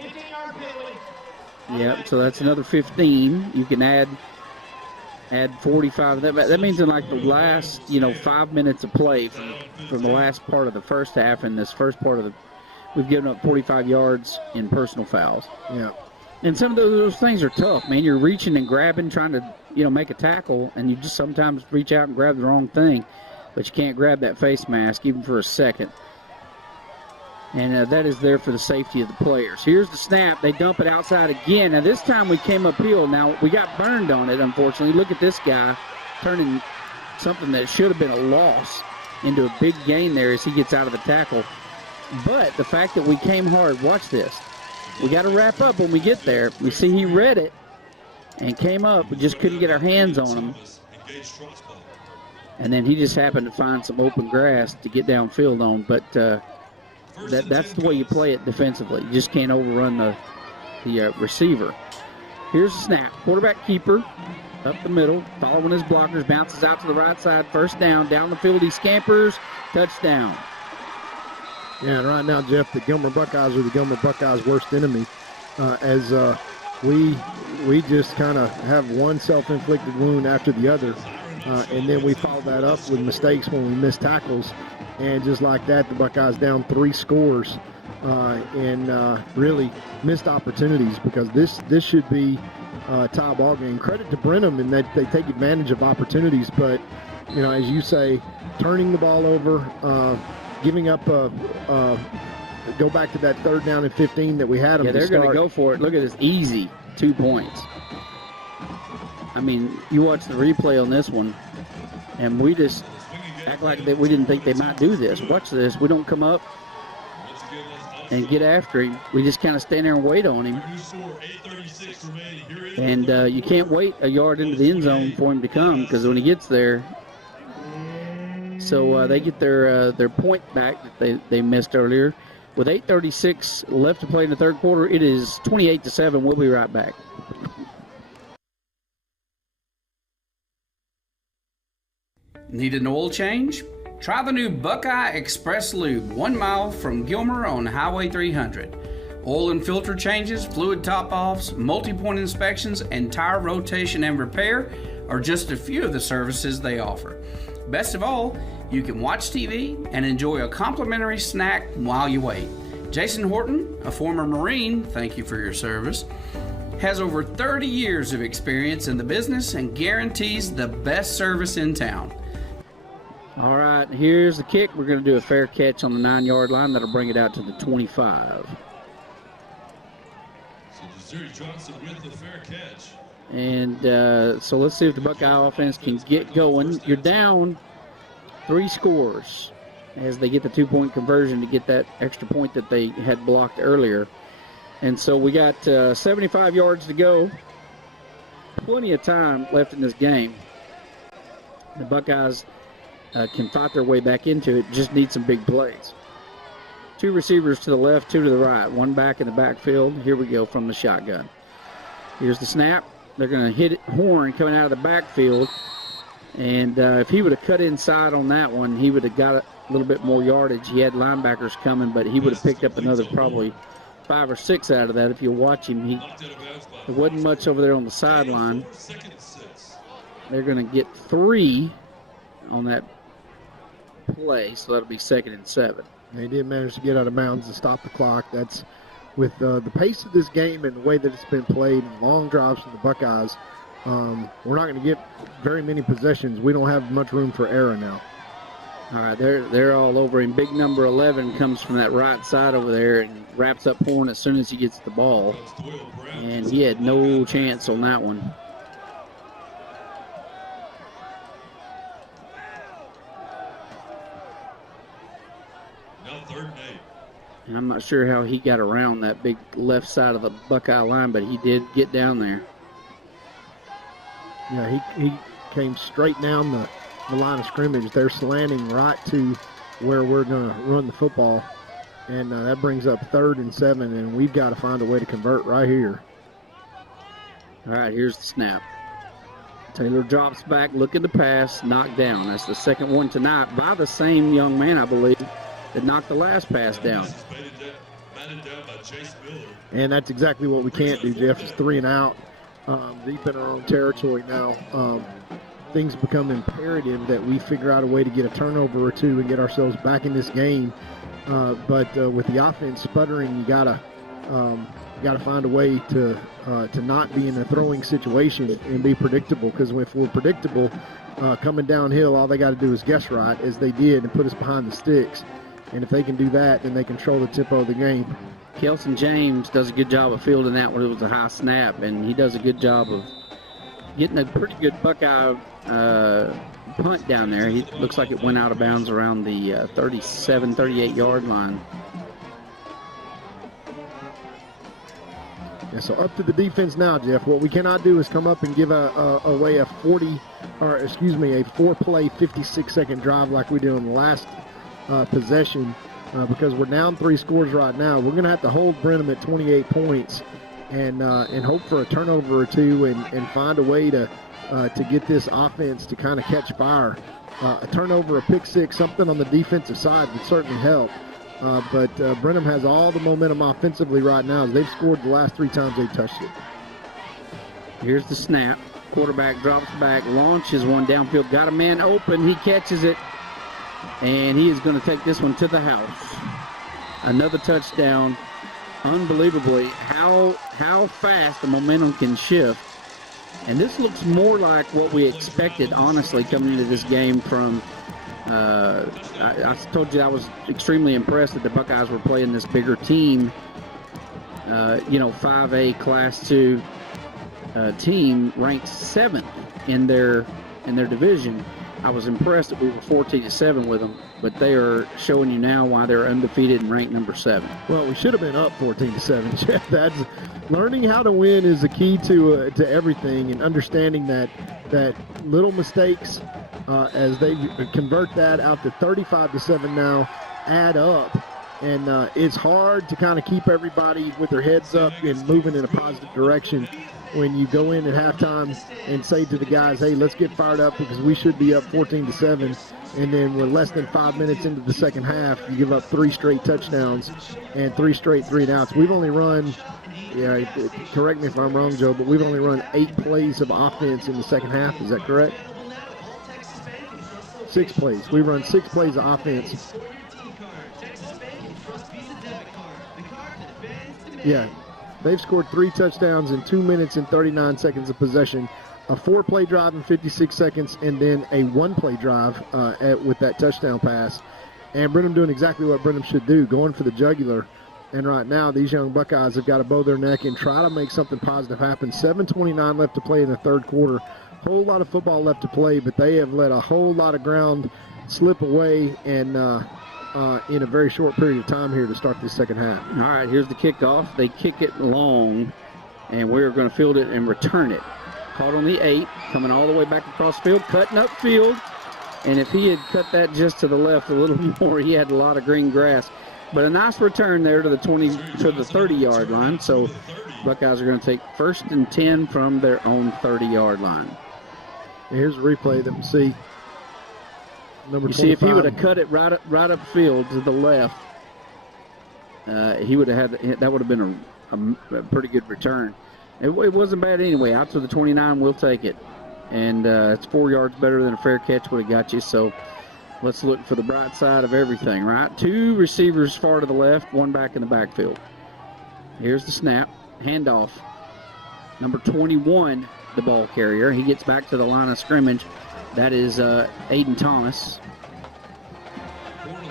Yep, so that's another 15. You can add 45. That means in like the last, 5 minutes of play from the last part of the first half and this first part of we've given up 45 yards in personal fouls. Yeah. And some of those things are tough, man. You're reaching and grabbing, trying to, make a tackle, and you just sometimes reach out and grab the wrong thing. But you can't grab that face mask even for a second. And that is there for the safety of the players. Here's the snap. They dump it outside again. Now, this time we came uphill. Now, we got burned on it, unfortunately. Look at this guy turning something that should have been a loss into a big gain there as he gets out of the tackle. But the fact that we came hard, watch this. We got to wrap up when we get there. We see he read it and came up. We just couldn't get our hands on him. And then he just happened to find some open grass to get downfield on. But that's the way you play it defensively. You just can't overrun the receiver. Here's the snap. Quarterback keeper up the middle, following his blockers, bounces out to the right side. First down. Down the field he scampers. Touchdown. Yeah, and right now, Jeff, the Gilmer Buckeyes are the Gilmer Buckeyes' worst enemy as we just kind of have one self-inflicted wound after the other. And then we follow that up with mistakes when we miss tackles. And just like that, the Buckeyes down 3 scores and really missed opportunities because this should be a tie ball game. Credit to Brenham in that they take advantage of opportunities. But, as you say, turning the ball over, giving up go back to that 3rd down and 15 that we had them. Yeah, they're going to go for it. Look at this, easy 2 points. I mean, you watch the replay on this one, and we just act like that we didn't think they might do this. Watch this. We don't come up and get after him. We just kind of stand there and wait on him. And you can't wait a yard into the end zone for him to come because when he gets there, so they get their point back that they missed earlier. With 8:36 left to play in the 3rd quarter, it is 28-7. We'll be right back. Need an oil change? Try the new Buckeye Express Lube, 1 mile from Gilmer on Highway 300. Oil and filter changes, fluid top-offs, multi-point inspections, and tire rotation and repair are just a few of the services they offer. Best of all, you can watch TV and enjoy a complimentary snack while you wait. Jason Horton, a former Marine, thank you for your service, has over 30 years of experience in the business and guarantees the best service in town. All right, here's the kick. We're going to do a fair catch on the 9-yard line. That'll bring it out to the 25. So Missouri Johnson with the fair catch. And so let's see if the Buckeye offense can get going. You're down 3 scores as they get the 2-point conversion to get that extra point that they had blocked earlier. And so we got 75 yards to go. Plenty of time left in this game. The Buckeyes can fight their way back into it, just need some big plays. 2 receivers to the left, 2 to the right, 1 back in the backfield. Here we go from the shotgun. Here's the snap. They're going to hit it, Horn coming out of the backfield. And if he would have cut inside on that one, he would have got a little bit more yardage. He had linebackers coming, but he would have picked up another probably 5 or 6 out of that. If you watch him, there wasn't much over there on the sideline. They're going to get 3 on that play, so that'll be 2nd and 7. They did manage to get out of bounds to stop the clock. That's with the pace of this game and the way that it's been played and long drives from the Buckeyes. We're not going to get very many possessions. We don't have much room for error now. All right, they're all over him. Big number 11 comes from that right side over there and wraps up Horn as soon as he gets the ball. And he had no chance on that one. Now 3rd and 8. And I'm not sure how he got around that big left side of the Buckeye line, but he did get down there. Yeah, he came straight down the line of scrimmage. They're slanting right to where we're going to run the football. And that brings up 3rd and 7, and we've got to find a way to convert right here. All right, here's the snap. Taylor drops back, looking to pass, knocked down. That's the second one tonight by the same young man, I believe, that knocked the last pass down. And that's exactly what we can't do, Jeff, is 3 and out. Deep in our own territory now. Things become imperative that we figure out a way to get a turnover or 2 and get ourselves back in this game. But with the offense sputtering, you gotta find a way to not be in a throwing situation and be predictable. Because if we're predictable, coming downhill, all they got to do is guess right, as they did, and put us behind the sticks. And if they can do that, then they control the tempo of the game. Kelson James does a good job of fielding that when it was a high snap, and he does a good job of getting a pretty good Buckeye punt down there. He looks like it went out of bounds around the 37, 38-yard line. Yeah, so up to the defense now, Jeff. What we cannot do is come up and give away a 4-play, 56-second drive like we did on the last possession. Because we're down 3 scores right now. We're going to have to hold Brenham at 28 points and hope for a turnover or 2 and find a way to get this offense to kind of catch fire. A turnover, a pick 6, something on the defensive side would certainly help. But Brenham has all the momentum offensively right now as they've scored the last 3 times they've touched it. Here's the snap. Quarterback drops back, launches one downfield, got a man open. He catches it. And he is going to take this one to the house. Another touchdown. Unbelievably, how fast the momentum can shift. And this looks more like what we expected, honestly, coming into this game from I told you I was extremely impressed that the Buckeyes were playing this bigger team. 5A Class 2 team ranked 7th in their division. I was impressed that we were 14-7 with them, but they are showing you now why they're undefeated and ranked number 7. Well, we should have been up 14-7, Jeff. That's learning how to win is the key to everything, and understanding that little mistakes as they convert that out to 35-7 now add up. And it's hard to kind of keep everybody with their heads up and moving in a positive direction when you go in at halftime and say to the guys, hey, let's get fired up because we should be up 14-7. And then we're less than 5 minutes into the second half, you give up 3 straight touchdowns and 3 straight 3-and-outs. We've only run, correct me if I'm wrong, Joe, but we've only run 8 plays of offense in the second half. Is that correct? 6 plays. We run 6 plays of offense. Yeah, they've scored 3 touchdowns in 2 minutes and 39 seconds of possession, a 4-play drive in 56 seconds, and then a 1-play drive with that touchdown pass. And Brenham doing exactly what Brenham should do, going for the jugular. And right now, these young Buckeyes have got to bow their neck and try to make something positive happen. 7:29 left to play in the third quarter. Whole lot of football left to play, but they have let a whole lot of ground slip away and in a very short period of time here to start this second half. All right, here's the kickoff. They kick it long, and we're going to field it and return it. Caught on the 8, coming all the way back across field, cutting up field. And if he had cut that just to the left a little more, he had a lot of green grass. But a nice return there to the 30-yard line. So Buckeyes are going to take 1st and 10 from their own 30-yard line. Here's a replay that we see. Number 25. See, if he would have cut it right up field to the left, he would have had that would have been a pretty good return. It wasn't bad anyway. Out to the 29, we'll take it. And it's 4 yards better than a fair catch would have got you. So let's look for the bright side of everything, right? 2 receivers far to the left, 1 back in the backfield. Here's the snap. Handoff. Number 21, the ball carrier. He gets back to the line of scrimmage. That is Aiden Thomas.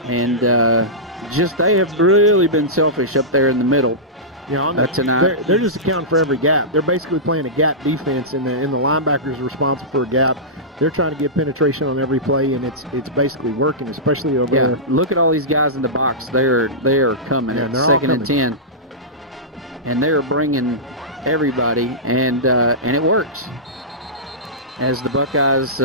And they have really been selfish up there in the middle. Tonight. They're just accounting for every gap. They're basically playing a gap defense, and the linebackers are responsible for a gap. They're trying to get penetration on every play, and it's basically working, especially over there. Look at all these guys in the box. They are coming. Yeah, it's second and 10, and they are bringing everybody, and it works. As the Buckeyes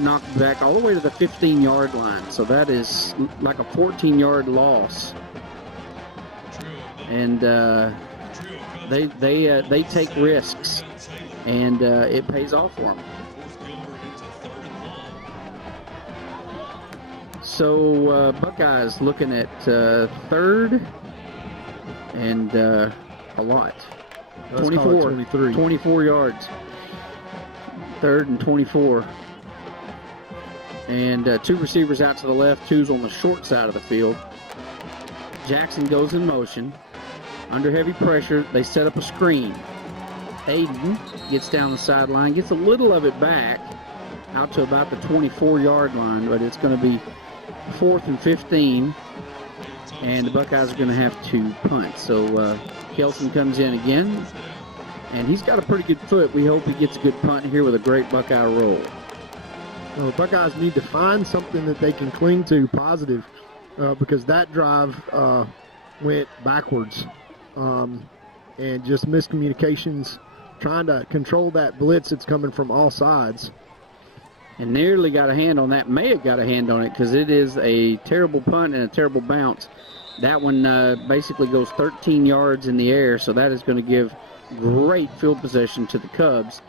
knock back all the way to the 15-yard line, so that is like a 14-yard loss. And they take risks, and it pays off for them. So Buckeyes looking at third and a lot. 24 yards. Third and 24. And 2 receivers out to the left, 2's on the short side of the field. Jackson goes in motion. Under heavy pressure, they set up a screen. Aiden gets down the sideline, gets a little of it back out to about the 24-yard line, but it's going to be 4th and 15, and the Buckeyes are going to have to punt. So Kelson comes in again, and he's got a pretty good foot. We hope he gets a good punt here with a great Buckeye roll. Well, the Buckeyes need to find something that they can cling to positive because that drive went backwards. And just miscommunications, trying to control that blitz that's coming from all sides. And nearly got a hand on that. May have got a hand on it because it is a terrible punt and a terrible bounce. That one basically goes 13 yards in the air, so that is going to give great field possession to the Cubs.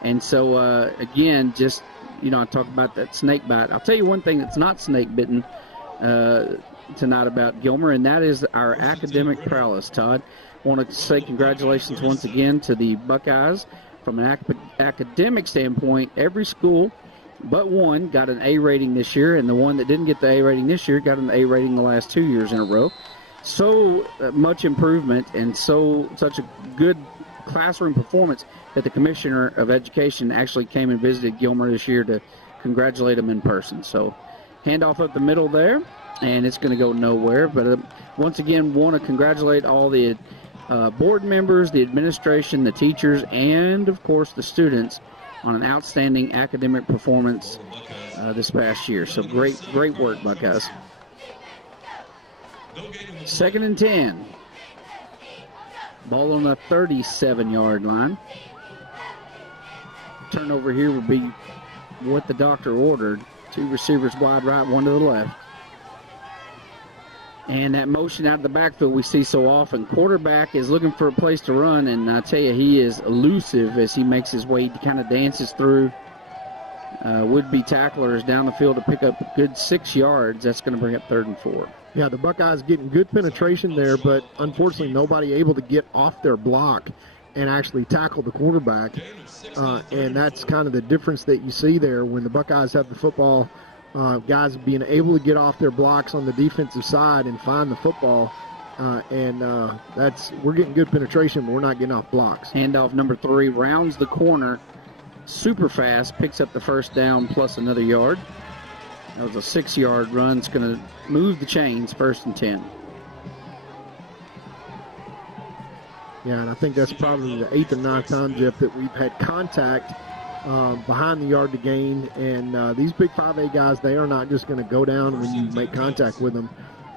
And so, again, just, I talk about that snake bite. I'll tell you one thing that's not snake bitten tonight about Gilmer, and that is our academic prowess, Todd. I want to say congratulations once again to the Buckeyes. From an academic standpoint, every school but one got an A rating this year, and the one that didn't get the A rating this year got an A rating the last 2 years in a row. So much improvement and such a good classroom performance that the Commissioner of Education actually came and visited Gilmer this year to congratulate them in person. So handoff up the middle there, and it's going to go nowhere. But once again, want to congratulate all the board members, the administration, the teachers, and, of course, the students on an outstanding academic performance this past year. So great work, Buckeyes. 2nd and 10. Ball on the 37-yard line. Turnover here would be what the doctor ordered. 2 receivers wide right, 1 to the left. And that motion out of the backfield we see so often. Quarterback is looking for a place to run, and I tell you, he is elusive as he makes his way, kind of dances through would-be tacklers down the field to pick up a good 6 yards. That's going to bring up 3rd and 4. Yeah, the Buckeyes getting good penetration there, but unfortunately nobody able to get off their block and actually tackle the quarterback. And that's kind of the difference that you see there when the Buckeyes have the football. Guys being able to get off their blocks on the defensive side and find the football, we're getting good penetration, but we're not getting off blocks. Handoff number 3 rounds the corner super fast, picks up the first down plus another yard. That was a 6-yard run. It's going to move the chains, 1st and 10. Yeah, and I think that's probably the 8th or 9th time, Jeff, that we've had contact behind the yard to gain, and these big 5A guys, they are not just going to go down when you make contact with them.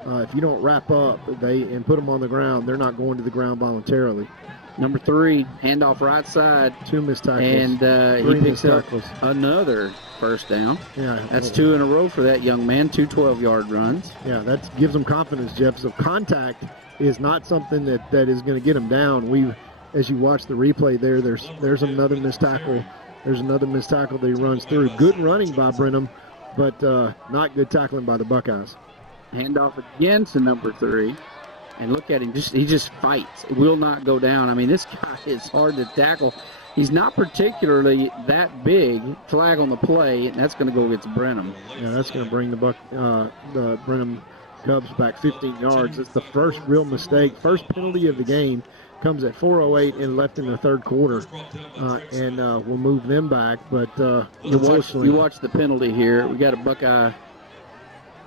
If you don't wrap up and put them on the ground, they're not going to the ground voluntarily. Number 3, handoff right side. 2 missed tackles. And he picks up another first down. Yeah, that's 2 in a row for that young man, 2 12-yard runs. Yeah, that gives them confidence, Jeff. So contact is not something that is going to get them down. as you watch the replay there, there's another missed tackle. There's another missed tackle that he runs through. Good running by Brenham, but not good tackling by the Buckeyes. Handoff again to number 3. And look at him. He just fights. Will not go down. I mean, this guy is hard to tackle. He's not particularly that big. Flag on the play, and that's going to go against Brenham. Yeah, that's going to bring the Brenham Cubs back 15 yards. It's the first real mistake. First penalty of the game comes at 4:08 and left in the third quarter. And we'll move them back. But you watch the penalty here. We got a Buckeye.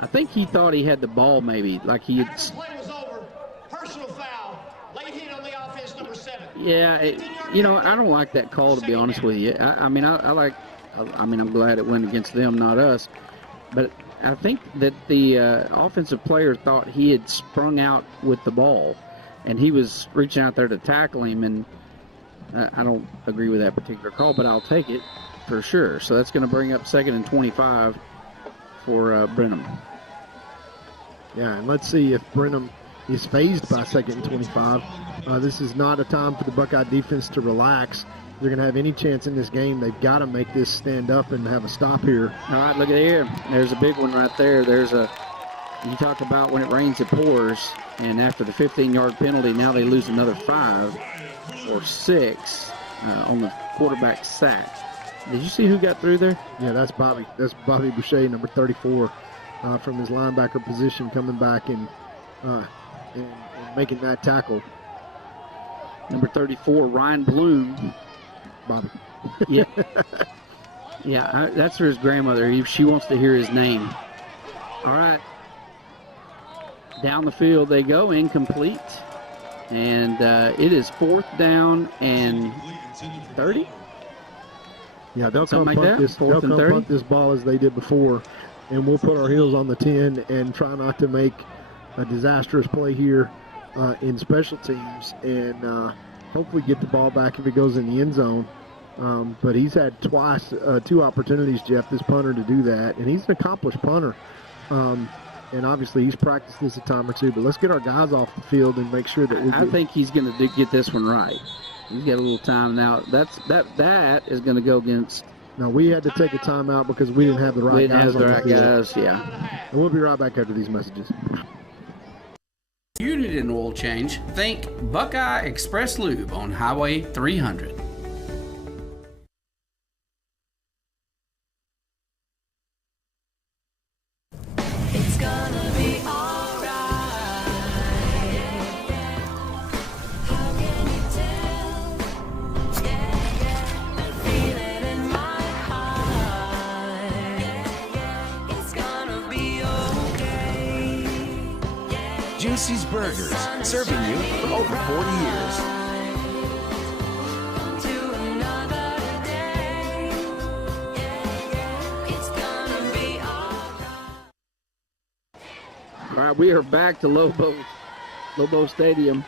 I think he thought he had the ball maybe. Like he had. Personal foul. Late hit on the offense, number 7. Yeah, I don't like that call, to be honest with you. I'm glad it went against them, not us. But I think that the offensive player thought he had sprung out with the ball, and he was reaching out there to tackle him, and I don't agree with that particular call, but I'll take it for sure. So that's going to bring up 2nd and 25 for Brenham. Yeah, and let's see if Brenham is phased by 2nd and 25. This is not a time for the Buckeye defense to relax. If they're going to have any chance in this game, they've got to make this stand up and have a stop here. All right, look at here. There's a big one right there. You talk about when it rains, it pours. And after the 15-yard penalty, now they lose another 5 or 6 on the quarterback sack. Did you see who got through there? Yeah, that's Bobby. That's Bobby Boucher, number 34, from his linebacker position, coming back and making that tackle. Number 34, Ryan Bloom. Bobby. Yeah. Yeah, that's for his grandmother. She wants to hear his name. All right. Down the field they go, incomplete. And it is 4th down and 30. Yeah, they'll come punt this ball as they did before, and we'll put our heels on the 10 and try not to make a disastrous play here in special teams, and hopefully get the ball back if it goes in the end zone. But he's had 2 opportunities, Jeff, this punter, to do that, and he's an accomplished punter. And obviously he's practiced this a time or 2, but let's get our guys off the field and make sure that I think he's going to get this one right. He's got a little time now. That is going to go against. No, we had to take a timeout because we didn't have the right guys. We didn't have the right guys, yeah. And we'll be right back after these messages. You need an oil change? Think Buckeye Express Lube on Highway 300. It's gonna be alright. How can you tell? I feel it in my heart. It's gonna be okay. Juicy's Burgers, serving you for over 40 years. All right, we are back to Lobo Stadium.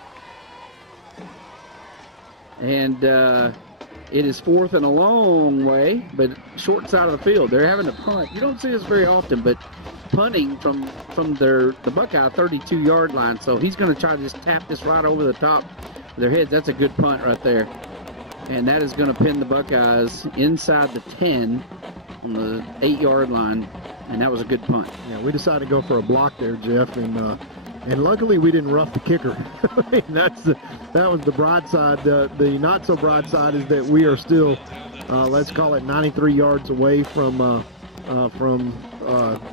And it is 4th and a long way, but short side of the field. They're having to punt. You don't see this very often, but punting from the Buckeye 32-yard line. So he's going to try to just tap this right over the top of their heads. That's a good punt right there. And that is going to pin the Buckeyes inside the 10 on the 8-yard line. And that was a good punt. Yeah, we decided to go for a block there, Jeff, and luckily we didn't rough the kicker. That was the broadside. The not so broadside is that we are still, let's call it 93 yards away from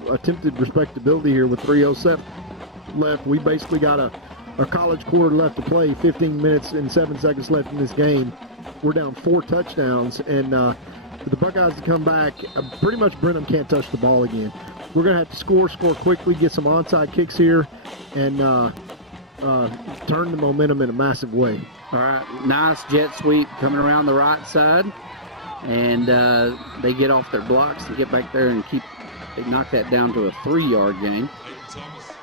attempted respectability here with 3:07 left. We basically got a college quarter left to play. 15 minutes and 7 seconds left in this game. We're down 4 touchdowns, and for the Buckeyes to come back, pretty much Brenham can't touch the ball again. We're going to have to score quickly, get some onside kicks here, and turn the momentum in a massive way. All right, nice jet sweep coming around the right side, and they get off their blocks and get back there and they knock that down to a 3-yard gain.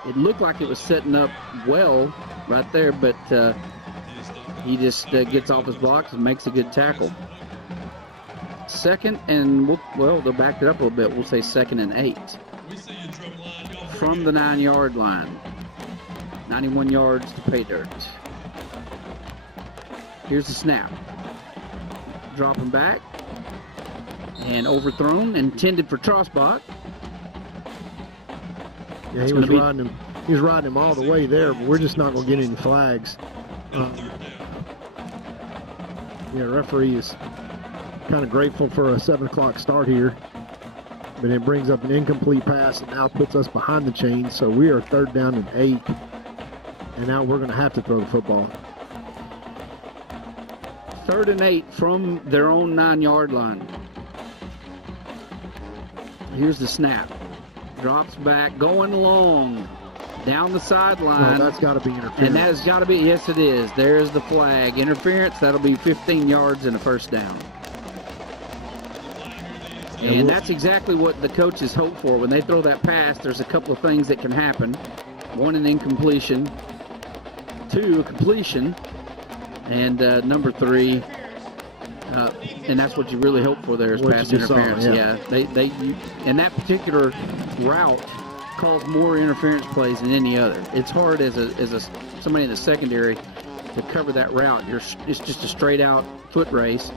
It looked like it was setting up well right there, but he just gets off his blocks and makes a good tackle. 2nd and, they'll back it up a little bit. We'll say 2nd and 8. From the 9-yard line. 91 yards to pay dirt. Here's the snap. Dropping back. And overthrown, intended for Trosbach. Yeah, he was riding him. He was riding him all the way there, but we're just not going to get any flags. Yeah, referee is kind of grateful for a 7 o'clock start here, but it brings up an incomplete pass and now puts us behind the chains. So we are 3rd down and 8, and now we're going to have to throw the football. 3rd and 8 from their own 9-yard line. Here's the snap. Drops back, going long, down the sideline. Well, that's got to be interference. And that has got to be, yes it is. There's the flag. Interference, that'll be 15 yards and a first down. And that's exactly what the coaches hope for. When they throw that pass, there's a couple of things that can happen. 1, an incompletion. 2, a completion. And number 3, and that's what you really hope for there is pass interference. And that particular route calls more interference plays than any other. It's hard as somebody in the secondary to cover that route. It's just a straight out foot race,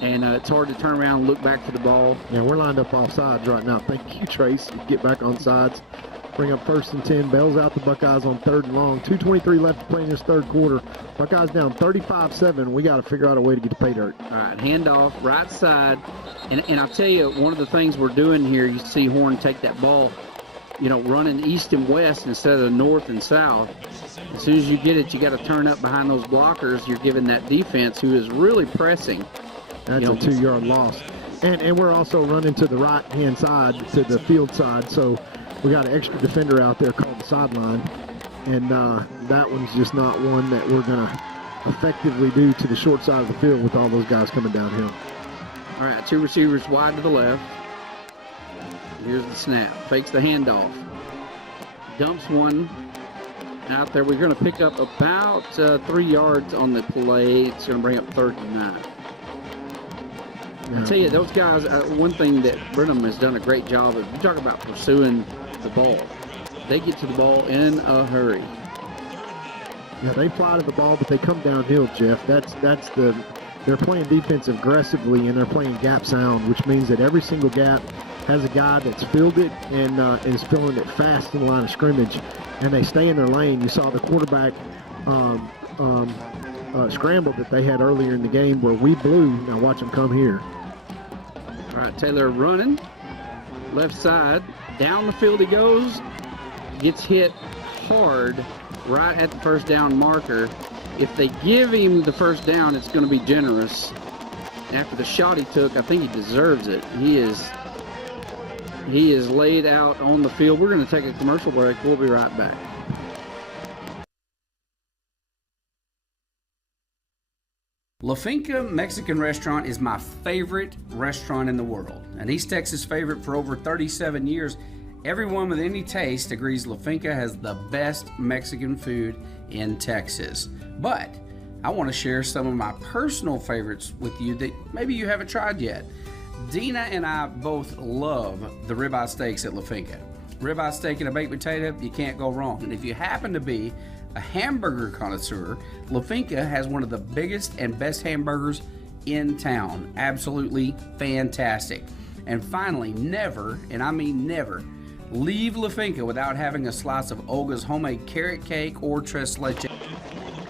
and it's hard to turn around and look back for the ball. Yeah, we're lined up off sides right now. Thank you, Trace. Get back on sides. Bring up 1st and 10. Bails out the Buckeyes on 3rd and long. 2:23 left to play in this 3rd quarter. Buckeyes down 35-7. We got to figure out a way to get the pay dirt. All right, handoff, right side. And I'll tell you, one of the things we're doing here, you see Horn take that ball, running east and west instead of north and south. As soon as you get it, you got to turn up behind those blockers. You're giving that defense, who is really pressing. That's a 2-yard loss. And we're also running to the right-hand side, to the field side, so we got an extra defender out there called the sideline, and that one's just not one that we're going to effectively do to the short side of the field with all those guys coming downhill. All right, 2 receivers wide to the left. Here's the snap. Fakes the handoff. Dumps one out there. We're going to pick up about 3 yards on the play. It's going to bring up 3rd and 9. I tell you, those guys, one thing that Brenham has done a great job of, you talk about pursuing the ball. They get to the ball in a hurry. Yeah, they fly to the ball, but they come downhill, Jeff. They're playing defense aggressively, and they're playing gap sound, which means that every single gap has a guy that's filled it and is filling it fast in the line of scrimmage, and they stay in their lane. You saw the quarterback scramble that they had earlier in the game where we blew. Now watch them come here. All right, Taylor running, left side, down the field he goes, gets hit hard right at the 1st down marker. If they give him the 1st down, it's going to be generous. After the shot he took, I think he deserves it. He is laid out on the field. We're going to take a commercial break. We'll be right back. La Finca Mexican restaurant is my favorite restaurant in the world. An East Texas favorite for over 37 years. Everyone with any taste agrees La Finca has the best Mexican food in Texas. But I want to share some of my personal favorites with you that maybe you haven't tried yet. Dina and I both love the ribeye steaks at La Finca. Ribeye steak and a baked potato, you can't go wrong. And if you happen to be a hamburger connoisseur, La Finca has one of the biggest and best hamburgers in town. Absolutely fantastic. And finally, never, and I mean never, leave La Finca without having a slice of Olga's homemade carrot cake or tres leche.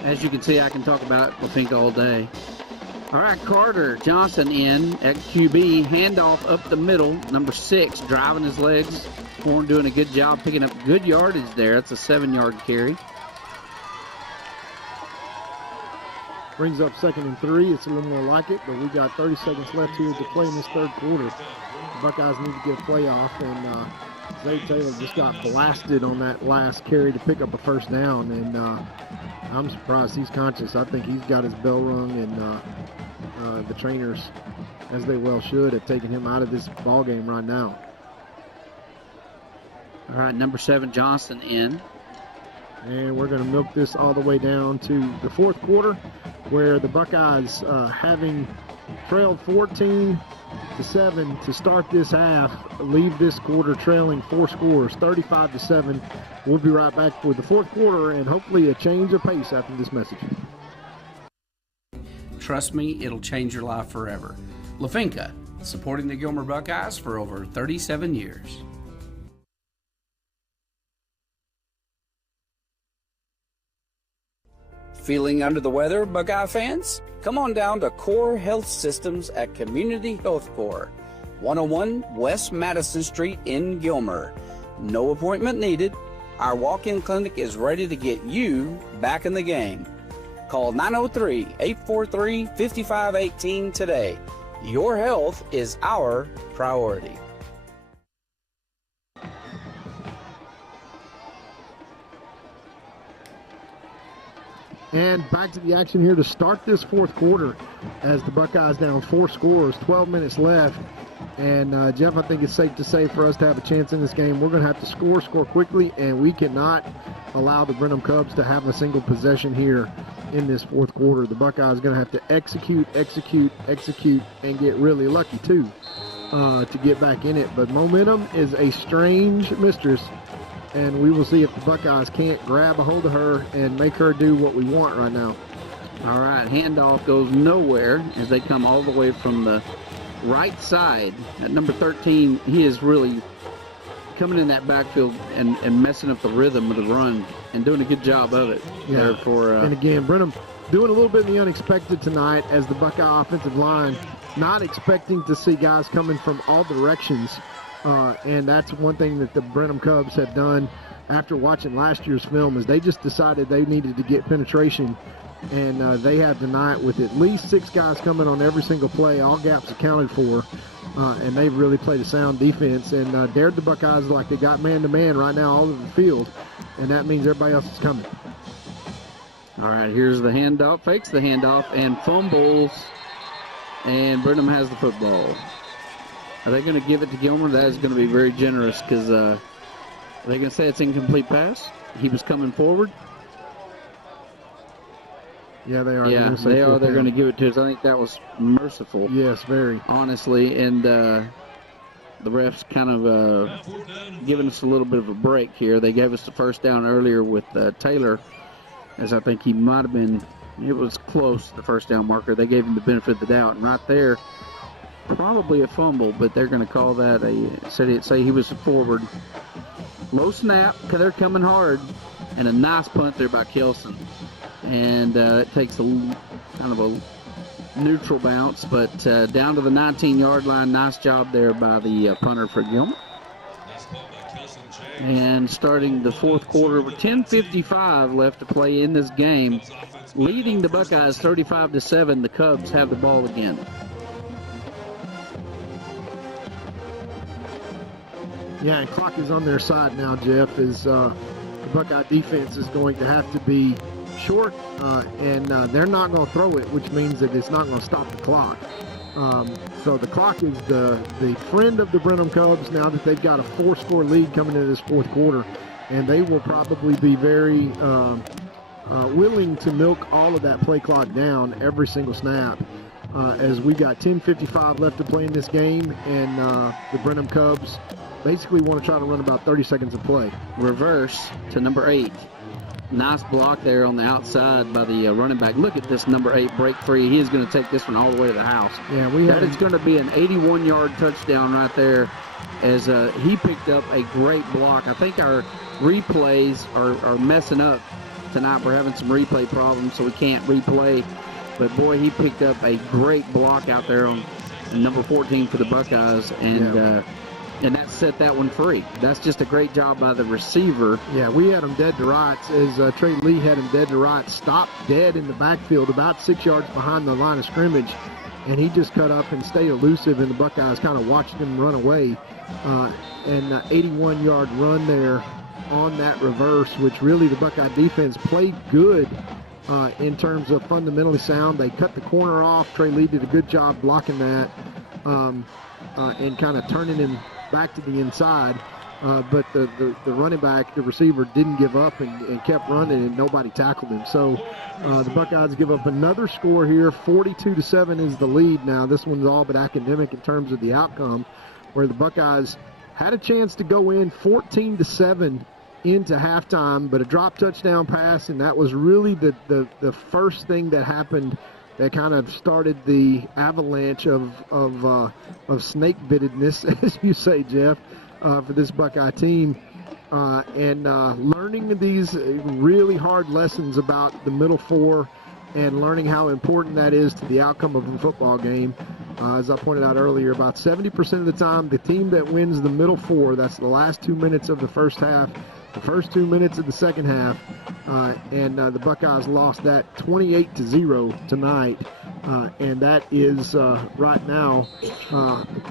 As you can see, I can talk about La Finca all day. All right, Carter Johnson in at QB. Handoff up the middle. Number 6, driving his legs. Horn doing a good job picking up good yardage there. That's a 7-yard carry. Brings up 2nd and 3. It's a little more like it, but we got 30 seconds left here to play in this 3rd quarter. The Buckeyes need to get a play off, and Zay Taylor just got blasted on that last carry to pick up a 1st down, and I'm surprised he's conscious. I think he's got his bell rung, and the trainers, as they well should, have taken him out of this ball game right now. All right, number 7, Johnson in. And we're going to milk this all the way down to the 4th quarter, where the Buckeyes, having trailed 14-7 to start this half, leave this quarter trailing 4 scores, 35-7. We'll be right back for the 4th quarter and hopefully a change of pace after this message. Trust me, it'll change your life forever. La Finca, supporting the Gilmer Buckeyes for over 37 years. Feeling under the weather, Buckeye fans? Come on down to Core Health Systems at Community Health Corps, 101 West Madison Street in Gilmer. No appointment needed. Our walk-in clinic is ready to get you back in the game. Call 903-843-5518 today. Your health is our priority. And back to the action here to start this fourth quarter as the Buckeyes down 4 scores, 12 minutes left. And, Jeff, I think it's safe to say for us to have a chance in this game, we're going to have to score quickly, and we cannot allow the Brenham Cubs to have a single possession here in this fourth quarter. The Buckeyes are going to have to execute, and get really lucky, too, to get back in it. But momentum is a strange mistress, and we will see if the Buckeyes can't grab a hold of her and make her do what we want right now. All right, handoff goes nowhere as they come all the way from the right side. At number 13, he is really coming in that backfield and messing up the rhythm of the run and doing a good job of it. Yeah. There And again, Brenham doing a little bit of the unexpected tonight as the Buckeye offensive line, not expecting to see guys coming from all directions. And that's one thing that the Brenham Cubs have done after watching last year's film is they just decided they needed to get penetration. And they have tonight with at least 6 guys coming on every single play, all gaps accounted for. And they've really played a sound defense and dared the Buckeyes like they got man-to-man right now all over the field. And that means everybody else is coming. All right, here's the handoff, fakes the handoff, and fumbles. And Brenham has the football. Are they going to give it to Gilmer? That is going to be very generous because are they going to say it's incomplete pass? He was coming forward. Yeah, they are. Yeah, they are. They're going to give it to us. I think that was merciful. Yes, very. Honestly, and the refs kind of giving us a little bit of a break here. They gave us the first down earlier with Taylor, as I think he might have been. It was close, the first down marker. They gave him the benefit of the doubt, and right there, probably a fumble, but they're going to call that say he was forward. Low snap, because they're coming hard, and a nice punt there by Kelson. And it takes kind of a neutral bounce, but down to the 19-yard line. Nice job there by the punter for Gilmer. And starting the fourth quarter with 10:55 left to play in this game, leading the Buckeyes 35-7. The Cubs have the ball again. Yeah, and clock is on their side now, Jeff, as the Buckeye defense is going to have to be short, and they're not going to throw it, which means that it's not going to stop the clock. So the clock is the friend of the Brenham Cubs now that they've got a 4-score lead coming into this fourth quarter, and they will probably be very willing to milk all of that play clock down every single snap. As we got 10:55 left to play in this game, and the Brenham Cubs basically want to try to run about 30 seconds of play. Reverse to number 8. Nice block there on the outside by the running back. Look at this number 8 break free. He is going to take this one all the way to the house. Yeah, that is going to be an 81-yard touchdown right there as he picked up a great block. I think our replays are messing up tonight. We're having some replay problems, so we can't replay. But, boy, he picked up a great block out there on number 14 for the Buckeyes, and that set that one free. That's just a great job by the receiver. Yeah, we had him dead to rights as Trey Lee had him dead to rights, stopped dead in the backfield about 6 yards behind the line of scrimmage, and he just cut up and stayed elusive, and the Buckeyes kind of watched him run away. And 81-yard run there on that reverse, which really the Buckeye defense played good in terms of fundamentally sound. They cut the corner off. Trey Lee did a good job blocking that and kind of turning him back to the inside, but the running back, the receiver, didn't give up and kept running, and nobody tackled him. So the Buckeyes give up another score here. 42-7 is the lead now. This one's all but academic in terms of the outcome, where the Buckeyes had a chance to go in 14-7 into halftime, but a drop touchdown pass, and that was really the first thing that happened that kind of started the avalanche of snake bittedness, as you say, Jeff, for this Buckeye team. And learning these really hard lessons about the middle four and learning how important that is to the outcome of a football game. As I pointed out earlier, about 70% of the time, the team that wins the middle four, that's the last 2 minutes of the first half, the first 2 minutes of the second half, and the Buckeyes lost that 28-0 tonight. And that is right now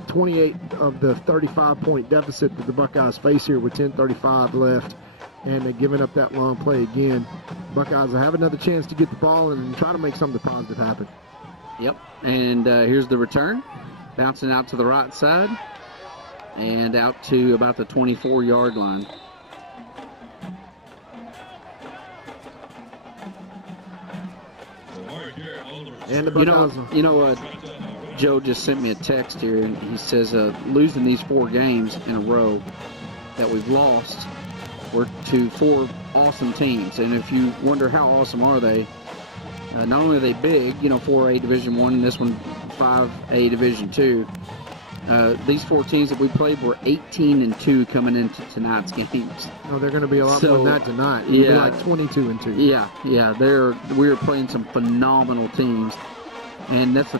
28 of the 35-point deficit that the Buckeyes face here with 10:35 left, and they're giving up that long play again. Buckeyes will have another chance to get the ball and try to make something positive happen. Yep, and here's the return, bouncing out to the right side and out to about the 24-yard line. And the Buckeyes, Joe just sent me a text here, and he says losing these 4 games in a row that we've lost were to 4 awesome teams. And if you wonder how awesome are they, not only are they big, 4A Division I, and this one 5A Division II. These 4 teams that we played were 18-2 coming into tonight's games. Oh, they're going to be a lot more than that tonight. It'll be like 22-2. Yeah. We were playing some phenomenal teams, and that's the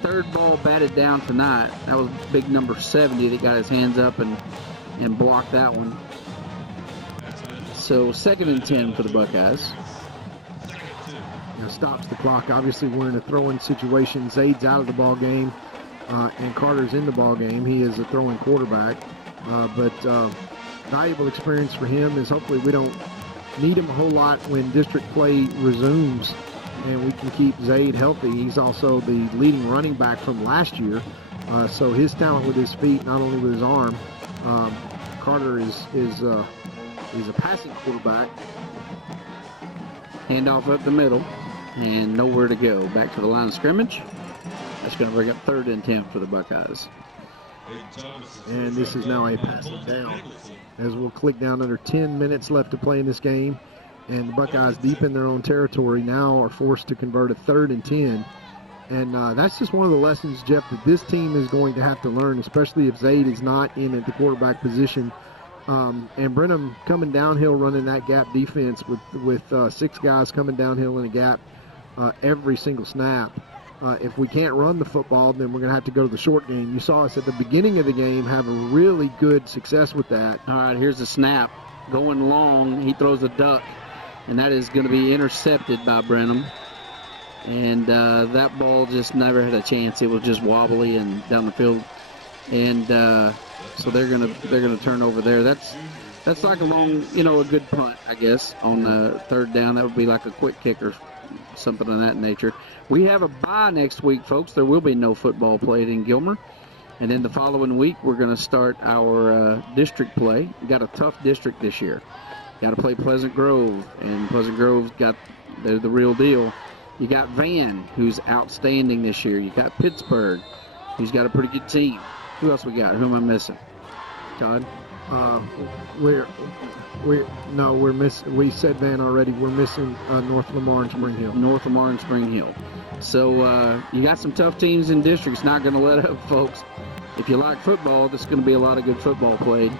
third ball batted down tonight. That was big number 70 that got his hands up and blocked that one. So 2nd and 10 for the Buckeyes. Stops the clock. Obviously, we're in a throwing situation. Zaid's out of the ball game, and Carter's in the ball game. He is a throwing quarterback, but valuable experience for him is hopefully we don't need him a whole lot when district play resumes, and we can keep Zaid healthy. He's also the leading running back from last year, so his talent with his feet, not only with his arm. Carter is a passing quarterback. Handoff up the middle, and nowhere to go. Back to the line of scrimmage. That's going to bring up 3rd and 10 for the Buckeyes. And this is now a passing down, as we'll click down under 10 minutes left to play in this game. And the Buckeyes, deep in their own territory, now are forced to convert a 3rd and 10. And that's just one of the lessons, Jeff, that this team is going to have to learn, especially if Zaid is not in at the quarterback position. And Brenham coming downhill, running that gap defense with 6 guys coming downhill in a gap every single snap. If we can't run the football, then we're going to have to go to the short game. You saw us at the beginning of the game have a really good success with that. All right, here's the snap. Going long, he throws a duck, and that is going to be intercepted by Brenham. And that ball just never had a chance. It was just wobbly and down the field. And so they're gonna turn over there. That's like a long, a good punt, I guess, on 3rd down. That would be like a quick kick or something of that nature. We have a bye next week, folks. There will be no football played in Gilmer. And then the following week, we're going to start our district play. We got a tough district this year. Got to play Pleasant Grove, and Pleasant Grove's they're the real deal. You got Van, who's outstanding this year. You got Pittsburgh, who's got a pretty good team. Who else we got? Who am I missing? Todd? We're missing. We said Van already. We're missing North Lamar and Spring Hill. North Lamar and Spring Hill. So you got some tough teams in districts. Not going to let up, folks. If you like football, there's going to be a lot of good football played.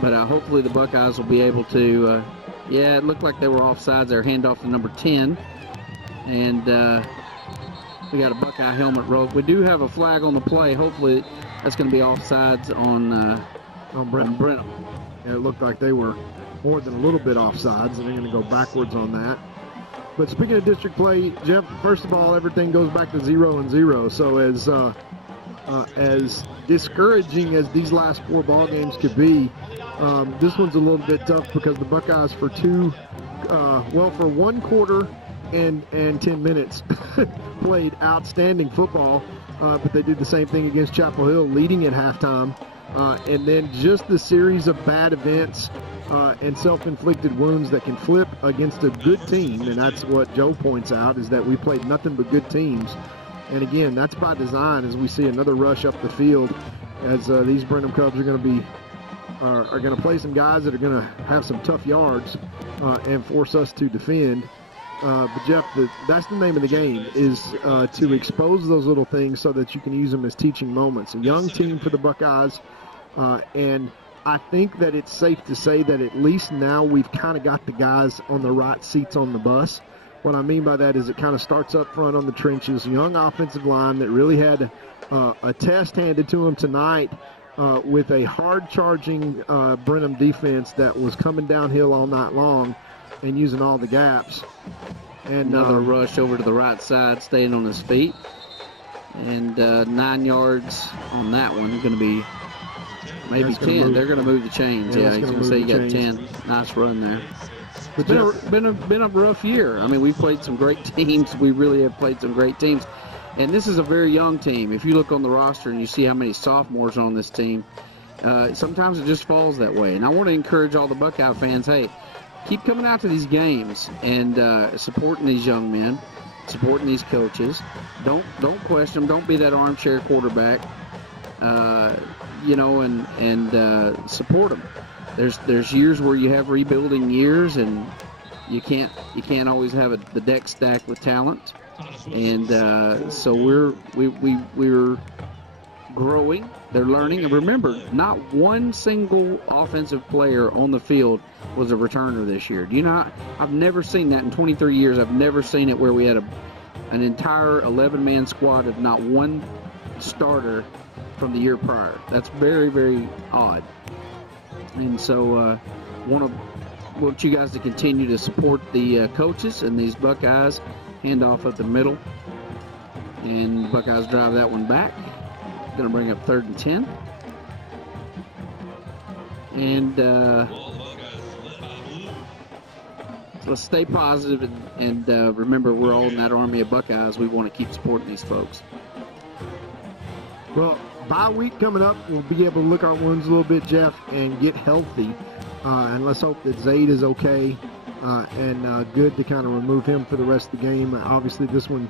But hopefully the Buckeyes will be able to. It looked like they were offsides. They're handoff to number 10, and we got a Buckeye helmet rope. We do have a flag on the play. Hopefully that's going to be offsides on Brenham. And it looked like they were more than a little bit offsides, and they're going to go backwards on that. But speaking of district play, Jeff, first of all, everything goes back to 0-0. So as discouraging as these last 4 ball games could be, this one's a little bit tough because the Buckeyes for 1 quarter and 10 minutes played outstanding football, but they did the same thing against Chapel Hill, leading at halftime. And then just the series of bad events and self-inflicted wounds that can flip against a good team, and that's what Joe points out, is that we played nothing but good teams. And again, that's by design, as we see another rush up the field, as these Brenham Cubs are going to play some guys that are going to have some tough yards and force us to defend. But Jeff, that's the name of the game, is to expose those little things so that you can use them as teaching moments. A young team for the Buckeyes, and I think that it's safe to say that at least now we've kind of got the guys on the right seats on the bus. What I mean by that is it kind of starts up front on the trenches. Young offensive line that really had a test handed to them tonight with a hard-charging Brenham defense that was coming downhill all night long and using all the gaps. And another rush over to the right side, staying on his feet. And 9 yards on that one. Going to be maybe 10. They're going to move the chains. Yeah, he's going to say you got 10. Nice run there. It's been a rough year. I mean, we've played some great teams. We really have played some great teams. And this is a very young team. If you look on the roster and you see how many sophomores are on this team, sometimes it just falls that way. And I want to encourage all the Buckeye fans, hey, keep coming out to these games and supporting these young men, supporting these coaches. Don't question them. Don't be that armchair quarterback, and support them. There's years where you have rebuilding years, and you can't always have the deck stacked with talent. And so we're growing. They're learning. And remember, not one single offensive player on the field was a returner this year. Do you know? I've never seen that in 23 years. I've never seen it where we had an entire 11-man squad of not one starter from the year prior. That's very, very odd. And so want you guys to continue to support the coaches and these Buckeyes. Hand off at the middle. And Buckeyes drive that one back. Going to bring up 3rd and 10. And let's stay positive and remember, we're all in that army of Buckeyes. We want to keep supporting these folks. Well, bye week coming up. We'll be able to look our wounds a little bit, Jeff, and get healthy. And let's hope that Zaid is okay and good to kind of remove him for the rest of the game. Obviously, this one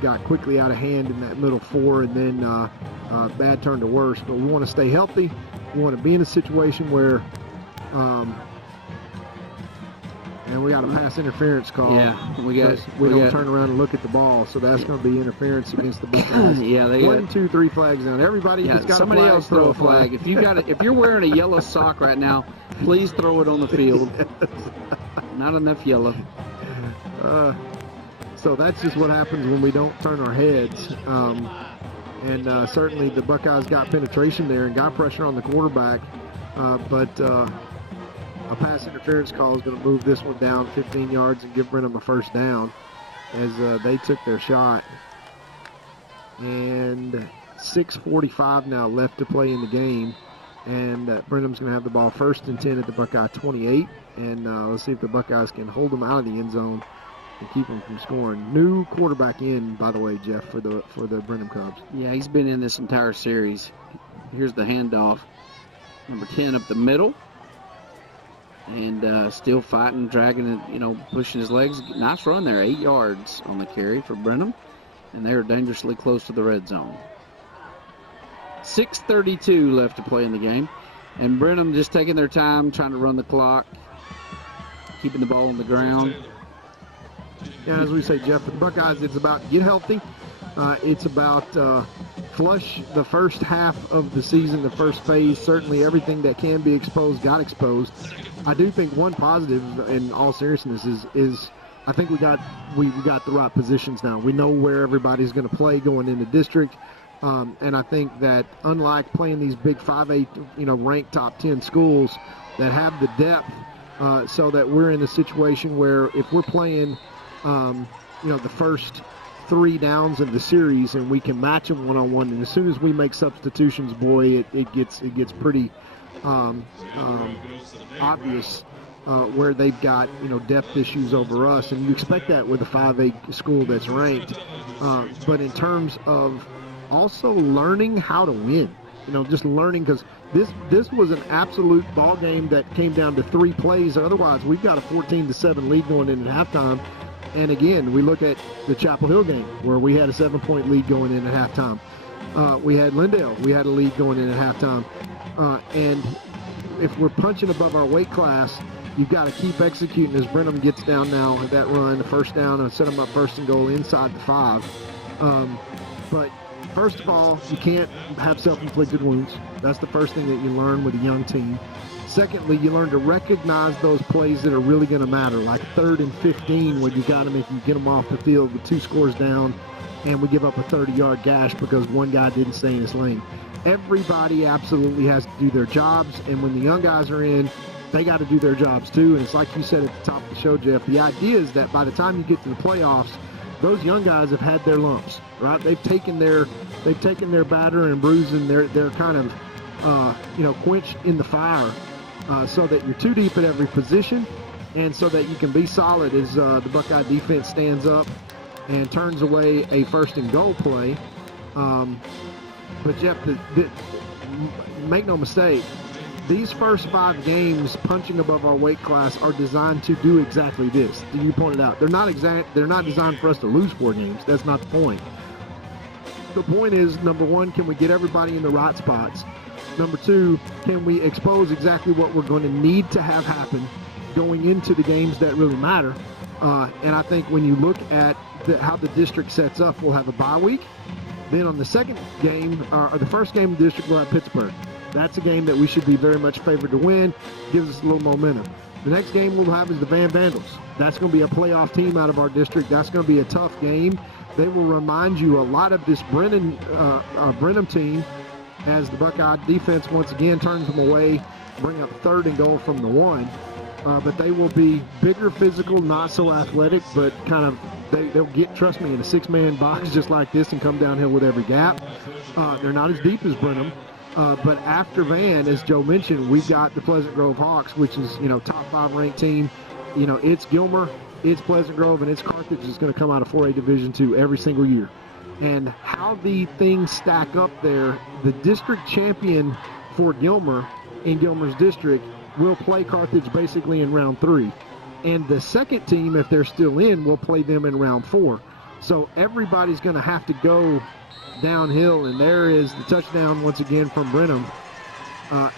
got quickly out of hand in that middle 4, and then bad turn to worse. But we want to stay healthy. We want to be in a situation where and we got a pass interference call. Yeah, we don't turn around and look at the ball, so that's going to be interference against the Buckeyes. Yeah, they 1, 2, 3 flags down. Everybody that's got somebody a flag, else throw a flag. If you're wearing a yellow sock right now, please throw it on the field. Not enough yellow. So that's just what happens when we don't turn our heads. And certainly the Buckeyes got penetration there and got pressure on the quarterback, but a pass interference call is going to move this one down 15 yards and give Brenham a first down as they took their shot. And 6:45 now left to play in the game. And Brenham's going to have the ball 1st and 10 at the Buckeye 28. And let's see if the Buckeyes can hold them out of the end zone and keep them from scoring. New quarterback in, by the way, Jeff, for the Brenham Cubs. Yeah, he's been in this entire series. Here's the handoff. Number 10 up the middle. And still fighting, dragging it, pushing his legs. Nice run there, 8 yards on the carry for Brenham. And they're dangerously close to the red zone. 6:32 left to play in the game. And Brenham just taking their time, trying to run the clock, keeping the ball on the ground. Yeah, as we say, Jeff, for the Buckeyes, it's about get healthy. It's about flush the first half of the season, the first phase. Certainly everything that can be exposed got exposed. I do think one positive in all seriousness is I think we got the right positions now. We know where everybody's going to play going into district. And I think that unlike playing these big 5A, ranked top 10 schools that have the depth so that we're in a situation where if we're playing, the first 3 downs of the series and we can match them one-on-one, and as soon as we make substitutions, boy, it gets pretty obvious where they've got, depth issues over us. And you expect that with a 5A school that's ranked. But in terms of also learning how to win, just learning, because this was an absolute ball game that came down to 3 plays. Otherwise, we've got a 14-7 lead going in at halftime. And again, we look at the Chapel Hill game where we had a 7-point lead going in at halftime. We had Lindale. We had a lead going in at halftime. And if we're punching above our weight class you've got to keep executing as Brenham gets down now at that run, the first down, and set them up first and goal inside the 5. But first of all, you can't have self-inflicted wounds. That's the first thing that you learn with a young team. Secondly, you learn to recognize those plays that are really going to matter, like 3rd and 15 when you got them if you get them off the field with 2 scores down and we give up a 30-yard gash because one guy didn't stay in his lane. Everybody absolutely has to do their jobs, and when the young guys are in, they got to do their jobs too. And it's like you said at the top of the show, Jeff, the idea is that by the time you get to the playoffs, those young guys have had their lumps, right? They've taken their batter and bruising, their kind of quench in the fire, so that you're too deep at every position, and so that you can be solid as the Buckeye defense stands up and turns away a first and goal play. But Jeff, make no mistake, these first 5 games punching above our weight class are designed to do exactly this. You pointed out, they're not designed for us to lose 4 games. That's not the point. The point is, number 1, can we get everybody in the right spots? Number 2, can we expose exactly what we're going to need to have happen going into the games that really matter? And I think when you look at how the district sets up, we'll have a bye week. Then on the second game, or the first game of the district, we'll have Pittsburgh. That's a game that we should be very much favored to win. Gives us a little momentum. The next game we'll have is the Van Vandals. That's going to be a playoff team out of our district. That's going to be a tough game. They will remind you a lot of this Brenham team, as the Buckeye defense once again turns them away, bring up 3rd and goal from the 1. But they will be bigger, physical, not so athletic, but kind of they'll get, trust me, in a 6-man box just like this and come downhill with every gap. They're not as deep as Brenham. But after Van, as Joe mentioned, we've got the Pleasant Grove Hawks, which is, top 5 ranked team. It's Gilmer, it's Pleasant Grove, and it's Carthage is going to come out of 4A Division II every single year. And how the things stack up there, the district champion for Gilmer in Gilmer's district will play Carthage basically in round 3. And the second team, if they're still in, will play them in round 4. So everybody's going to have to go downhill, and there is the touchdown once again from Brenham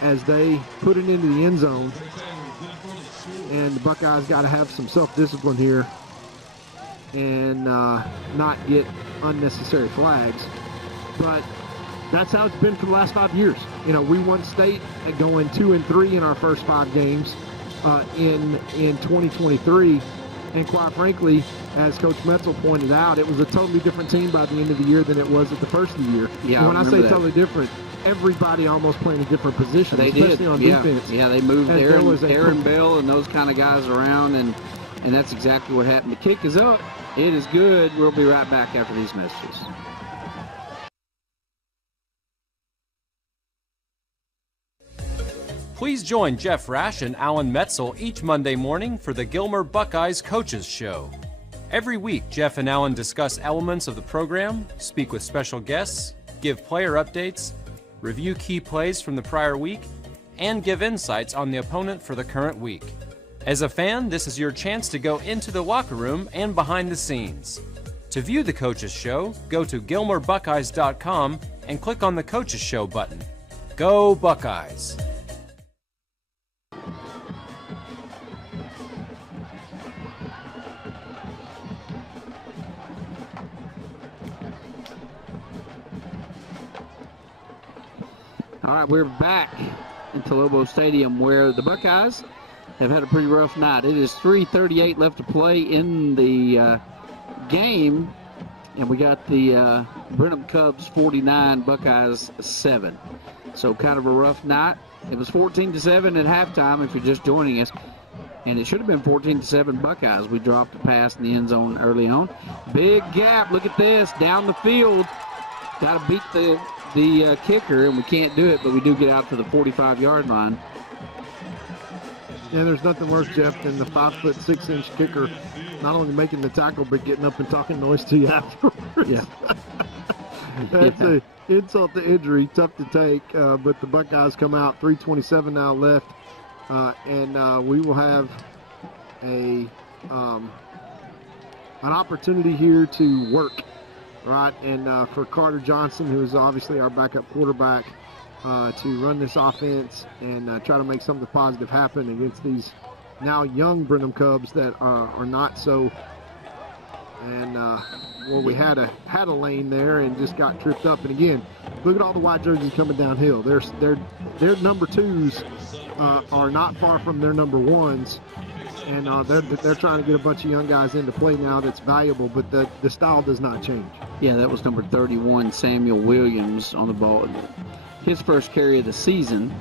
as they put it into the end zone. And the Buckeyes got to have some self-discipline here and not get unnecessary flags. But that's how it's been for the last 5 years. We won state at going 2-3 in our first 5 games in 2023. And quite frankly, as Coach Metzel pointed out, it was a totally different team by the end of the year than it was at the first of the year. Yeah, and when I say that. Totally different, everybody almost playing a different position, especially on defense. Yeah, they moved Aaron Bell and those kind of guys around, and that's exactly what happened. The kick is up. It is good. We'll be right back after these messages. Please join Jeff Rash and Alan Metzel each Monday morning for the Gilmer Buckeyes Coaches Show. Every week, Jeff and Alan discuss elements of the program, speak with special guests, give player updates, review key plays from the prior week, and give insights on the opponent for the current week. As a fan, this is your chance to go into the locker room and behind the scenes. To view the Coaches Show, go to GilmerBuckeyes.com and click on the Coaches Show button. Go Buckeyes! All right, we're back into Lobo Stadium where the Buckeyes have had a pretty rough night. It is 3:38 left to play in the game, and we got the Brenham Cubs 49, Buckeyes 7. So kind of a rough night. It was 14-7 at halftime if you're just joining us, and it should have been 14-7 Buckeyes. We dropped a pass in the end zone early on. Big gap. Look at this. Down the field. Got to beat the kicker, and we can't do it, but we do get out to the 45-yard line. Yeah, there's nothing worse, Jeff, than the 5'6" kicker not only making the tackle, but getting up and talking noise to you afterwards. Yeah. That's an insult to injury, tough to take, but the Buckeyes come out, 3:27 now left, and we will have an opportunity here to work. Right, and for Carter Johnson, who is obviously our backup quarterback, to run this offense and try to make something positive happen against these now young Brenham Cubs that are not so. And we had a lane there and just got tripped up. And again, look at all the white jerseys coming downhill. Their number 2s are not far from their number 1s, and they're trying to get a bunch of young guys into play now that's valuable. But the style does not change. Yeah, that was number 31, Samuel Williams, on the ball. His first carry of the season,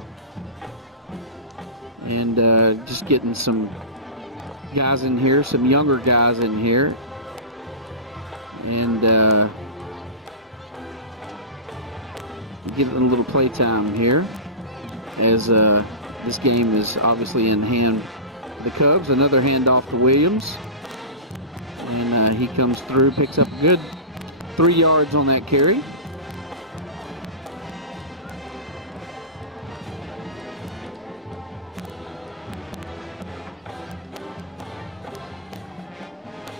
and just getting some guys in here, some younger guys in here. And getting a little play time here as this game is obviously in hand of the Cubs. Another handoff to Williams. And he comes through, picks up a good 3 yards on that carry.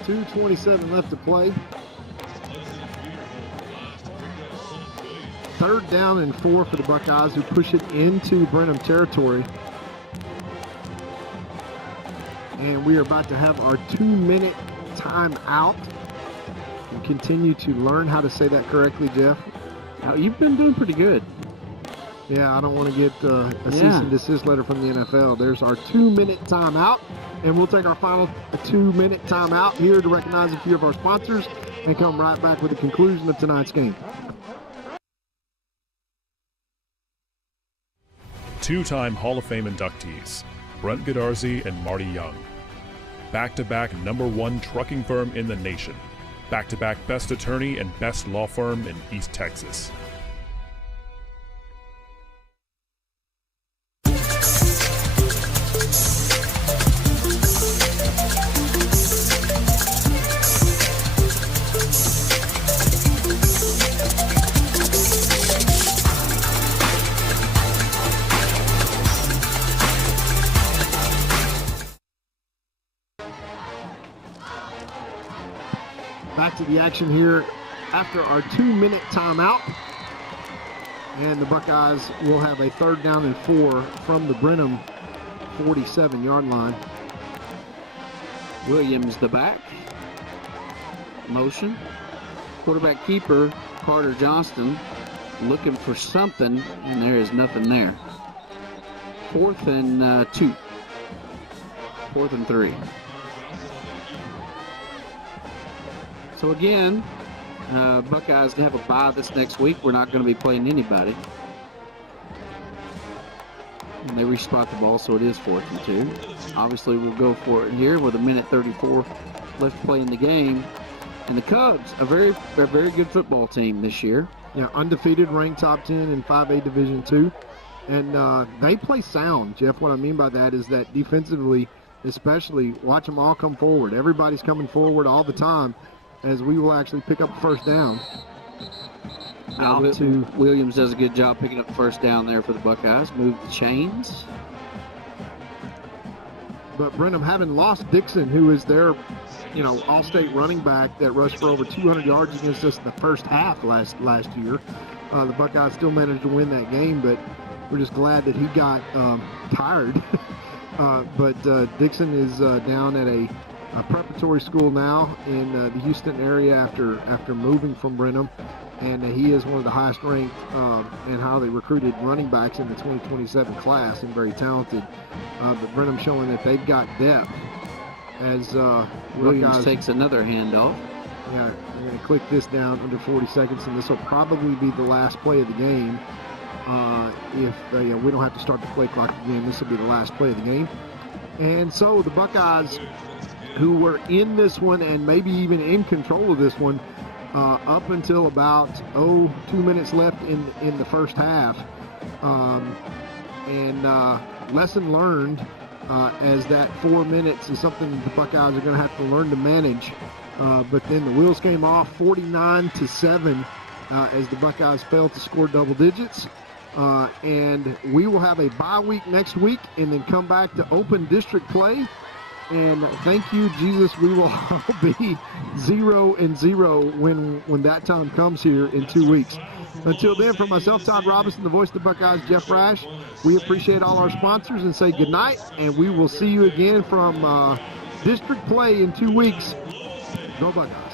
.227 left to play. 3rd down and 4 for the Buckeyes, who push it into Brenham territory. And we are about to have our 2-minute timeout. And continue to learn how to say that correctly, Jeff. Now, you've been doing pretty good. Yeah, I don't want to get a cease and desist letter from the NFL. There's our 2-minute timeout. And we'll take our final 2-minute timeout here to recognize a few of our sponsors and come right back with the conclusion of tonight's game. 2-time Hall of Fame inductees, Brent Godarzi and Marty Young. Back-to-back #1 trucking firm in the nation. Back-to-back best attorney and best law firm in East Texas. Back to the action here after our 2-minute timeout. And the Buckeyes will have a 3rd down and 4 from the Brenham 47-yard line. Williams the back. Motion. Quarterback keeper, Carter Johnston, looking for something, and there is nothing there. 4th and 2. 4th and 3. So again, Buckeyes have a bye this next week. We're not going to be playing anybody. And they respot the ball, so it is 4th and 2. Obviously, we'll go for it here with 1:34 left to play in the game. And the Cubs, a very good football team this year. Yeah, undefeated, ranked top 10 in 5A Division II. And they play sound, Jeff. What I mean by that is that defensively, especially, watch them all come forward. Everybody's coming forward all the time, as we will actually pick up a 1st down. Williams does a good job picking up the 1st down there for the Buckeyes. Move the chains. But Brenham, having lost Dixon, who is their, all-state running back that rushed for over 200 yards against us in the first half last year, the Buckeyes still managed to win that game, but we're just glad that he got tired. But Dixon is down at a preparatory school now in the Houston area after moving from Brenham, and he is one of the highest ranked and highly recruited running backs in the 2027 class, and very talented. But Brenham showing that they've got depth. As Williams takes another handoff. Yeah, I'm going to click this down under 40 seconds, and this will probably be the last play of the game. If we don't have to start the play clock again, this will be the last play of the game. And so the Buckeyes, who were in this one and maybe even in control of this one up until about 2 minutes left in the first half. Lesson learned, as that 4 minutes is something that the Buckeyes are going to have to learn to manage. But then the wheels came off 49-7 as the Buckeyes failed to score double digits. And we will have a bye week next week and then come back to open district play And thank you, Jesus. We will all be 0-0 when that time comes here in 2 weeks. Until then, for myself, Todd Robinson, the voice of the Buckeyes, Jeff Rash, we appreciate all our sponsors and say goodnight, and we will see you again from district play in 2 weeks. Go Buckeyes.